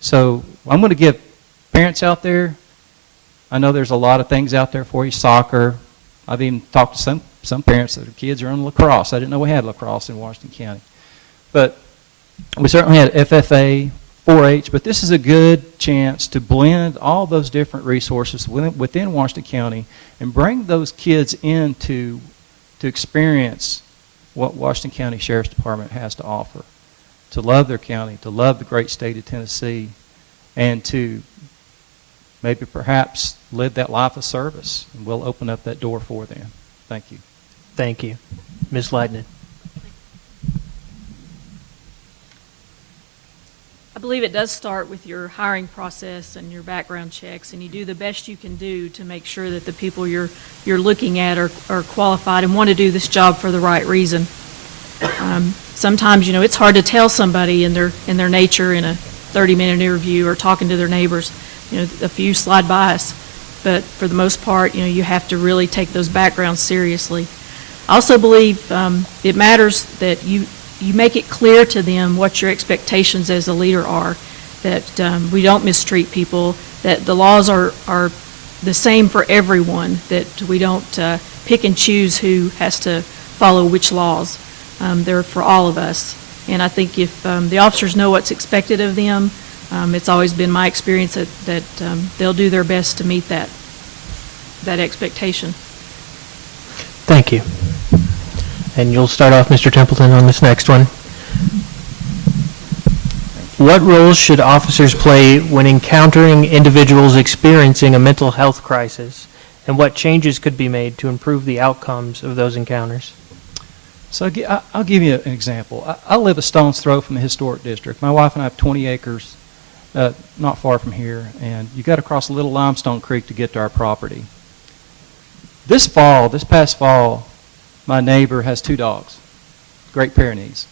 So I'm going to give parents out there, I know there's a lot of things out there for you, soccer. I've even talked to some parents that their kids are in lacrosse. I didn't know we had lacrosse in Washington County. But we certainly had FFA, 4-H, but this is a good chance to blend all those different resources within Washington County and bring those kids in to experience what Washington County Sheriff's Department has to offer, to love their county, to love the great state of Tennessee, and to maybe perhaps live that life of service, and we'll open up that door for them. Thank you. Thank you. Ms. Leitner. I believe it does start with your hiring process and your background checks, and you do the best you can do to make sure that the people you're looking at are qualified and want to do this job for the right reason. Sometimes, it's hard to tell somebody in their nature in a 30-minute interview or talking to their neighbors. A few slide by us, but for the most part, you have to really take those backgrounds seriously. I also believe it matters that you make it clear to them what your expectations as a leader are, that we don't mistreat people, that the laws are the same for everyone, that we don't pick and choose who has to follow which laws. They're for all of us. And I think if the officers know what's expected of them, it's always been my experience that they'll do their best to meet that expectation. Thank you. And you'll start off, Mr. Templeton, on this next one. What roles should officers play when encountering individuals experiencing a mental health crisis, and what changes could be made to improve the outcomes of those encounters? So I'll give you an example. I live a stone's throw from the historic district. My wife and I have 20 acres not far from here, and you got to cross a little limestone creek to get to our property. This past fall, my neighbor has 2 dogs, Great Pyrenees.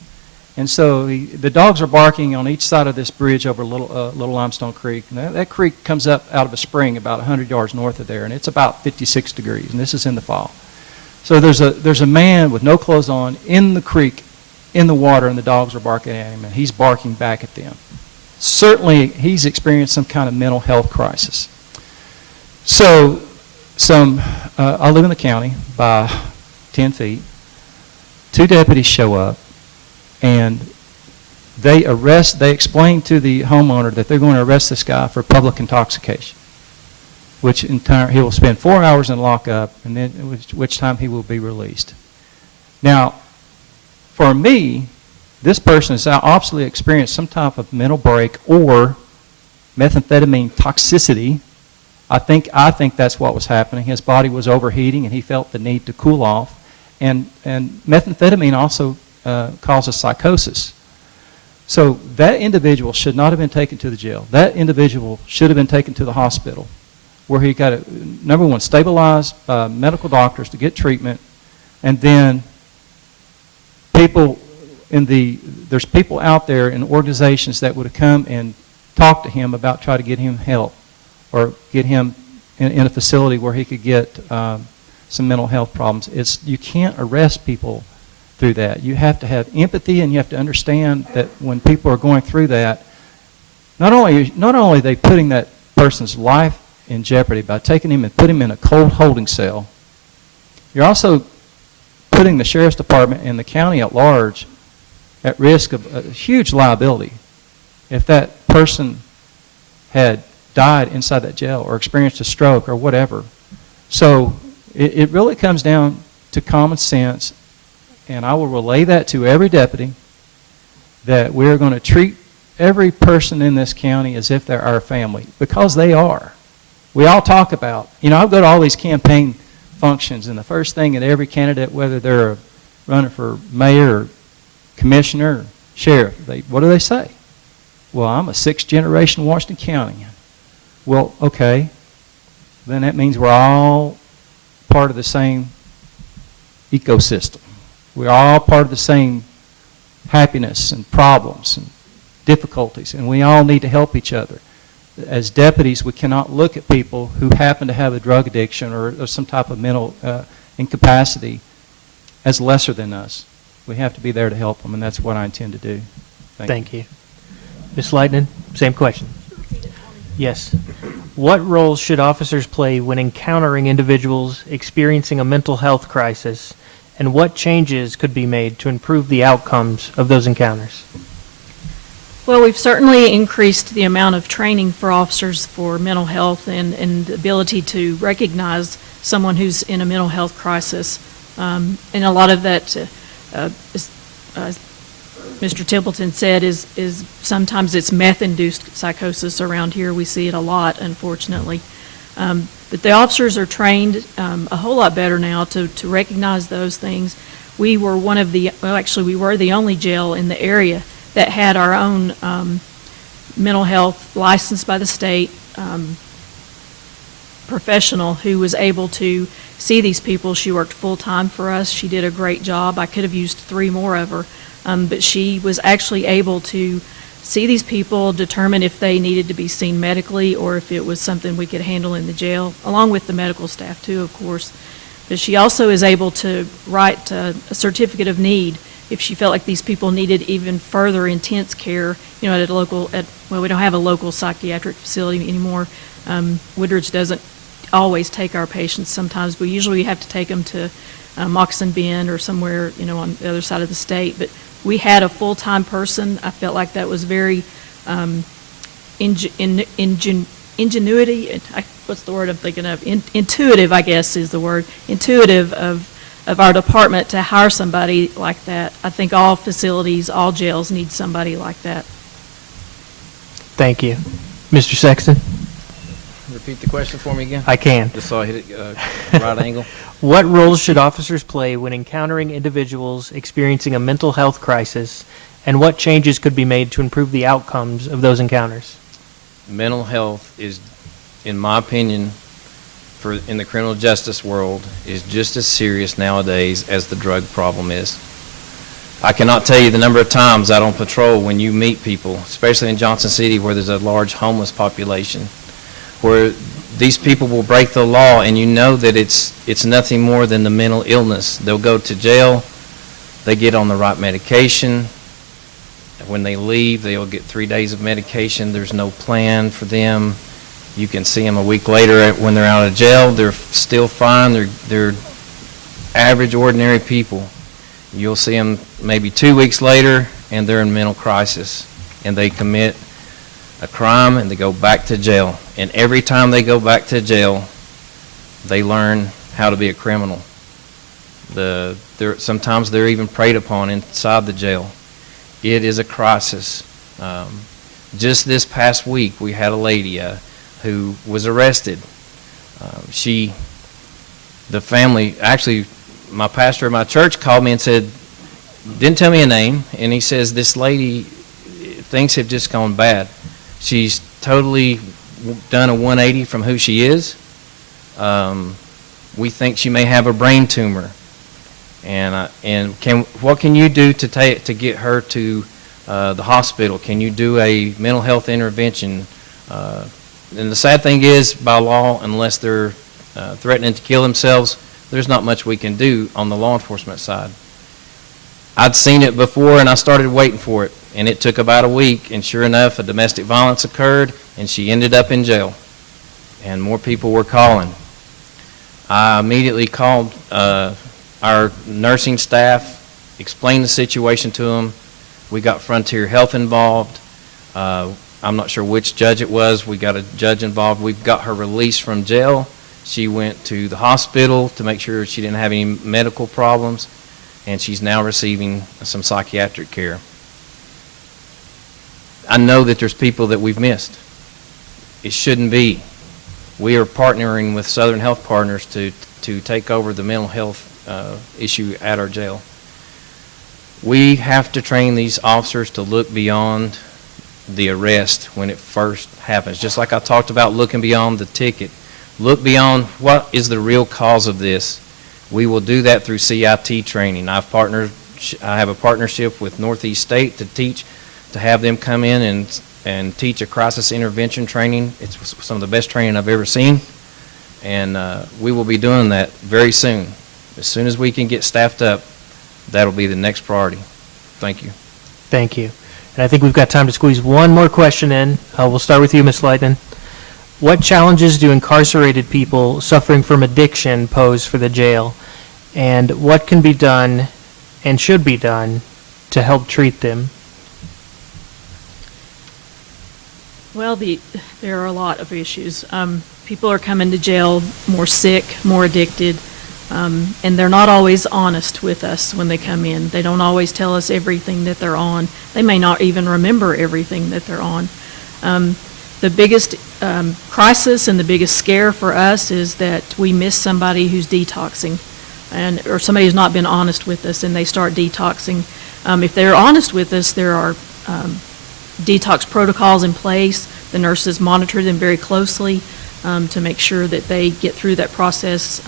And so the dogs are barking on each side of this bridge over a little limestone creek. And that creek comes up out of a spring about 100 yards north of there, and it's about 56 degrees, and this is in the fall. So there's a man with no clothes on in the creek, in the water, and the dogs are barking at him, and he's barking back at them. Certainly, he's experienced some kind of mental health crisis. So I live in the county by 10 feet. 2 deputies show up, and they explain to the homeowner that they're going to arrest this guy for public intoxication, which in turn he will spend 4 hours in lockup, and then which time he will be released. Now, for me, this person has obviously experienced some type of mental break or methamphetamine toxicity. I think that's what was happening. His body was overheating, and he felt the need to cool off. And methamphetamine also causes psychosis. So that individual should not have been taken to the jail. That individual should have been taken to the hospital, where he got, number one, stabilized by medical doctors to get treatment, and then there's people out there in organizations that would have come and talked to him about trying to get him help or get him in a facility where he could get some mental health problems. You can't arrest people through that. You have to have empathy, and you have to understand that when people are going through that, not only are they putting that person's life in jeopardy by taking him and putting him in a cold holding cell, you're also putting the sheriff's department and the county at large at risk of a huge liability if that person had died inside that jail or experienced a stroke or whatever. So it really comes down to common sense, and I will relay that to every deputy, that we're going to treat every person in this county as if they're our family, because they are. We all talk about, I go to all these campaign functions, and the first thing that every candidate, whether they're running for mayor or commissioner or sheriff, what do they say? Well, I'm a 6th generation Washington County. Well, okay, then that means we're all part of the same ecosystem. We're all part of the same happiness and problems and difficulties, and we all need to help each other. As deputies, we cannot look at people who happen to have a drug addiction or some type of mental incapacity as lesser than us. We have to be there to help them, and that's what I intend to do. Thank you. Ms. Leitnan, same question. Yes. What roles should officers play when encountering individuals experiencing a mental health crisis, and what changes could be made to improve the outcomes of those encounters? Well, we've certainly increased the amount of training for officers for mental health and the ability to recognize someone who's in a mental health crisis. And a lot of that, Mr. Templeton said, is sometimes it's meth-induced psychosis around here. We see it a lot, unfortunately. But the officers are trained a whole lot better now to recognize those things. We were we were the only jail in the area that had our own mental health licensed by the state professional who was able to see these people. She worked full-time for us. She did a great job. I could have used 3 more of her. But she was actually able to see these people, determine if they needed to be seen medically or if it was something we could handle in the jail, along with the medical staff too, of course. But she also is able to write a certificate of need if she felt like these people needed even further intense care, at a local, we don't have a local psychiatric facility anymore. Woodridge doesn't always take our patients. Sometimes we usually have to take them to Moccasin Bend or somewhere, on the other side of the state. But we had a full-time person. I felt like that was very ingenuity. What's the word I'm thinking of? Intuitive, I guess, is the word. Intuitive of our department to hire somebody like that. I think all facilities, all jails need somebody like that. Thank you. Mr. Sexton? Repeat the question for me again? I can. Just so I hit it right angle. What roles should officers play when encountering individuals experiencing a mental health crisis, and what changes could be made to improve the outcomes of those encounters? Mental health is, in my opinion, in the criminal justice world, is just as serious nowadays as the drug problem is. I cannot tell you the number of times out on patrol when you meet people, especially in Johnson City where there's a large homeless population, where these people will break the law and you know that it's nothing more than the mental illness. They'll go to jail, they get on the right medication. When they leave, they'll get 3 days of medication. There's no plan for them. You can see them a week later when they're out of jail. They're still fine. They're average, ordinary people. You'll see them maybe 2 weeks later, and they're in mental crisis, and they commit a crime, and they go back to jail. And every time they go back to jail, they learn how to be a criminal. Sometimes they're even preyed upon inside the jail. It is a crisis. Just this past week, we had a lady who was arrested. The family, actually, my pastor at my church called me and said, didn't tell me a name, and he says, this lady, things have just gone bad. She's totally done a 180 from who she is. We think she may have a brain tumor. And what can you do to get her to the hospital? Can you do a mental health intervention? And the sad thing is, by law, unless they're threatening to kill themselves, there's not much we can do on the law enforcement side. I'd seen it before, and I started waiting for it, and it took about a week, and sure enough, a domestic violence occurred, and she ended up in jail, and more people were calling. I immediately called our nursing staff, explained the situation to them. We got Frontier Health involved. I'm not sure which judge it was. We got a judge involved. We got her released from jail. She went to the hospital to make sure she didn't have any medical problems, and she's now receiving some psychiatric care. I know that there's people that we've missed. It shouldn't be. We are partnering with Southern Health Partners to take over the mental health issue at our jail. We have to train these officers to look beyond the arrest when it first happens. Just like I talked about looking beyond the ticket. Look beyond what is the real cause of this. We will do that through CIT training. I have a partnership with Northeast State to have them come in and teach a crisis intervention training. It's some of the best training I've ever seen. And we will be doing that very soon. As soon as we can get staffed up, that'll be the next priority. Thank you. Thank you. And I think we've got time to squeeze one more question in. We'll start with you, Ms. Leitman. What challenges do incarcerated people suffering from addiction pose for the jail? And what can be done and should be done to help treat them? Well, there are a lot of issues. People are coming to jail more sick, more addicted, and they're not always honest with us when they come in. They don't always tell us everything that they're on. They may not even remember everything that they're on. The biggest crisis and the biggest scare for us is that we miss somebody who's detoxing, or somebody who's not been honest with us, and they start detoxing. If they're honest with us, there are detox protocols in place. The nurses monitor them very closely to make sure that they get through that process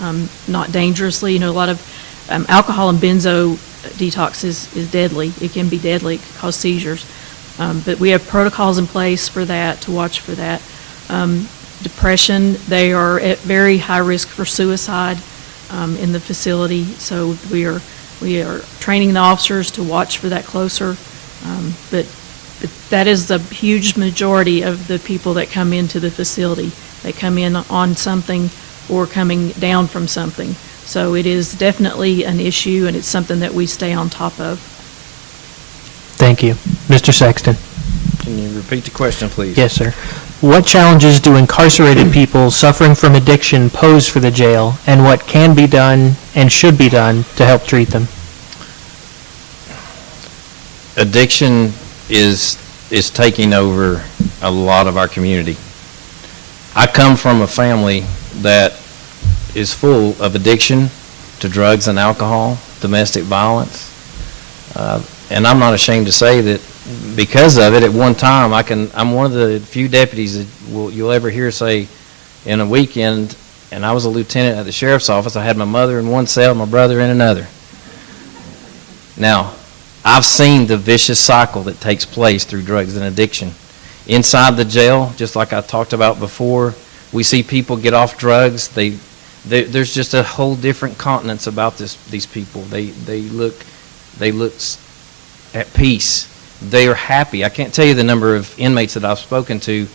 not dangerously. A lot of alcohol and benzo detox is deadly. It can be deadly. It can cause seizures. But we have protocols in place for that, to watch for that. Depression, they are at very high risk for suicide in the facility. So we are training the officers to watch for that closer. But that is the huge majority of the people that come into the facility. They come in on something, or coming down from something. So it is definitely an issue, and it's something that we stay on top of. Thank you. Mr. Sexton. Can you repeat the question, please? Yes, sir. What challenges do incarcerated people suffering from addiction pose for the jail, and what can be done and should be done to help treat them? Addiction is taking over a lot of our community. I come from a family that is full of addiction to drugs and alcohol, domestic violence, and I'm not ashamed to say that because of it, at one time, I'm one of the few deputies that you'll ever hear say in a weekend, and I was a lieutenant at the sheriff's office, I had my mother in one cell, my brother in another. Now, I've seen the vicious cycle that takes place through drugs and addiction. Inside the jail, just like I talked about before, we see people get off drugs. There's just a whole different countenance about these people. They look at peace. They are happy. I can't tell you the number of inmates that I've spoken to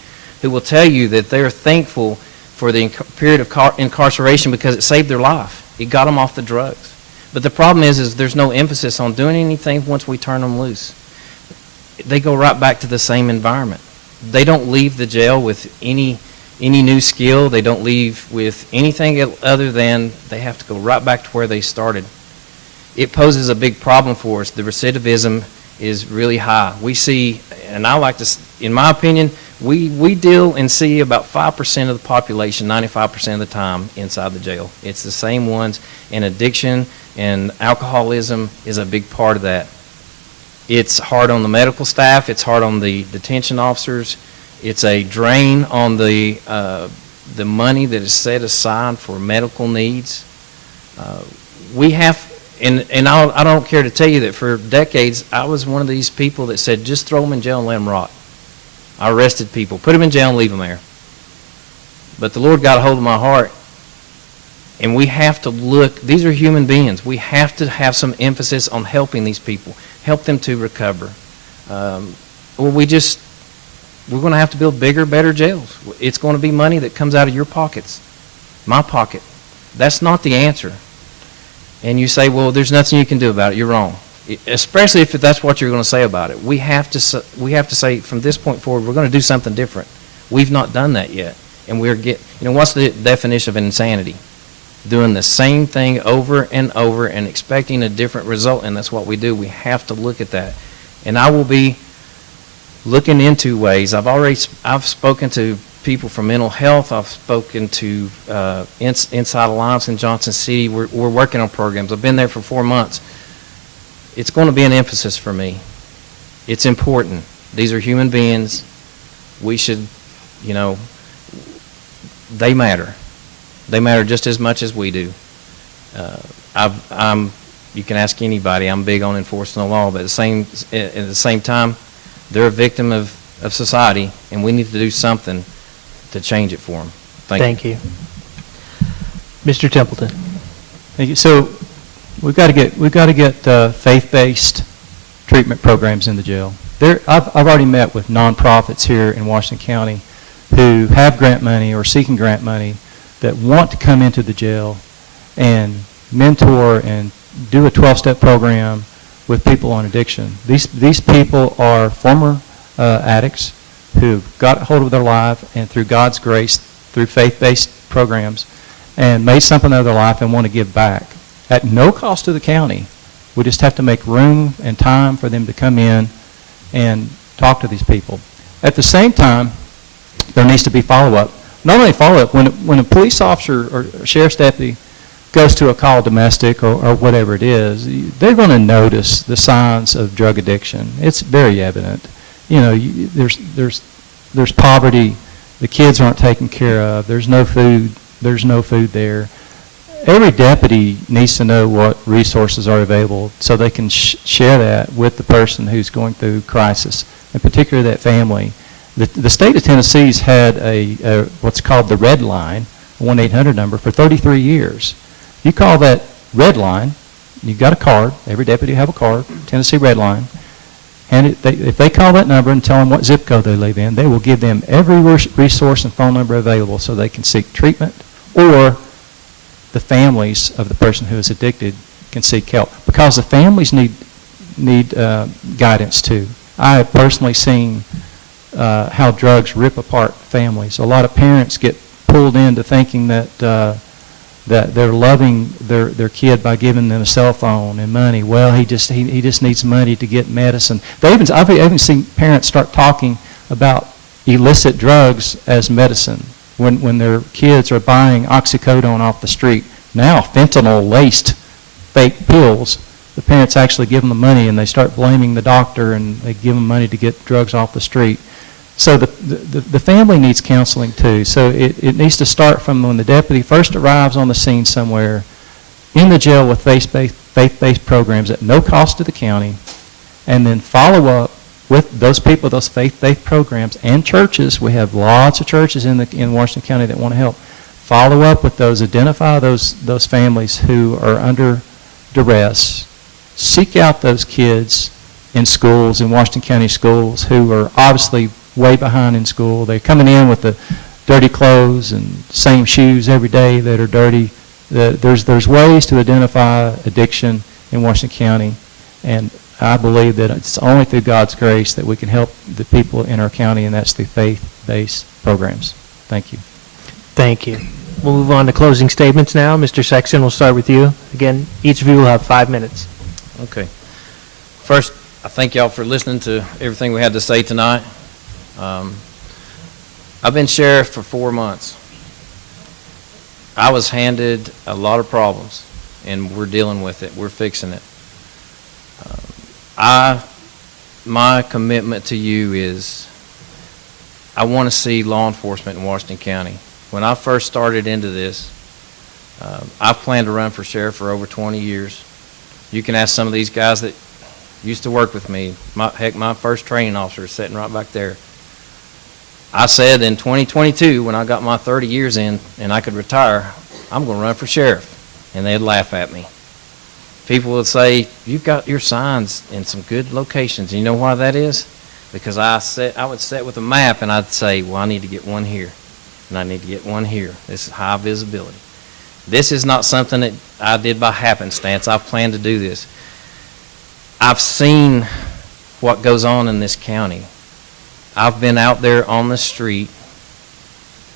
who will tell you that they're thankful for the period of incarceration because it saved their life. It got them off the drugs. But the problem is there's no emphasis on doing anything once we turn them loose. They go right back to the same environment. They don't leave the jail with any new skill. They don't leave with anything other than they have to go right back to where they started. It poses a big problem for us. The recidivism is really high. We see, and I like to, in my opinion, we deal and see about 5% of the population 95% of the time inside the jail. It's the same ones, and addiction and alcoholism is a big part of that. It's hard on the medical staff. It's hard on the detention officers. It's a drain on the money that is set aside for medical needs. We have, and I don't care to tell you that for decades, I was one of these people that said, just throw them in jail and let them rot. I arrested people, put them in jail and leave them there. But the Lord got a hold of my heart, and we have to look, these are human beings. We have to have some emphasis on helping these people, help them to recover. Or we're going to have to build bigger, better jails. It's going to be money that comes out of your pockets, my pocket. That's not the answer. And you say, well, there's nothing you can do about it. You're wrong. Especially if that's what you're going to say about it. We have to say from this point forward, we're going to do something different. We've not done that yet. And what's the definition of insanity? Doing the same thing over and over and expecting a different result, and that's what we do. We have to look at that. And I will be looking into ways. I've spoken to people from mental health. I've spoken to Inside Alliance in Johnson City. We're working on programs. I've been there for 4 months. It's going to be an emphasis for me. It's important. These are human beings. We should, they matter. They matter just as much as we do. You can ask anybody. I'm big on enforcing the law, but at the same time, they're a victim of society, and we need to do something to change it for them. Thank you. Mr. Templeton. Thank you. So we've got to get faith-based treatment programs in the jail. I've already met with nonprofits here in Washington County who have grant money or seeking grant money that want to come into the jail and mentor and do a 12-step program with people on addiction. These people are former addicts who got hold of their life and through God's grace, through faith-based programs, and made something of their life and want to give back at no cost to the county. We just have to make room and time for them to come in and talk to these people. At the same time, there needs to be follow-up. Not only follow-up, when a police officer or sheriff's deputy goes to a call domestic or whatever it is, they're going to notice the signs of drug addiction. It's very evident. There's poverty. The kids aren't taken care of. There's no food. There's no food there. Every deputy needs to know what resources are available so they can share that with the person who's going through crisis, in particular that family. The state of Tennessee's had a what's called the Red Line, a 1-800 number, for 33 years. You call that Red Line, you've got a card, every deputy have a card, Tennessee Red Line, and if they call that number and tell them what zip code they live in, they will give them every resource and phone number available so they can seek treatment or the families of the person who is addicted can seek help, because the families need guidance too. I have personally seen how drugs rip apart families. A lot of parents get pulled into thinking that that they're loving their kid by giving them a cell phone and money. Well, he just needs money to get medicine. I've even seen parents start talking about illicit drugs as medicine when their kids are buying oxycodone off the street. Now, fentanyl-laced fake pills, the parents actually give them the money and they start blaming the doctor and they give them money to get drugs off the street. So the family needs counseling too. So it needs to start from when the deputy first arrives on the scene somewhere in the jail with faith-based programs at no cost to the county, and then follow up with those people, those faith-based programs, and churches. We have lots of churches in Washington County that want to help. Follow up with those, identify those families who are under duress, seek out those kids in schools, in Washington County schools, who are obviously way behind in school. They're coming in with the dirty clothes and same shoes every day that are dirty. There's ways to identify addiction in Washington County, and I believe that it's only through God's grace that we can help the people in our county, and that's through faith-based programs. Thank you. Thank you. We'll move on to closing statements now. Mr. Sexton, we'll start with you. Again, each of you will have 5 minutes. Okay. First, I thank y'all for listening to everything we had to say tonight. I've been sheriff for 4 months. I was handed a lot of problems, and we're dealing with it. We're fixing it. My commitment to you is I want to see law enforcement in Washington County. When I first started into this, I've planned to run for sheriff for over 20 years. You can ask some of these guys that used to work with me. My first training officer is sitting right back there. I said in 2022, when I got my 30 years in and I could retire, I'm going to run for sheriff. And they'd laugh at me. People would say, you've got your signs in some good locations. And you know why that is? Because I would sit with a map and I'd say, well, I need to get one here. And I need to get one here. This is high visibility. This is not something that I did by happenstance. I've planned to do this. I've seen what goes on in this county. I've been out there on the street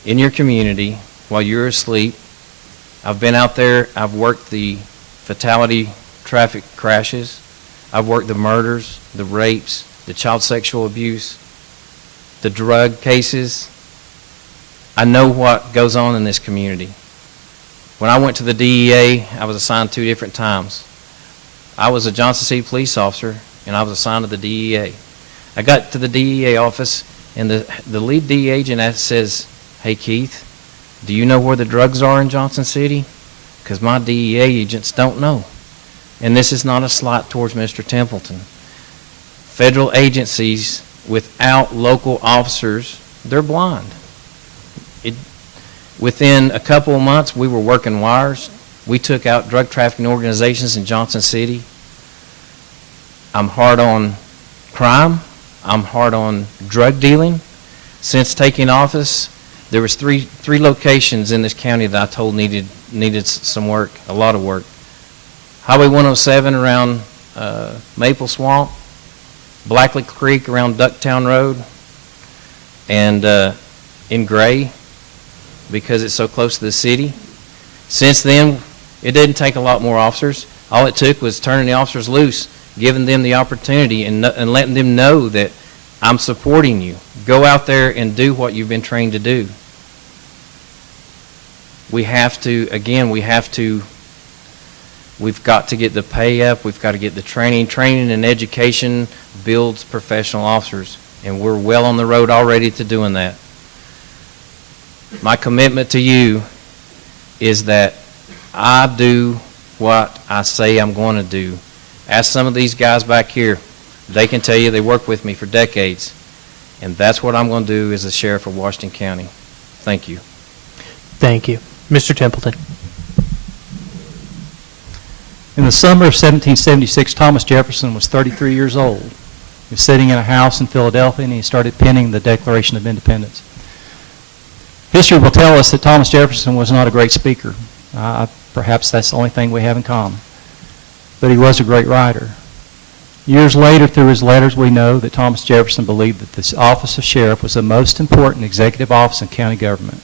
in your community while you're asleep. I've been out there. I've worked the fatality traffic crashes. I've worked the murders, the rapes, the child sexual abuse, the drug cases. I know what goes on in this community. When I went to the DEA, I was assigned 2 different times. I was a Johnson City police officer, and I was assigned to the DEA. I got to the DEA office, and the lead DEA agent says, hey, Keith, do you know where the drugs are in Johnson City? Because my DEA agents don't know. And this is not a slight towards Mr. Templeton. Federal agencies without local officers, they're blind. Within a couple of months, we were working wires. We took out drug trafficking organizations in Johnson City. I'm hard on crime. I'm hard on drug dealing. Since taking office, there was three locations in this county that I told needed some work, a lot of work. Highway 107 around Maple Swamp, Blackley Creek around Ducktown Road, and in Gray, because it's so close to the city. Since then, it didn't take a lot more officers. All it took was turning the officers loose, giving them the opportunity and letting them know that I'm supporting you. Go out there and do what you've been trained to do. We've got to get the pay up. We've got to get the training. Training and education builds professional officers, and we're well on the road already to doing that. My commitment to you is that I do what I say I'm going to do. Ask some of these guys back here. They can tell you they worked with me for decades. And that's what I'm going to do as the sheriff of Washington County. Thank you. Thank you. Mr. Templeton. In the summer of 1776, Thomas Jefferson was 33 years old. He was sitting in a house in Philadelphia, and he started penning the Declaration of Independence. History will tell us that Thomas Jefferson was not a great speaker. Perhaps that's the only thing we have in common. But he was a great writer. Years later, through his letters, we know that Thomas Jefferson believed that the office of sheriff was the most important executive office in county government.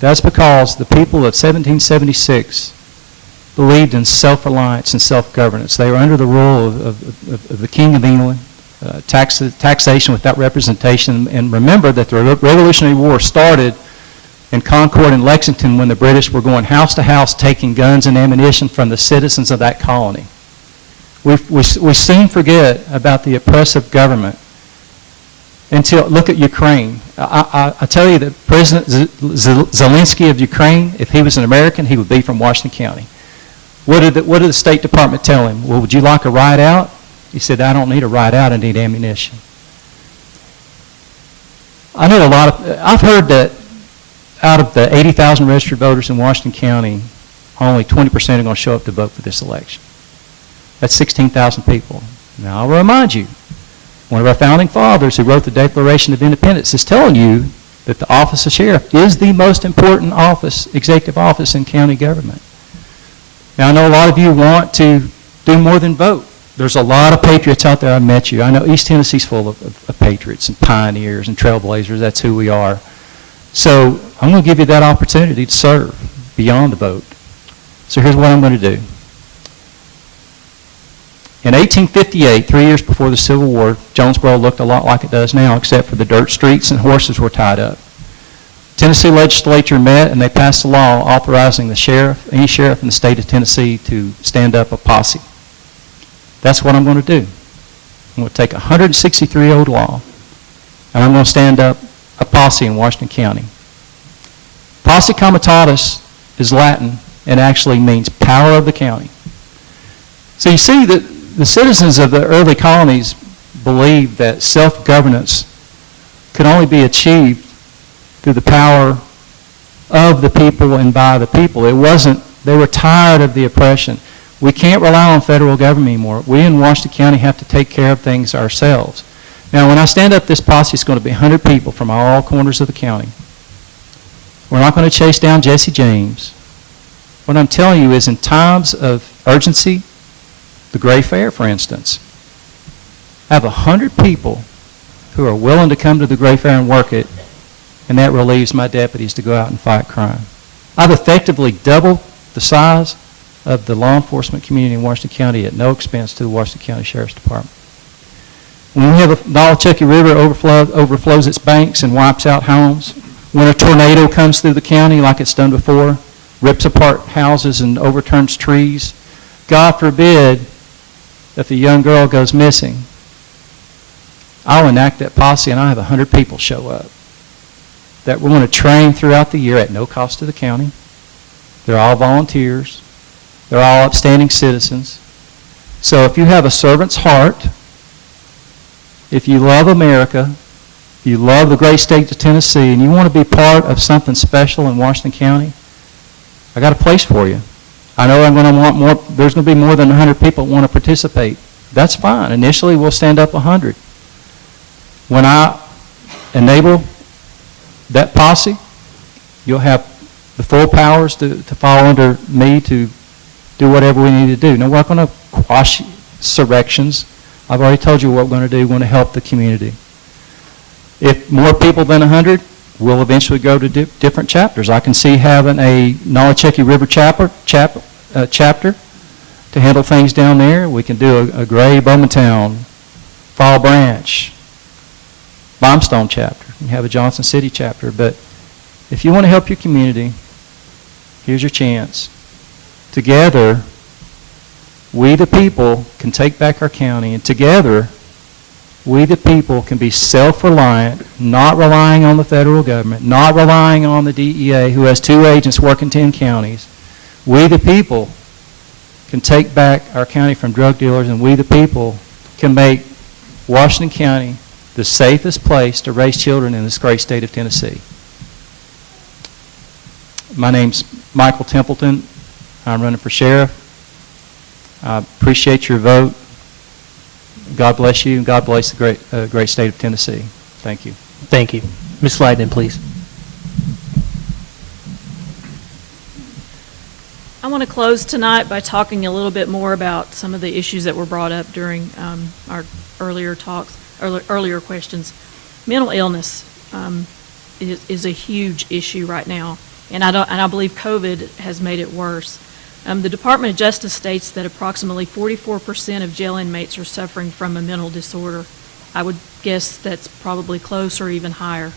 That's because the people of 1776 believed in self-reliance and self-governance. They were under the rule of the King of England, taxation without representation. And remember that the Revolutionary War started in Concord and Lexington when the British were going house to house taking guns and ammunition from the citizens of that colony. We soon forget about the oppressive government until, look at Ukraine. I tell you that President Zelensky of Ukraine, if he was an American, he would be from Washington County. What did the State Department tell him? Well, would you like a ride out? He said, I don't need a ride out, I need ammunition. I know I've heard that out of the 80,000 registered voters in Washington County, only 20% are going to show up to vote for this election. That's 16,000 people. Now, I'll remind you, one of our founding fathers who wrote the Declaration of Independence is telling you that the office of sheriff is the most important office, executive office in county government. Now, I know a lot of you want to do more than vote. There's a lot of patriots out there. I met you. I know East Tennessee's full of patriots and pioneers and trailblazers. That's who we are. So I'm going to give you that opportunity to serve beyond the vote. So here's what I'm going to do. In 1858, 3 years before the Civil War, Jonesboro looked a lot like it does now, except for the dirt streets and horses were tied up. Tennessee legislature met and they passed a law authorizing the sheriff, any sheriff in the state of Tennessee, to stand up a posse. That's what I'm going to do. I'm going to take a 163-year-old law and I'm going to stand up a posse in Washington County. Posse comitatus is Latin and actually means power of the county. So you see that the citizens of the early colonies believed that self-governance could only be achieved through the power of the people and by the people. They were tired of the oppression. We can't rely on federal government anymore. We in Washington County have to take care of things ourselves. Now, when I stand up this posse, it's going to be 100 people from all corners of the county. We're not going to chase down Jesse James. What I'm telling you is in times of urgency, the Gray Fair, for instance, I have 100 people who are willing to come to the Gray Fair and work it, and that relieves my deputies to go out and fight crime. I've effectively doubled the size of the law enforcement community in Washington County at no expense to the Washington County Sheriff's Department. When we have the Nolichucky River overflows its banks and wipes out homes, when a tornado comes through the county like it's done before, rips apart houses and overturns trees, God forbid if a young girl goes missing, I'll enact that posse and I'll have 100 people show up that we're going to train throughout the year at no cost to the county. They're all volunteers. They're all upstanding citizens. So if you have a servant's heart, if you love America, if you love the great state of Tennessee, and you want to be part of something special in Washington County, I got a place for you. I know I'm going to want more. There's going to be more than 100 people that want to participate. That's fine. Initially, we'll stand up 100. When I enable that posse, you'll have the full powers to fall under me to do whatever we need to do. Now, we're not going to quash insurrections. I've already told you what we're going to do. We're going to help the community. If more people than 100, we'll eventually go to different chapters. I can see having a Nolichucky River chapter to handle things down there. We can do a Gray, Bowmantown, Fall Branch, Limestone chapter. We have a Johnson City chapter. But if you want to help your community, here's your chance. Together, we the people can take back our county, and together, we the people can be self-reliant, not relying on the federal government, not relying on the DEA, who has 2 agents working 10 counties. We the people can take back our county from drug dealers, and we the people can make Washington County the safest place to raise children in this great state of Tennessee. My name's Michael Templeton. I'm running for sheriff. I appreciate your vote. God bless you, and God bless the great state of Tennessee. Thank you. Thank you. Ms. Leiden, please. want to close tonight by talking a little bit more about some of the issues that were brought up during our earlier talks, earlier questions. Mental illness is a huge issue right now, and I believe COVID has made it worse. The Department of Justice states that approximately 44% of jail inmates are suffering from a mental disorder. I would guess that's probably close or even higher.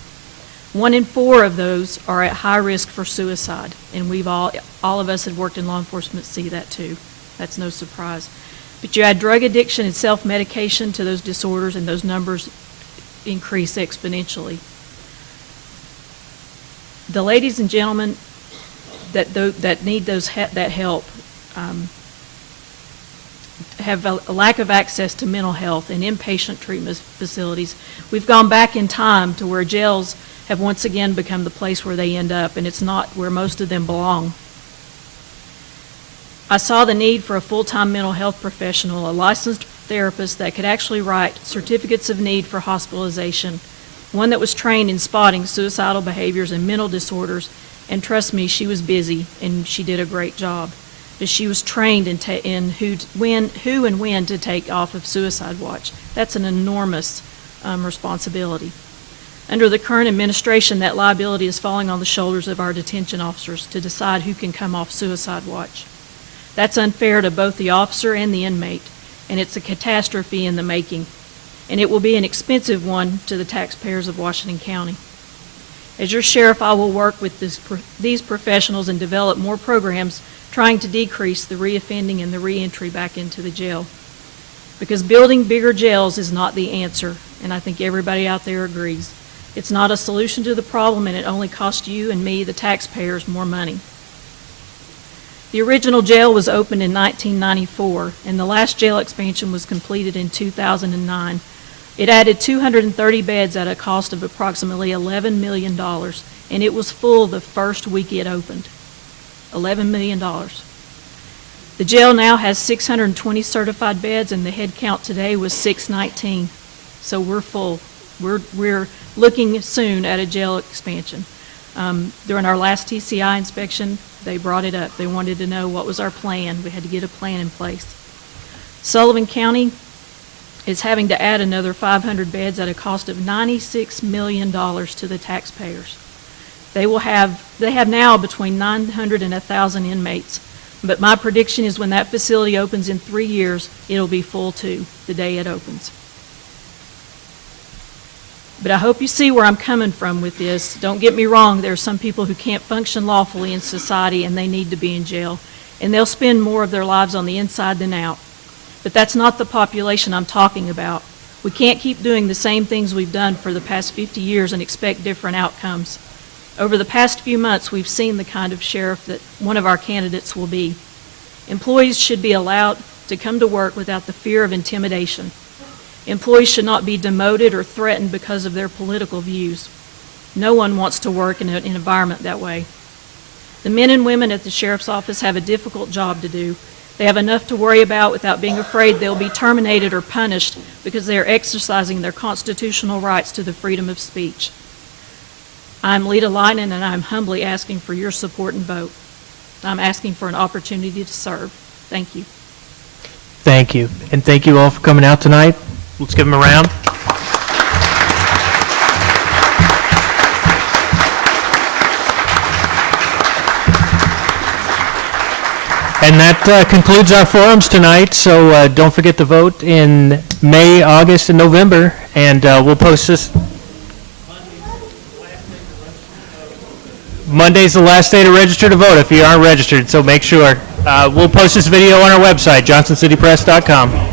1 in 4 of those are at high risk for suicide, and we've all of us that worked in law enforcement see that too. That's no surprise. But you add drug addiction and self-medication to those disorders, and those numbers increase exponentially. The ladies and gentlemen that need that help have a lack of access to mental health and inpatient treatment facilities. We've gone back in time to where jails have once again become the place where they end up, and it's not where most of them belong. I saw the need for a full-time mental health professional, a licensed therapist that could actually write certificates of need for hospitalization, one that was trained in spotting suicidal behaviors and mental disorders, and trust me, she was busy, and she did a great job. But she was trained in who and when to take off of suicide watch. That's an enormous responsibility. Under the current administration, that liability is falling on the shoulders of our detention officers to decide who can come off suicide watch. That's unfair to both the officer and the inmate, and it's a catastrophe in the making, and it will be an expensive one to the taxpayers of Washington County. As your sheriff, I will work with these professionals and develop more programs trying to decrease the reoffending and the reentry back into the jail. Because building bigger jails is not the answer, and I think everybody out there agrees. It's not a solution to the problem, and it only costs you and me, the taxpayers, more money. The original jail was opened in 1994, and the last jail expansion was completed in 2009. It added 230 beds at a cost of approximately $11 million, and it was full the first week it opened. $11 million. The jail now has 620 certified beds, and the head count today was 619. So we're full. We're looking soon at a jail expansion. During our last TCI inspection, they brought it up. They wanted to know what was our plan. We had to get a plan in place. Sullivan County is having to add another 500 beds at a cost of $96 million to the taxpayers. They have now between 900 and 1,000 inmates, but my prediction is when that facility opens in 3 years, it'll be full too, the day it opens. But I hope you see where I'm coming from with this. Don't get me wrong, there are some people who can't function lawfully in society and they need to be in jail, and they'll spend more of their lives on the inside than out. But that's not the population I'm talking about. We can't keep doing the same things we've done for the past 50 years and expect different outcomes. Over the past few months, we've seen the kind of sheriff that one of our candidates will be. Employees should be allowed to come to work without the fear of intimidation. Employees should not be demoted or threatened because of their political views. No one wants to work in an environment that way. The men and women at the sheriff's office have a difficult job to do. They have enough to worry about without being afraid they'll be terminated or punished because they are exercising their constitutional rights to the freedom of speech. I'm Lita Leinen, and I'm humbly asking for your support and vote. I'm asking for an opportunity to serve. Thank you. Thank you. And thank you all for coming out tonight. Let's give them a round. And that concludes our forums tonight, so don't forget to vote in May, August, and November, and we'll post this. Monday's the last day to register to vote if you aren't registered, so make sure. We'll post this video on our website, johnsоncitypress.com.